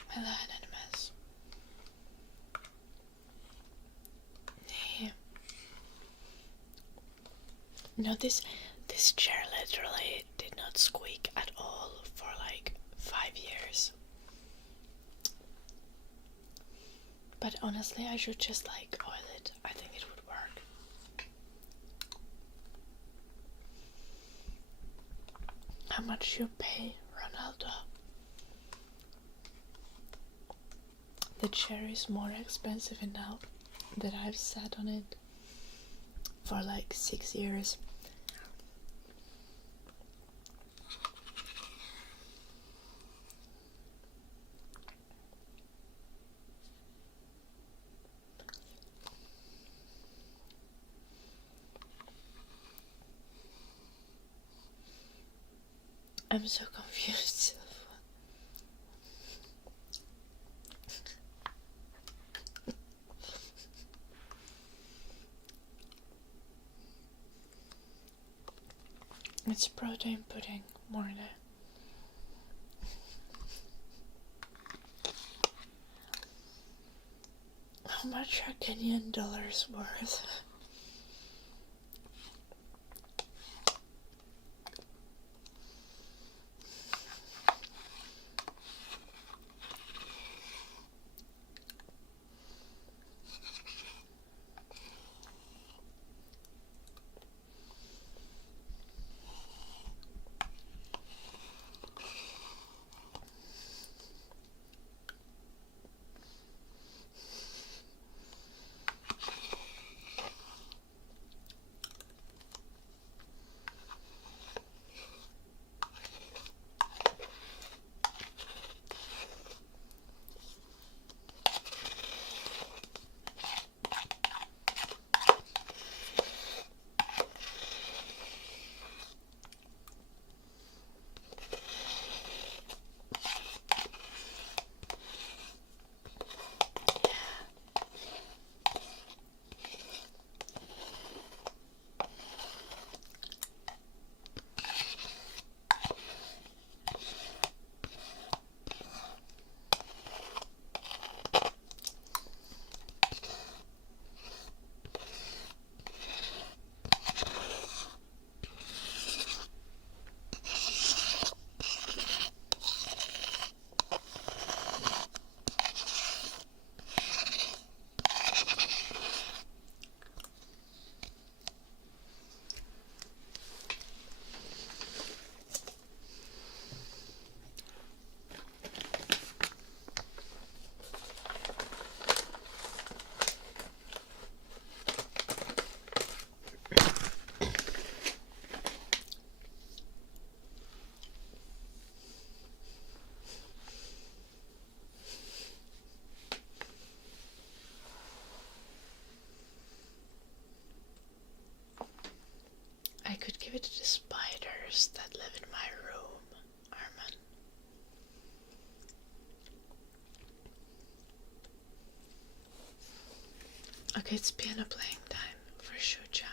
Hello Anonymous. Yeah. No, this chair literally did not squeak at all for like 5 years. But honestly, I should just like oil it. I think it would work. How much you pay, Ronaldo? The chair is more expensive now that I've sat on it for like 6 years. I'm so confused. It's protein pudding, more than. How much are Kenyan dollars worth? Okay, it's piano playing time for Shuja.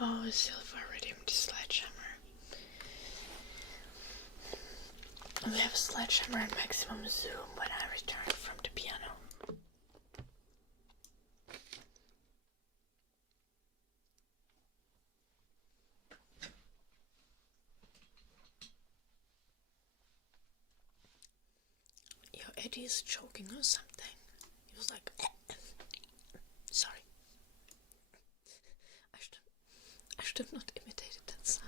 Oh, Silver redeemed the sledgehammer. We have a sledgehammer and maximum zoom when I return from the piano. Yo, Eddie is choking on something. He was like, sorry. I should have not imitated that sound.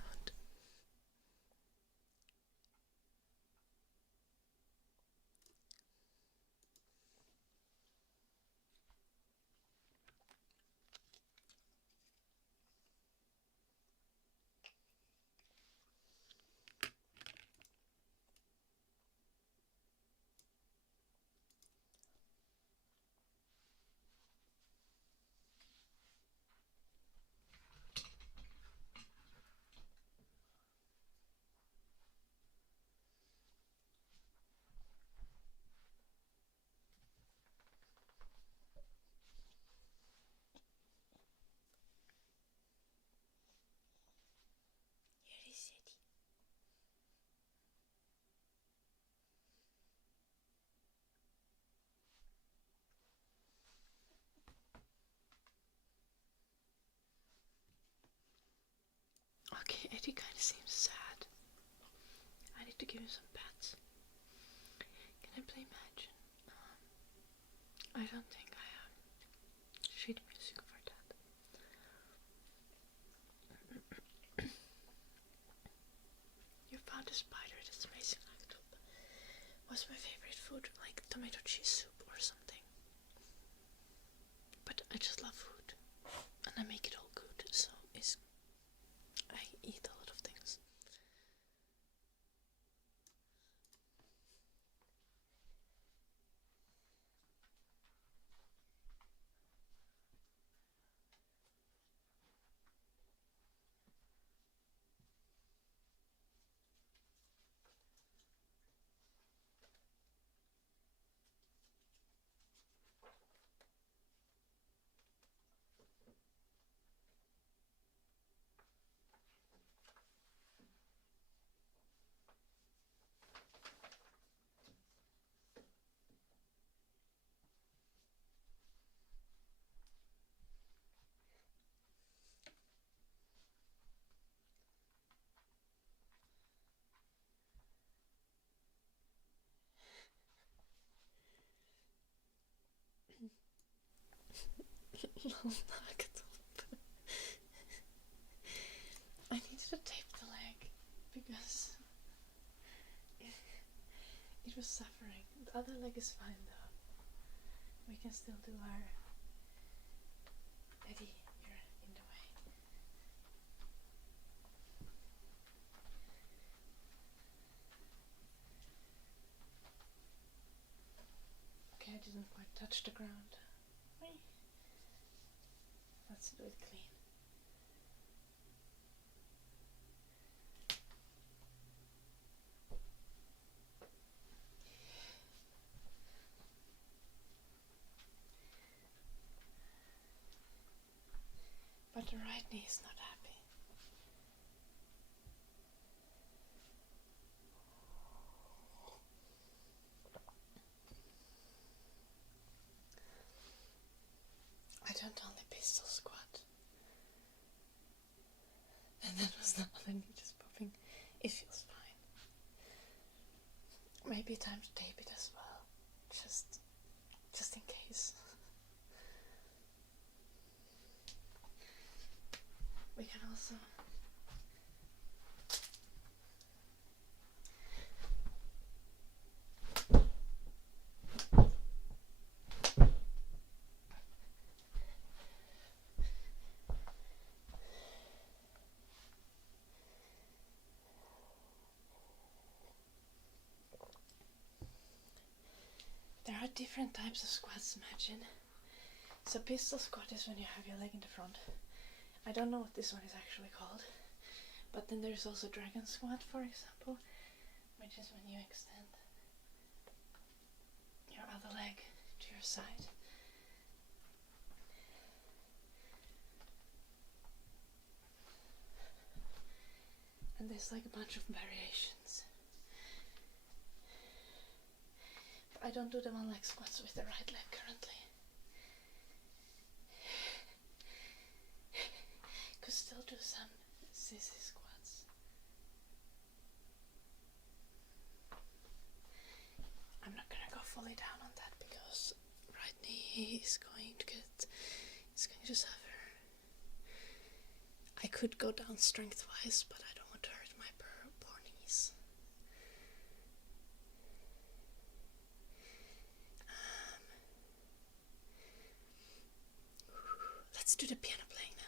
Here is Eddie. Okay, Eddie kind of seems sad. I need to give him some pets. Can I play Imagine? I don't think I have sheet music for that. You found a spider, that's amazing. What's my favorite food? Like tomato cheese soup or something. But I just love food. And I make it all good, so I eat a lot of things. I needed to tape the leg because it was suffering. The other leg is fine though. We can still do our... Eddie, you're in the way. Okay, I didn't quite touch the ground. Let's do it clean. But the right knee is not happy. I don't only pistol squat. And that was the other knee just popping. It feels fine. Maybe time to tape it as well. Just in case. We can also... There are different types of squats, Imagine. So pistol squat is when you have your leg in the front. I don't know what this one is actually called. But then there's also dragon squat, for example, which is when you extend your other leg to your side. And there's like a bunch of variations. But I don't do them on leg squats with the right leg currently. Could still do some sissy squats. I'm not gonna go fully down on that because right knee is going to suffer. I could go down strength-wise, but I don't want to hurt my poor knees. Let's do the piano playing now.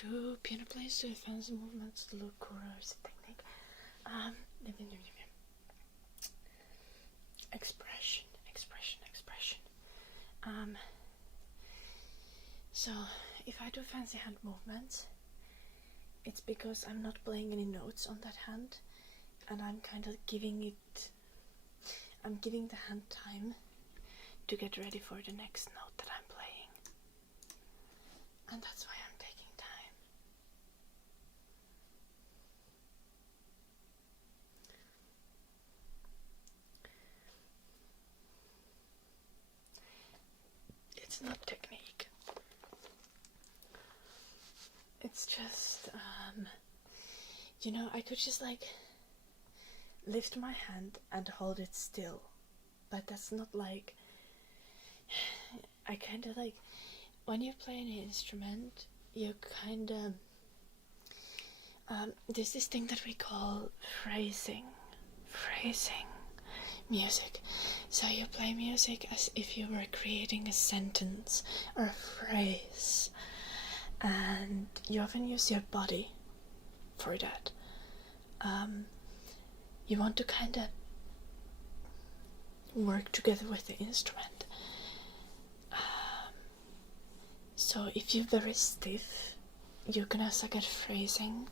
do piano players do fancy movements to look cool or is it technique? Expression. So if I do fancy hand movements, it's because I'm not playing any notes on that hand, and I'm kind of giving the hand time to get ready for the next note that I'm playing. And that's why I'm taking time. It's not technique. It's just, I could just like lift my hand and hold it still. But that's not like, I kind of like, when you play an instrument, you kind of, there's this thing that we call phrasing music. So you play music as if you were creating a sentence or a phrase, and you often use your body for that. You want to kind of work together with the instrument. So if you're very stiff, you're gonna suck at phrasing.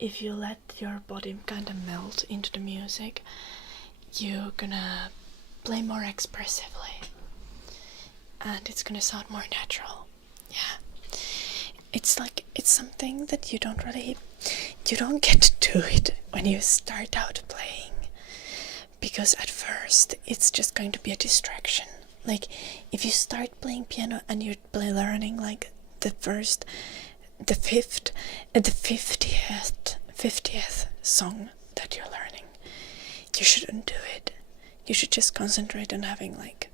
If you let your body kind of melt into the music, you're gonna play more expressively, and it's gonna sound more natural. Yeah, it's something that you don't get to do it when you start out playing, because at first it's just going to be a distraction. Like if you start playing piano and you're learning like the 50th song that you're learning, you shouldn't do it. You should just concentrate on having like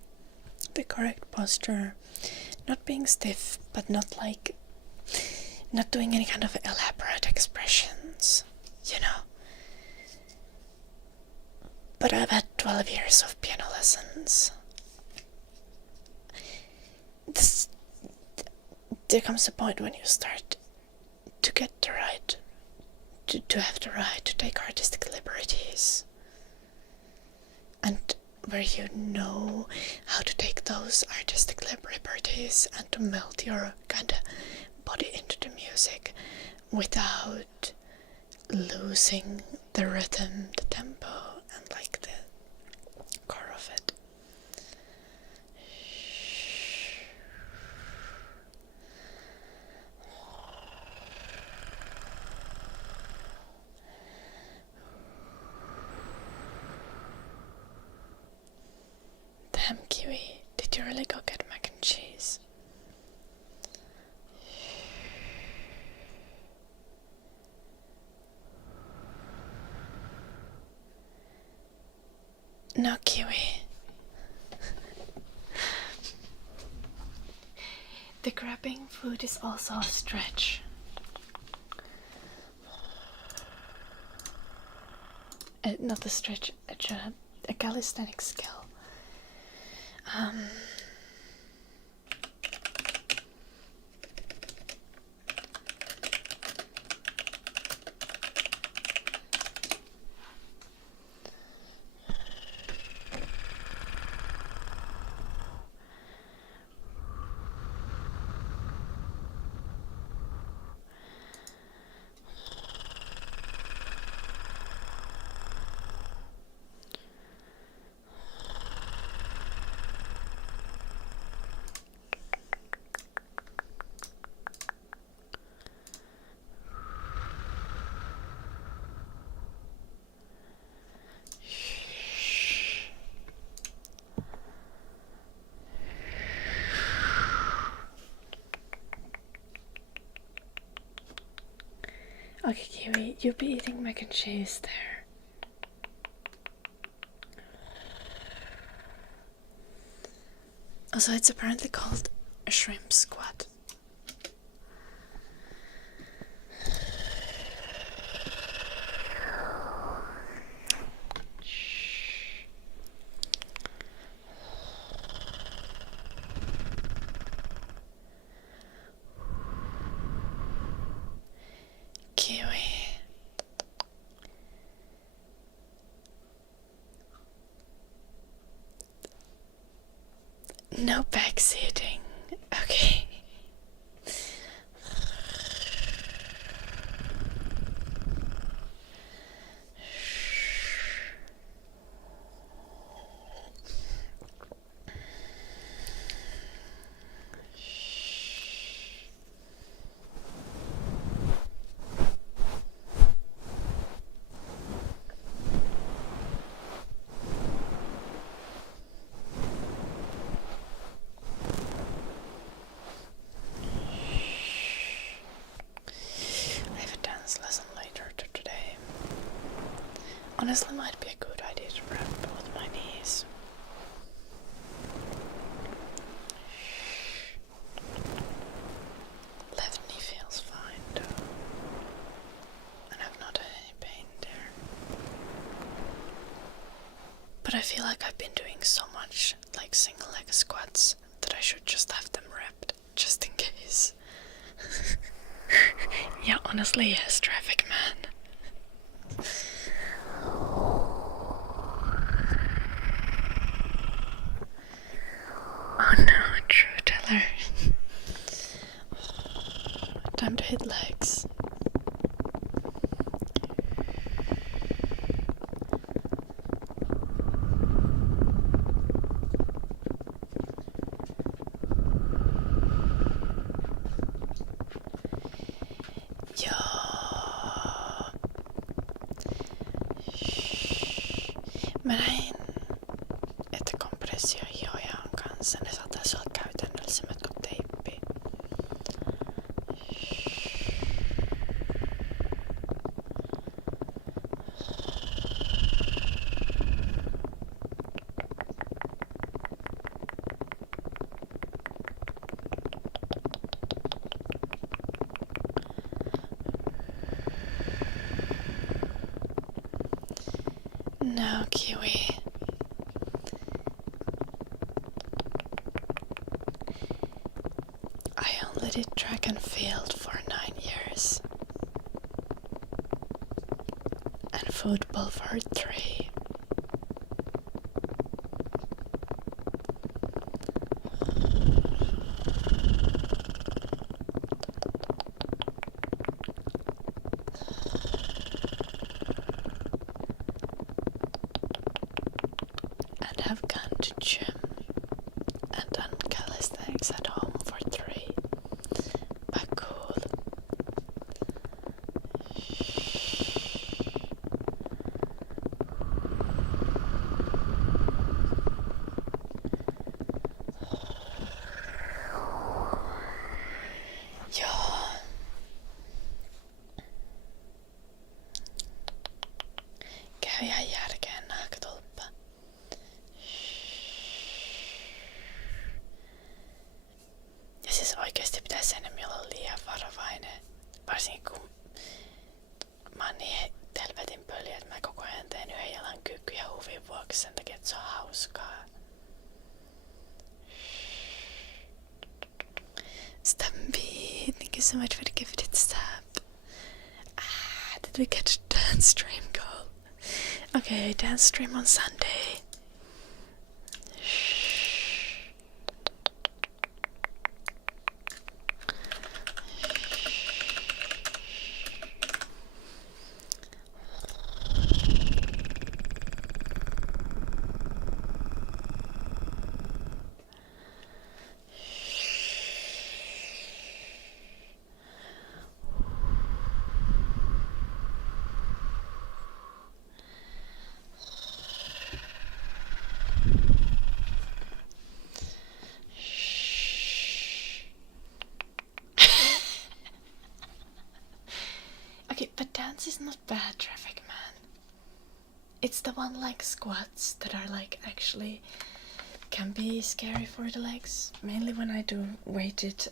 the correct posture, not being stiff, but not doing any kind of elaborate expressions, But I've had 12 years of piano lessons. There comes a point when you start to get the right, to have the right to take artistic liberties, and where you know how to take those artistic liberties and to melt your kind of body into the music without losing the rhythm, the tempo, and like the core of it. Damn, Kiwi, did you really go get mac and cheese? No, Kiwi. The grabbing food is also a stretch. Not a stretch, a calisthenic skill. Okay, Kiwi, you'll be eating mac and cheese there. Also, it's apparently called a shrimp squat. Honestly, might be a good idea to wrap both my knees. Left knee feels fine though, and I've not had any pain there. But I feel like I've been doing so much like single leg squats that I should just have them wrapped, just in case. Yeah, honestly, yes, traffic man. Oh no, true teller. Time to hit legs. Joo. Mä näin, että kompressiohioajan kanssa ne saattaisi olla käytännöllisemmät kuin teippi. No, Kiwi. I only did track and field for 9 years. And football for 3. And have gone to gym and done calisthenics at home for 3. But cool. Joo. Käy ihan järkeen nahkatolppa. Ja siis oikeesti pitäisi enemmän olla liian varovainen. Varsinkin kun mä oon niin helvetin pöliä, että mä koko ajan teen yhden jalan kyykky ja huvin vuoksi sen takia, että se on hauskaa. Stampede, thank you so much for the gifted sub. Did we catch a dance stream goal? Okay, dance stream on Sunday. Okay, but dance is not bad, traffic man. It's the one like squats that are like actually can be scary for the legs. Mainly when I do weighted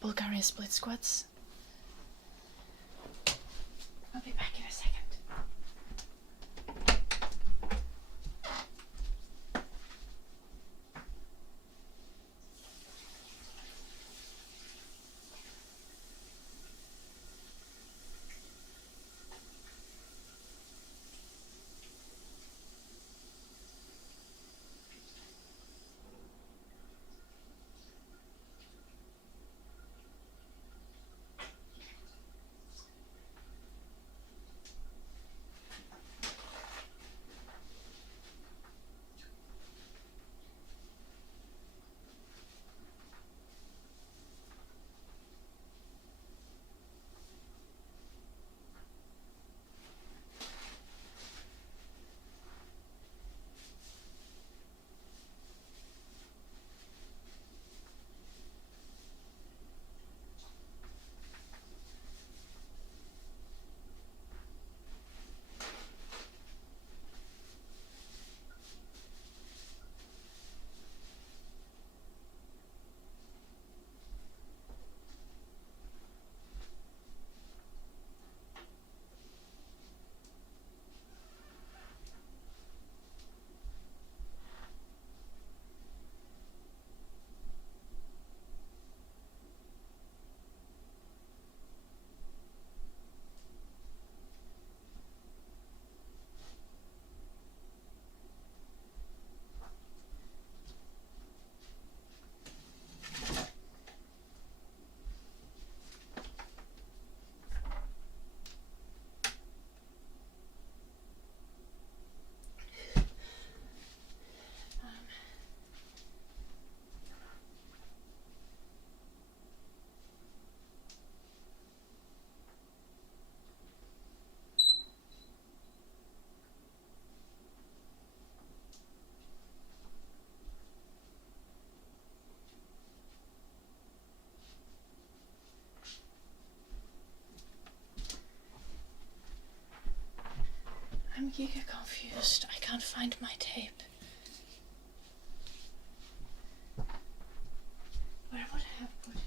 Bulgarian split squats. I'll be back in a second. I'm giga confused. I can't find my tape. Where would I have put it?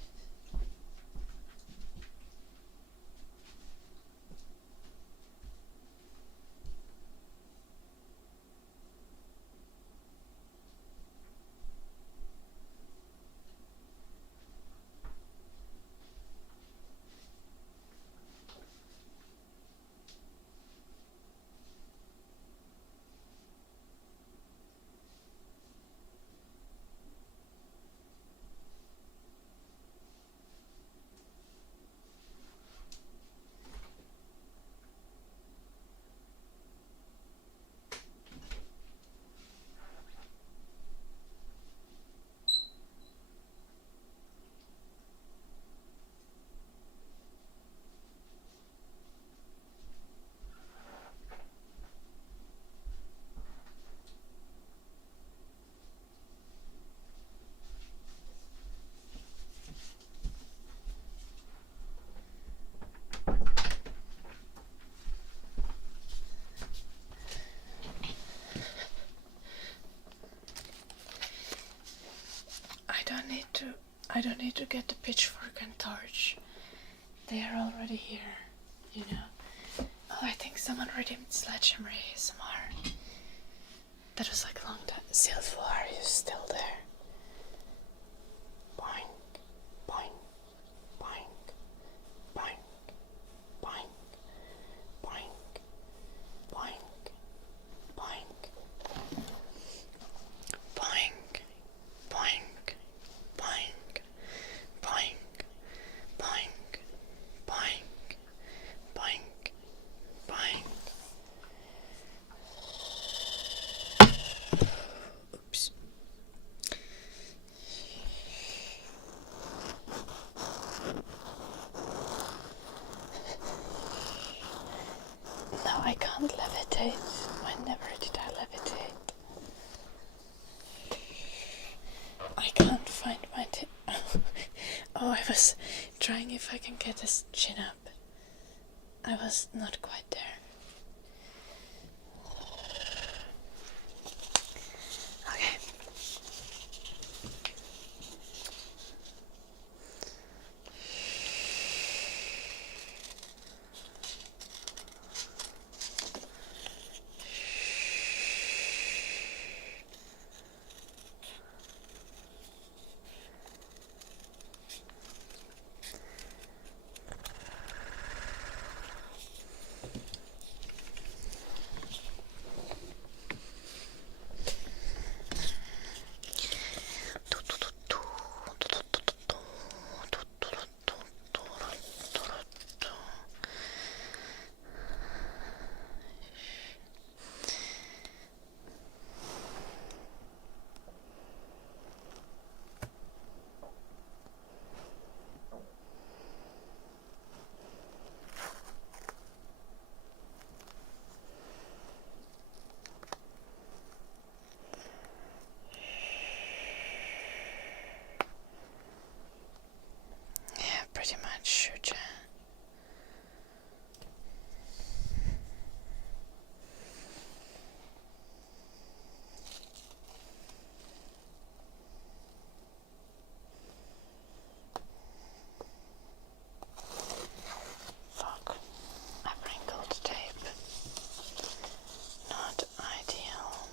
I don't need to get the pitchfork and torch. They are already here, you know. Oh, I think someone redeemed Sledgehammer ASMR. That was like a long time. Sylph, are you still there? Boink, boink, boink, boink, boink, boink, boink, boink, boink, boink, boink, boink, boink, boink, boink, boink. Oops. No, I can't levitate. Whenever did I levitate? I can't find my Oh, I was trying if I can get this chin up. I was not quite there. Okay. Pretty much, Shuja. Fuck. I've wrinkled tape. Not ideal.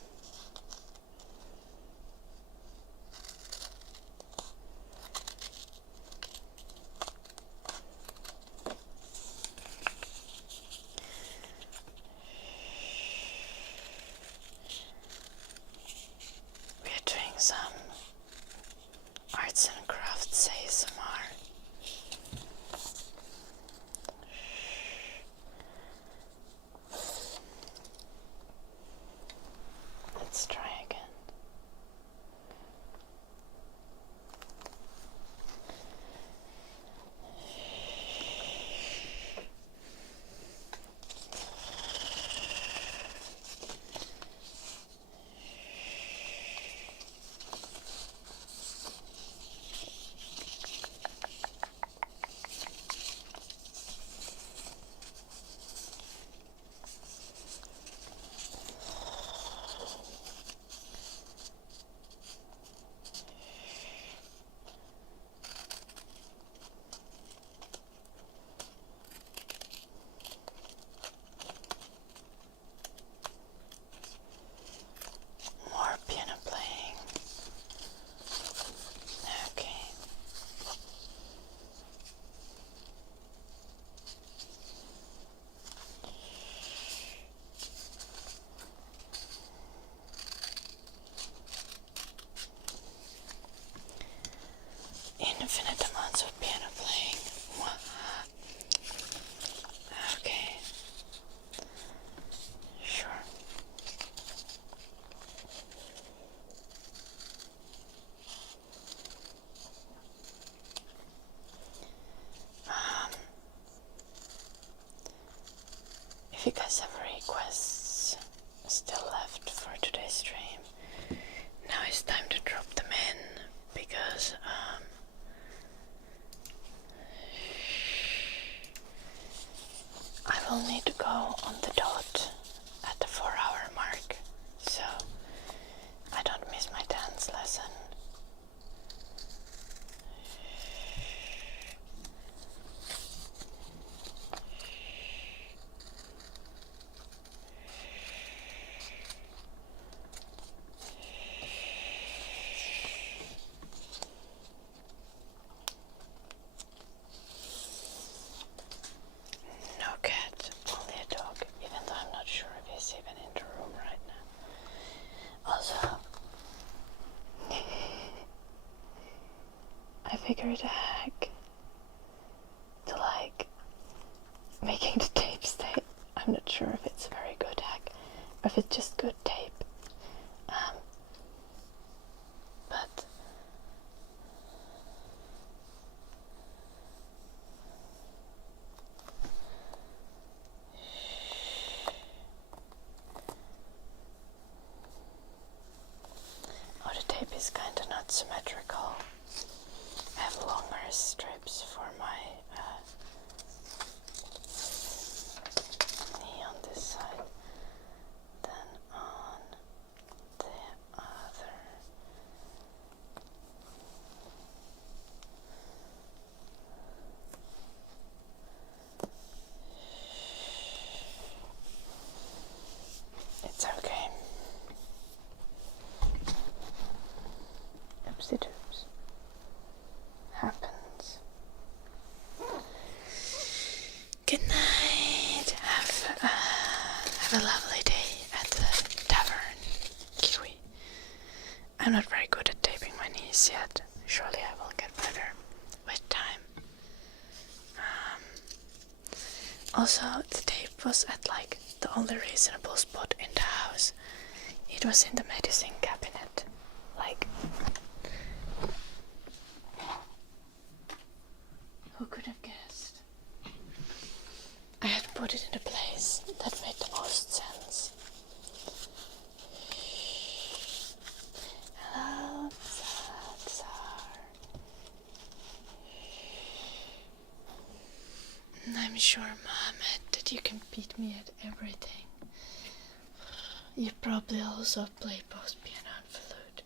If you guys have requests still left for today's stream, now it's time to drop them in because I will need to go on the dot at the 4-hour mark, so I don't miss my dance lesson. No cat, only a dog, even though I'm not sure if he's even in the room right now. Also, I figured a hack to like making the tape stay. I'm not sure if it's a very good hack or if it's just good tape. But oh, the tape is kinda not symmetrical. I have longer strips for my knee on this side than on the other. It's okay. Oopsie doops. Happens. Good night. Have a lovely day at the tavern, Kiwi. I'm not very good at taping my knees yet. Surely I will get better with time. Also, the tape was at like the only reasonable spot in the house. It was in the medicine cabinet. Like, who could have guessed? I had put it in a place that made the most sense. Hello, Tsar. I'm sure, Mohammed, that you can beat me at everything. You probably also play both piano and flute.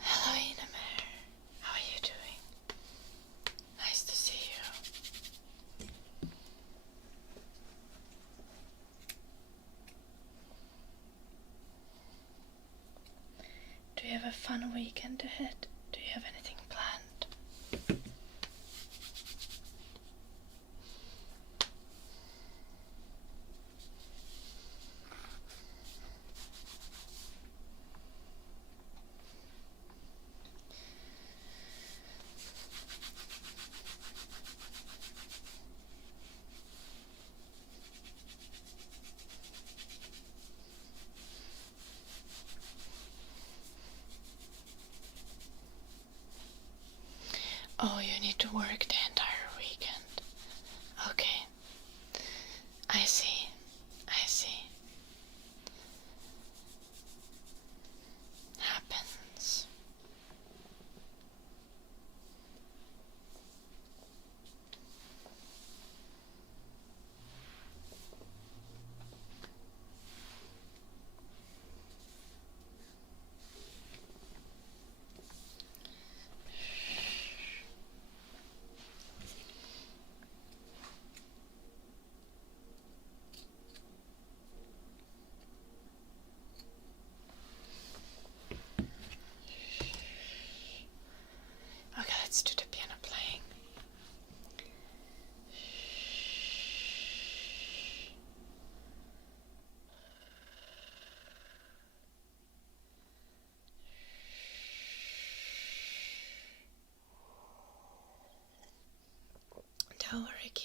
Hello, Inamer. How are you doing? Nice to see you. Do you have a fun weekend ahead? Do you have anything planned? Oh, you need to work the entire weekend. Okay. I see. I see. Happens.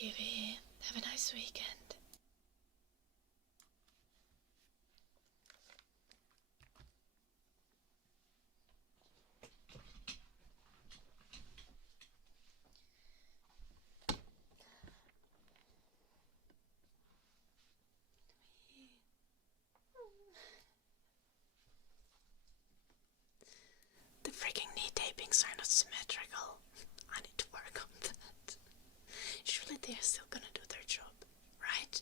Kiwi. Have a nice weekend. The freaking knee tapings are not symmetrical. I need to work on that. Surely they are still gonna do their job, right?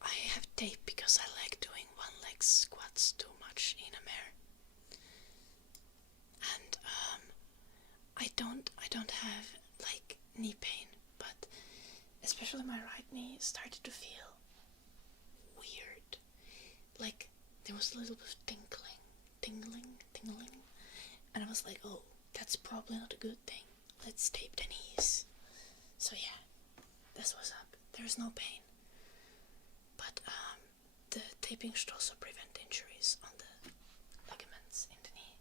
I have tape because I like doing one leg squats too much in a mirror. And I don't have like knee pain, but especially my right knee started to feel weird. Like there was a little bit of tingling, and I was like, oh, that's probably not a good thing. Let's tape the knees. So yeah, that's what's up. There's no pain, but the taping should also prevent injuries on the ligaments in the knee.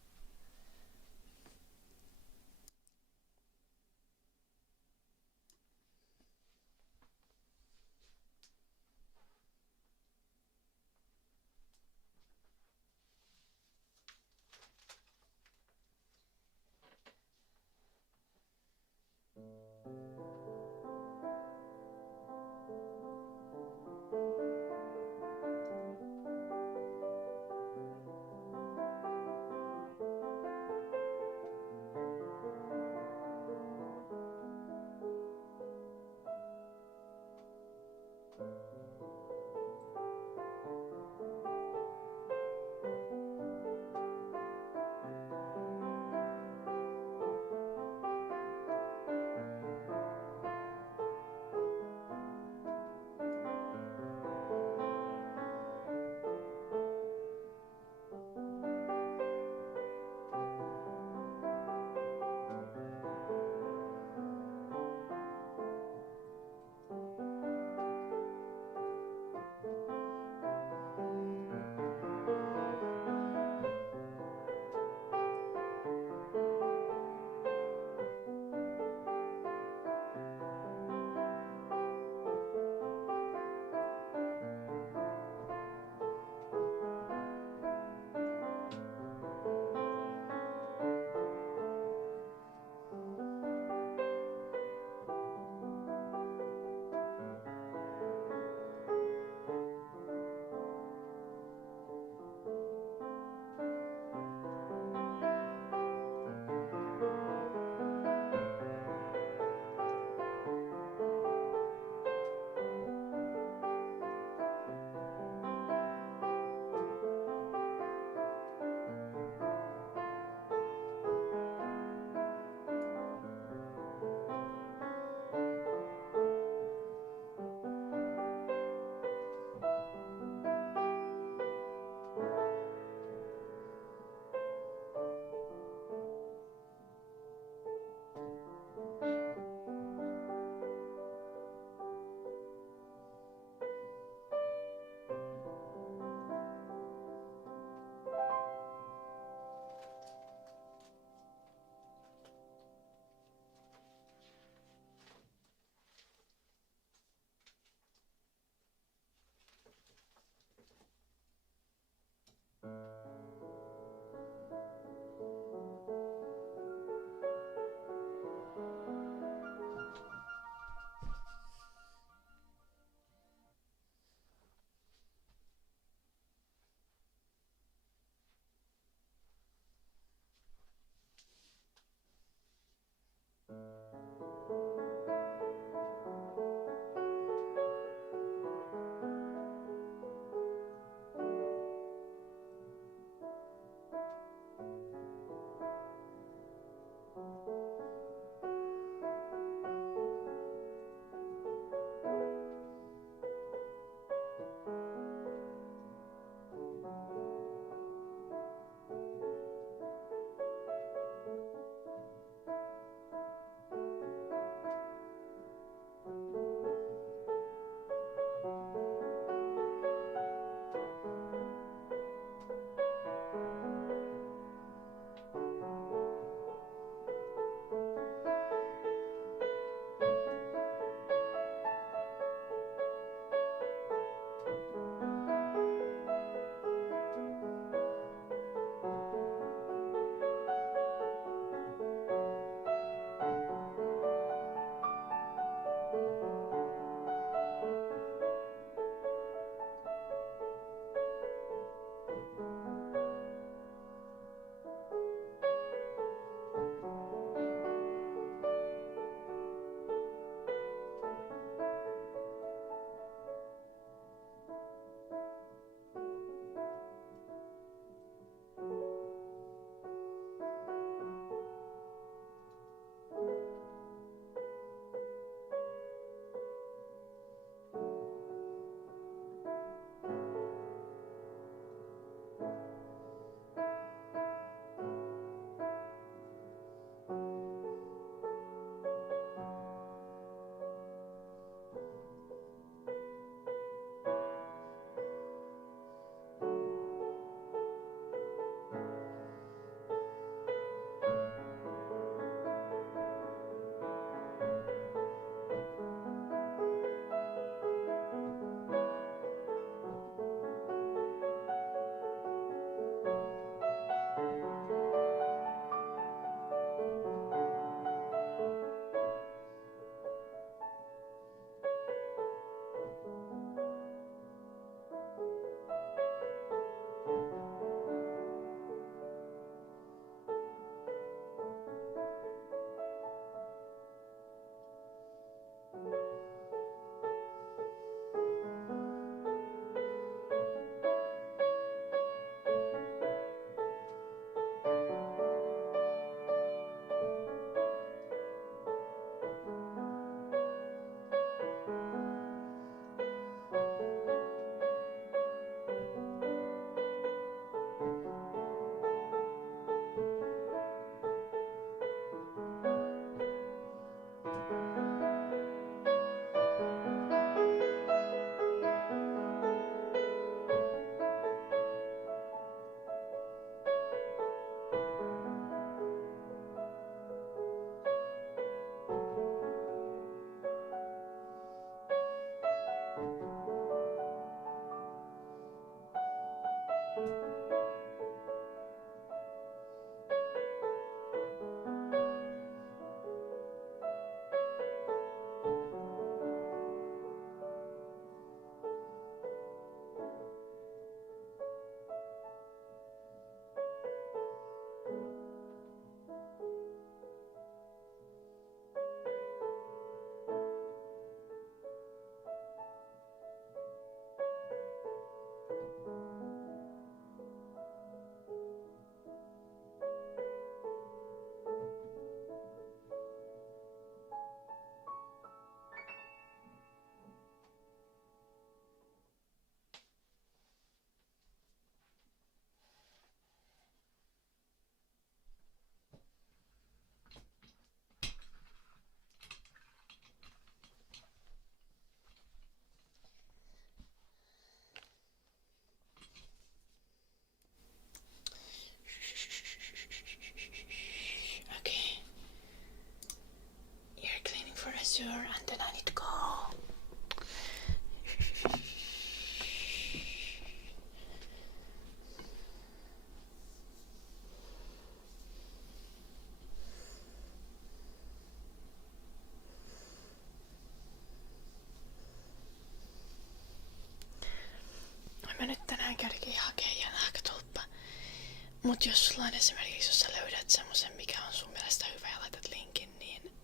Mut jos sulla on esimerkiksi, jos sä löydät semmosen, mikä on sun mielestä hyvä ja laitat linkin, niin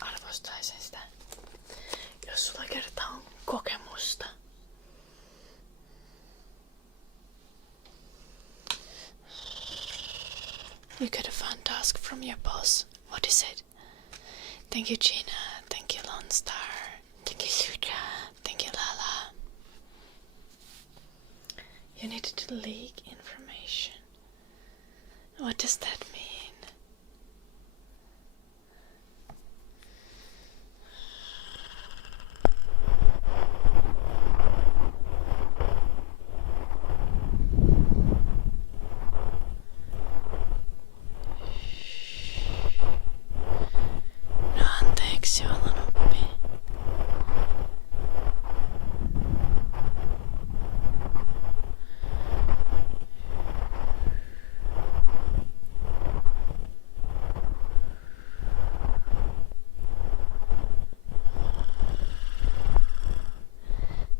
arvostaisin sitä. Jos sulla kertaa on kokemusta. You get a fun task from your boss. What is it? Thank you, Gina. Thank you, Lone Star. Thank you, Suja. Thank you, Lala. You need to leak information. What does that mean? No anteeksi, olen oppi.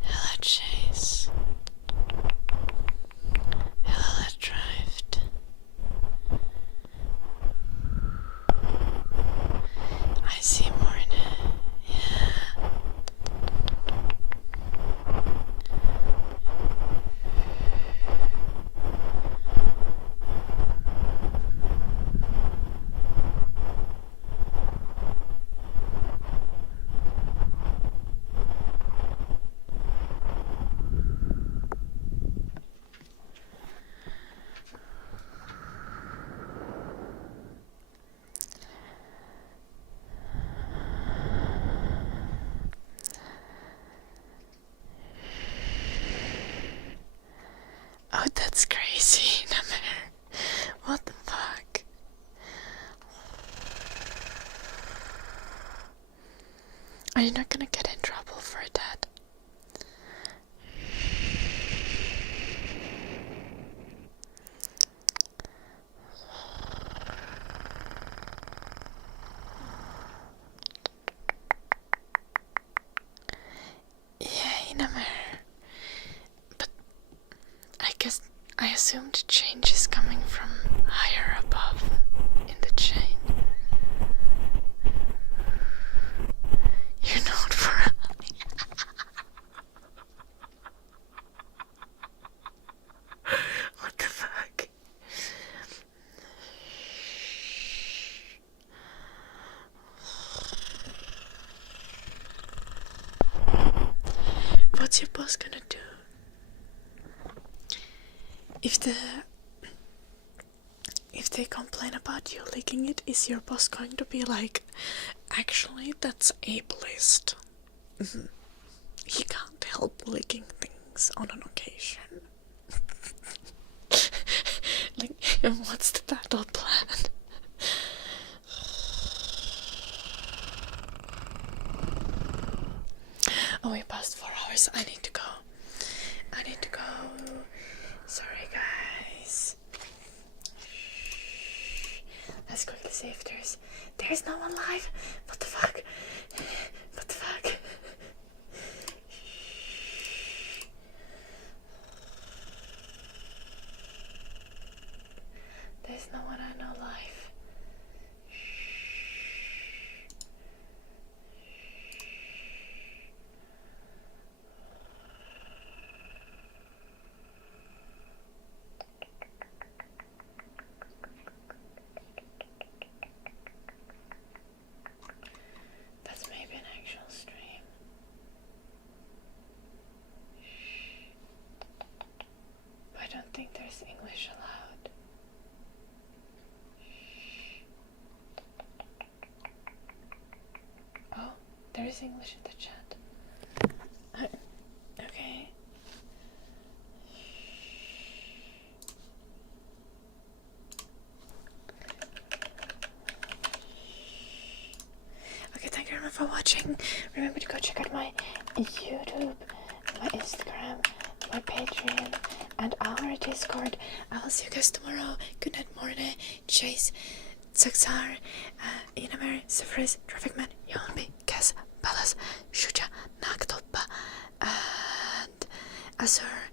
Hello, Chase. Hello, Drift. I see Morna. Yeah. Oh, that's crazy, Namer. What the fuck? Are you not gonna get in trouble for that? Yay, Namer. But I guess I assumed change is coming from higher above in the chain. You're known for what the fuck? What's your boss gonna do? If they complain about you leaking it, is your boss going to be like, actually that's ableist? He can't help leaking things on an occasion. Like, what's the battle plan? Oh, we passed 4 hours. I need to go. Sorry, guys. Let's quickly see if there's no one live. What the fuck? What the fuck? There's no one I know live. That's maybe an actual stream. But I don't think there's English allowed. Oh, there is English in the chat. Okay. Okay, thank you everyone for watching. Remember to go check out my YouTube, my Instagram, my Patreon, and our Discord. I will see you guys tomorrow. Good night, Morne, Chase, Saxar, Inamer, Sifris, Traffic Man, Yonbi, Kes, Balas, Shuja, Nagtoppa, and Azur,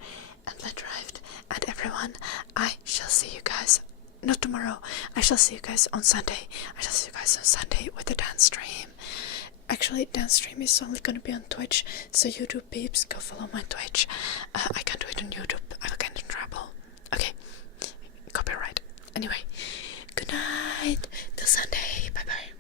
and Let Drive, and everyone. I shall see you guys, not tomorrow, I shall see you guys on Sunday. I shall see you guys on Sunday with the dance stream. Actually, dance stream is only gonna be on Twitch, so YouTube peeps, go follow my Twitch. I can't do it on YouTube, I will get in trouble. Okay, copyright. Anyway, good night, till Sunday, bye bye.